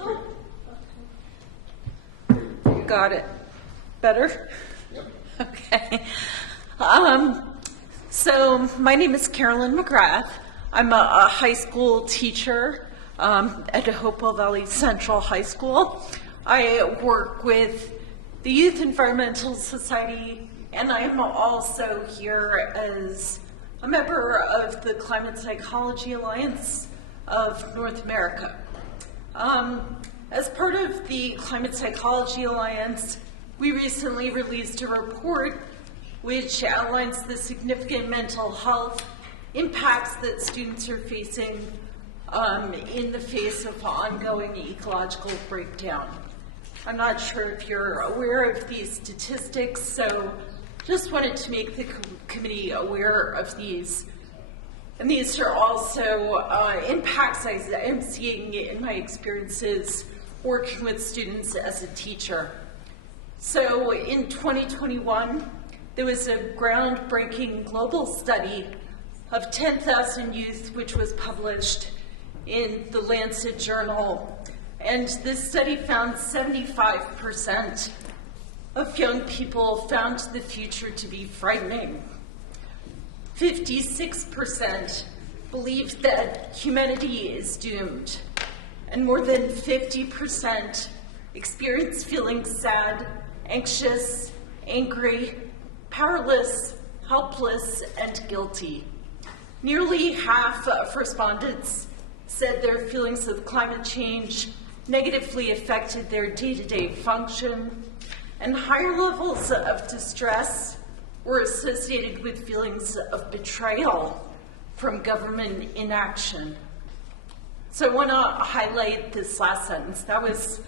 straight. Got it. Better? Yep. Okay. So my name is Carolyn McGrath. I'm a high school teacher at Hopewell Valley Central High School. I work with the Youth Environmental Society, and I am also here as a member of the Climate Psychology Alliance of North America. As part of the Climate Psychology Alliance, we recently released a report which outlines the significant mental health impacts that students are facing in the face of ongoing ecological breakdown. I'm not sure if you're aware of these statistics, so just wanted to make the committee aware of these. And these are also impacts I'm seeing in my experiences working with students as a teacher. So in 2021, there was a groundbreaking global study of 10,000 youth, which was published in the Lancet Journal. And this study found 75% of young people found the future to be frightening. 56% believed that humanity is doomed. And more than 50% experienced feeling sad, anxious, angry, powerless, helpless, and guilty. Nearly half of respondents said their feelings of climate change negatively affected their day-to-day function, and higher levels of distress were associated with feelings of betrayal from government inaction. So I want to highlight this last sentence. That was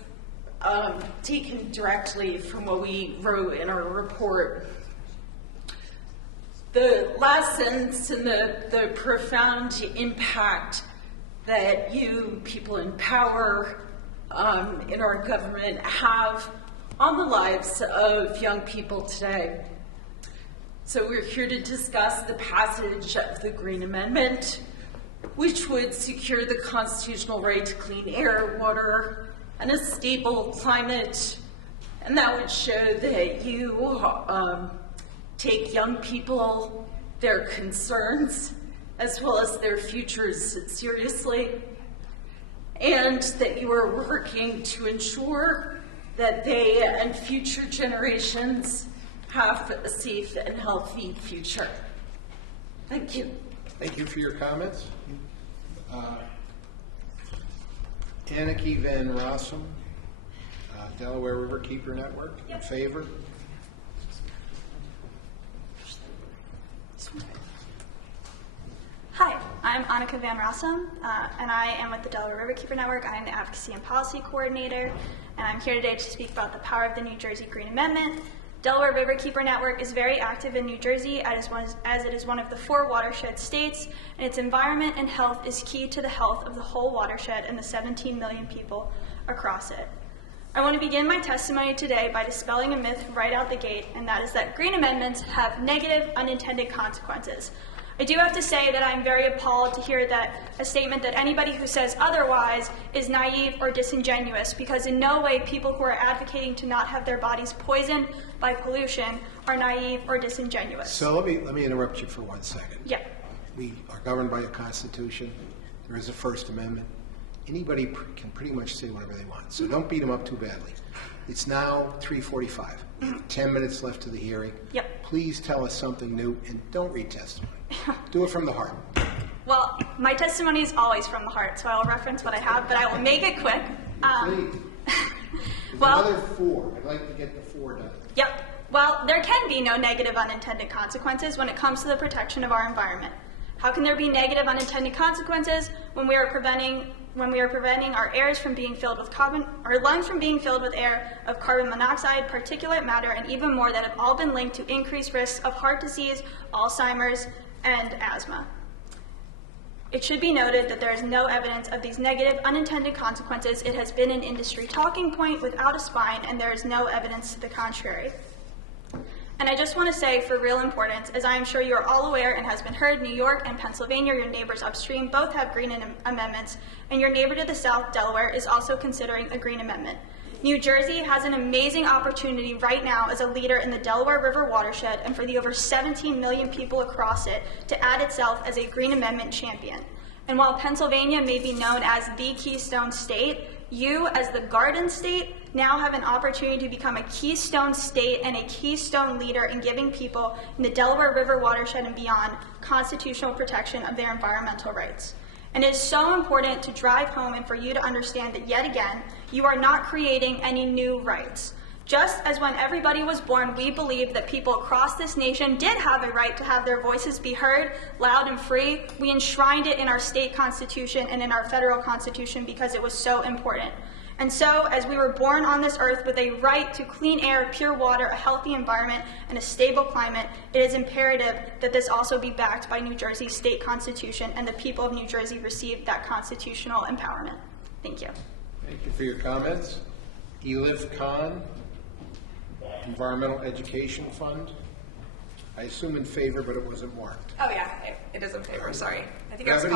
taken directly from what we wrote in our report. The last sentence and the profound impact that you, people in power, in our government have on the lives of young people today. So we're here to discuss the passage of the Green Amendment, which would secure the constitutional right to clean air, water, and a stable climate, and that would show that you take young people, their concerns, as well as their futures seriously, and that you are working to ensure that they and future generations have a safe and healthy future. Thank you. Thank you for your comments. Anneke Van Rossum, Delaware Riverkeeper Network, in favor? Hi, I'm Annika Van Rossum, and I am with the Delaware Riverkeeper Network. I am the Advocacy and Policy Coordinator, and I'm here today to speak about the power of the New Jersey Green Amendment. Delaware Riverkeeper Network is very active in New Jersey as it is one of the 4 watershed states, and its environment and health is key to the health of the whole watershed and the 17 million people across it. I want to begin my testimony today by dispelling a myth right out the gate, and that is that green amendments have negative, unintended consequences. I do have to say that I'm very appalled to hear that a statement that anybody who says otherwise is naive or disingenuous, because in no way people who are advocating to not have their bodies poisoned by pollution are naive or disingenuous. So let me interrupt you for 1 second. Yeah. We are governed by a Constitution. There is a First Amendment. Anybody can pretty much say whatever they want, so don't beat them up too badly. It's now 3:45. 10 minutes left to the hearing. Yep. Please tell us something new, and don't read testimony. Do it from the heart. Well, my testimony is always from the heart, so I will reference what I have, but I will make it quick. Well- another 4. I'd like to get the 4 done. Yep. Well, there can be no negative unintended consequences when it comes to the protection of our environment. How can there be negative unintended consequences when we are preventing our airs from being filled with carbon, our lungs from being filled with air of carbon monoxide, particulate matter, and even more that have all been linked to increased risks of heart disease, Alzheimer's, and asthma. It should be noted that there is no evidence of these negative unintended consequences. It has been an industry talking point without a spine, and there is no evidence to the contrary. And I just want to say, for real importance, as I am sure you are all aware and has been heard, New York and Pennsylvania, your neighbors upstream, both have green amendments, and your neighbor to the south, Delaware, is also considering a green amendment. New Jersey has an amazing opportunity right now as a leader in the Delaware River watershed and for the over 17 million people across it to add itself as a green amendment champion. And while Pennsylvania may be known as the Keystone State, you, as the Garden State, now have an opportunity to become a Keystone State and a Keystone leader in giving people in the Delaware River watershed and beyond constitutional protection of their environmental rights. And it is so important to drive home and for you to understand that, yet again, you are not creating any new rights. Just as when everybody was born, we believed that people across this nation did have a right to have their voices be heard, loud and free, we enshrined it in our state constitution and in our federal constitution because it was so important. And so, as we were born on this earth with a right to clean air, pure water, a healthy environment, and a stable climate, it is imperative that this also be backed by New Jersey's state constitution and the people of New Jersey receive that constitutional empowerment. Thank you. Thank you for your comments. Elif Khan, Environmental Education Fund. I assume in favor, but it wasn't marked. Oh yeah, it is in favor, sorry. I think Gravity.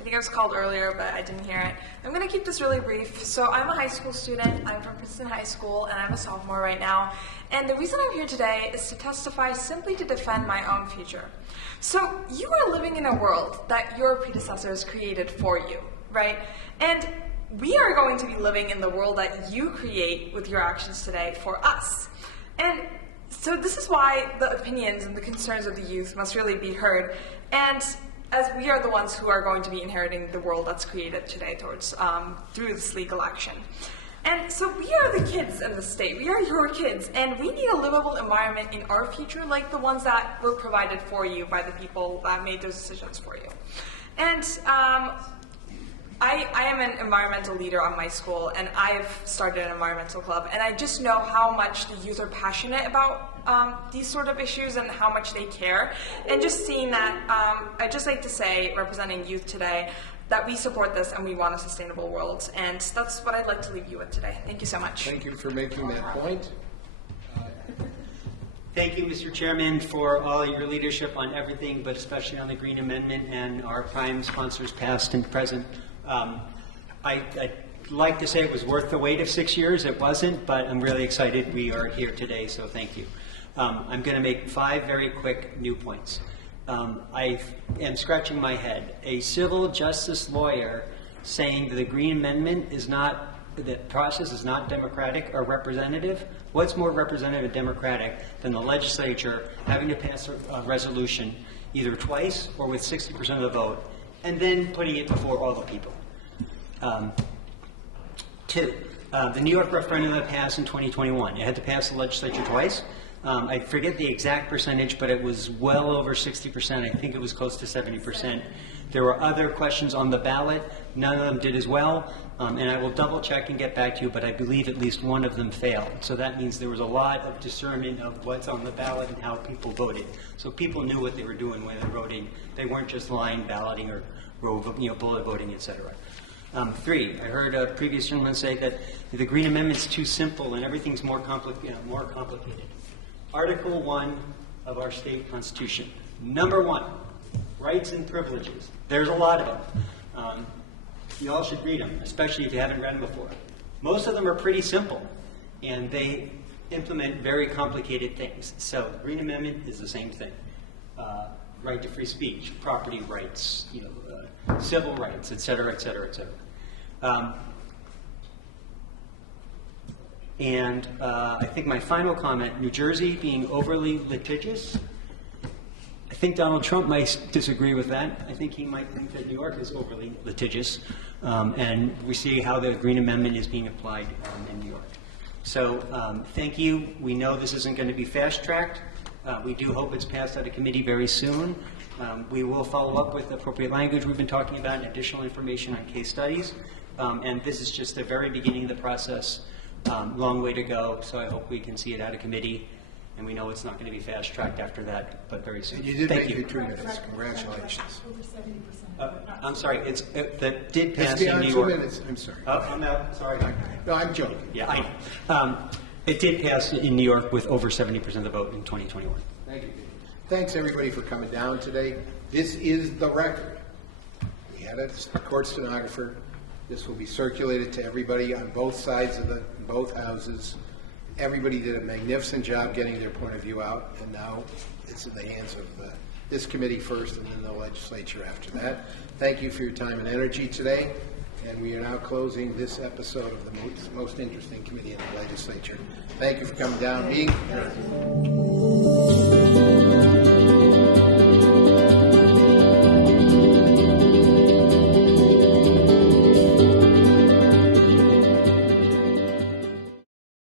I think I was called earlier, but I didn't hear it. I'm going to keep this really brief. So I'm a high school student. I'm from Princeton High School, and I'm a sophomore right now. And the reason I'm here today is to testify simply to defend my own future. So you are living in a world that your predecessors created for you, right? And we are going to be living in the world that you create with your actions today for us. And so this is why the opinions and the concerns of the youth must really be heard. And as we are the ones who are going to be inheriting the world that's created today towards through this legal action. And so we are the kids in the state. We are your kids, and we need a livable environment in our future like the ones that were provided for you by the people that made those decisions for you. And I am an environmental leader on my school, and I've started an environmental club, and I just know how much the youth are passionate about these sort of issues and how much they care. And just seeing that, I'd just like to say, representing youth today, that we support this and we want a sustainable world. And that's what I'd like to leave you with today. Thank you so much. Thank you for making that point. Thank you, Mr. Chairman, for all your leadership on everything, but especially on the Green Amendment and our prime sponsors, past and present. I'd like to say it was worth the wait of 6 years. It wasn't, but I'm really excited we are here today, so thank you. I'm going to make 5 very quick new points. I am scratching my head. A civil justice lawyer saying that the Green Amendment is not, the process is not democratic or representative. What's more representative and democratic than the legislature having to pass a resolution either twice or with 60% of the vote, and then putting it before all the people? 2, the New York referendum that passed in 2021. It had to pass the legislature twice. I forget the exact percentage, but it was well over 60%. I think it was close to 70%. There were other questions on the ballot. None of them did as well. And I will double check and get back to you, but I believe at least one of them failed. So that means there was a lot of discernment of what's on the ballot and how people voted. So people knew what they were doing when they were voting. They weren't just line balloting or bullet voting, etc. 3, I heard a previous gentleman say that the Green Amendment's too simple and everything's more complicated. Article 1 of our state constitution. Number 1, rights and privileges. There's a lot of them. You all should read them, especially if you haven't read them before. Most of them are pretty simple, and they implement very complicated things. So the Green Amendment is the same thing. Right to free speech, property rights, civil rights, et cetera, et cetera, et cetera. And I think my final comment, New Jersey being overly litigious, I think Donald Trump might disagree with that. I think he might think that New York is overly litigious, and we see how the Green Amendment is being applied in New York. So thank you. We know this isn't going to be fast-tracked. We do hope it's passed out of committee very soon. We will follow up with appropriate language we've been talking about and additional information on case studies. And this is just the very beginning of the process. Long way to go, so I hope we can see it out of committee. And we know it's not going to be fast-tracked after that, but very soon. And you did Thank make you. your 2 minutes. Congratulations. I'm sorry, that did pass It's in beyond New 2 York. minutes. I'm sorry. Oh, I'm out, sorry. No, I'm joking. Yeah, I know. It did pass in New York with over 70% of the vote in 2021. Thank you, David. Thanks, everybody, for coming down today. This is the record. We had a court stenographer. This will be circulated to everybody on both sides of both houses. Everybody did a magnificent job getting their point of view out, and now it's in the hands of this committee first and then the legislature after that. Thank you for your time and energy today, and we are now closing this episode of the most interesting committee in the legislature. Thank you for coming down. Meeting adjourned.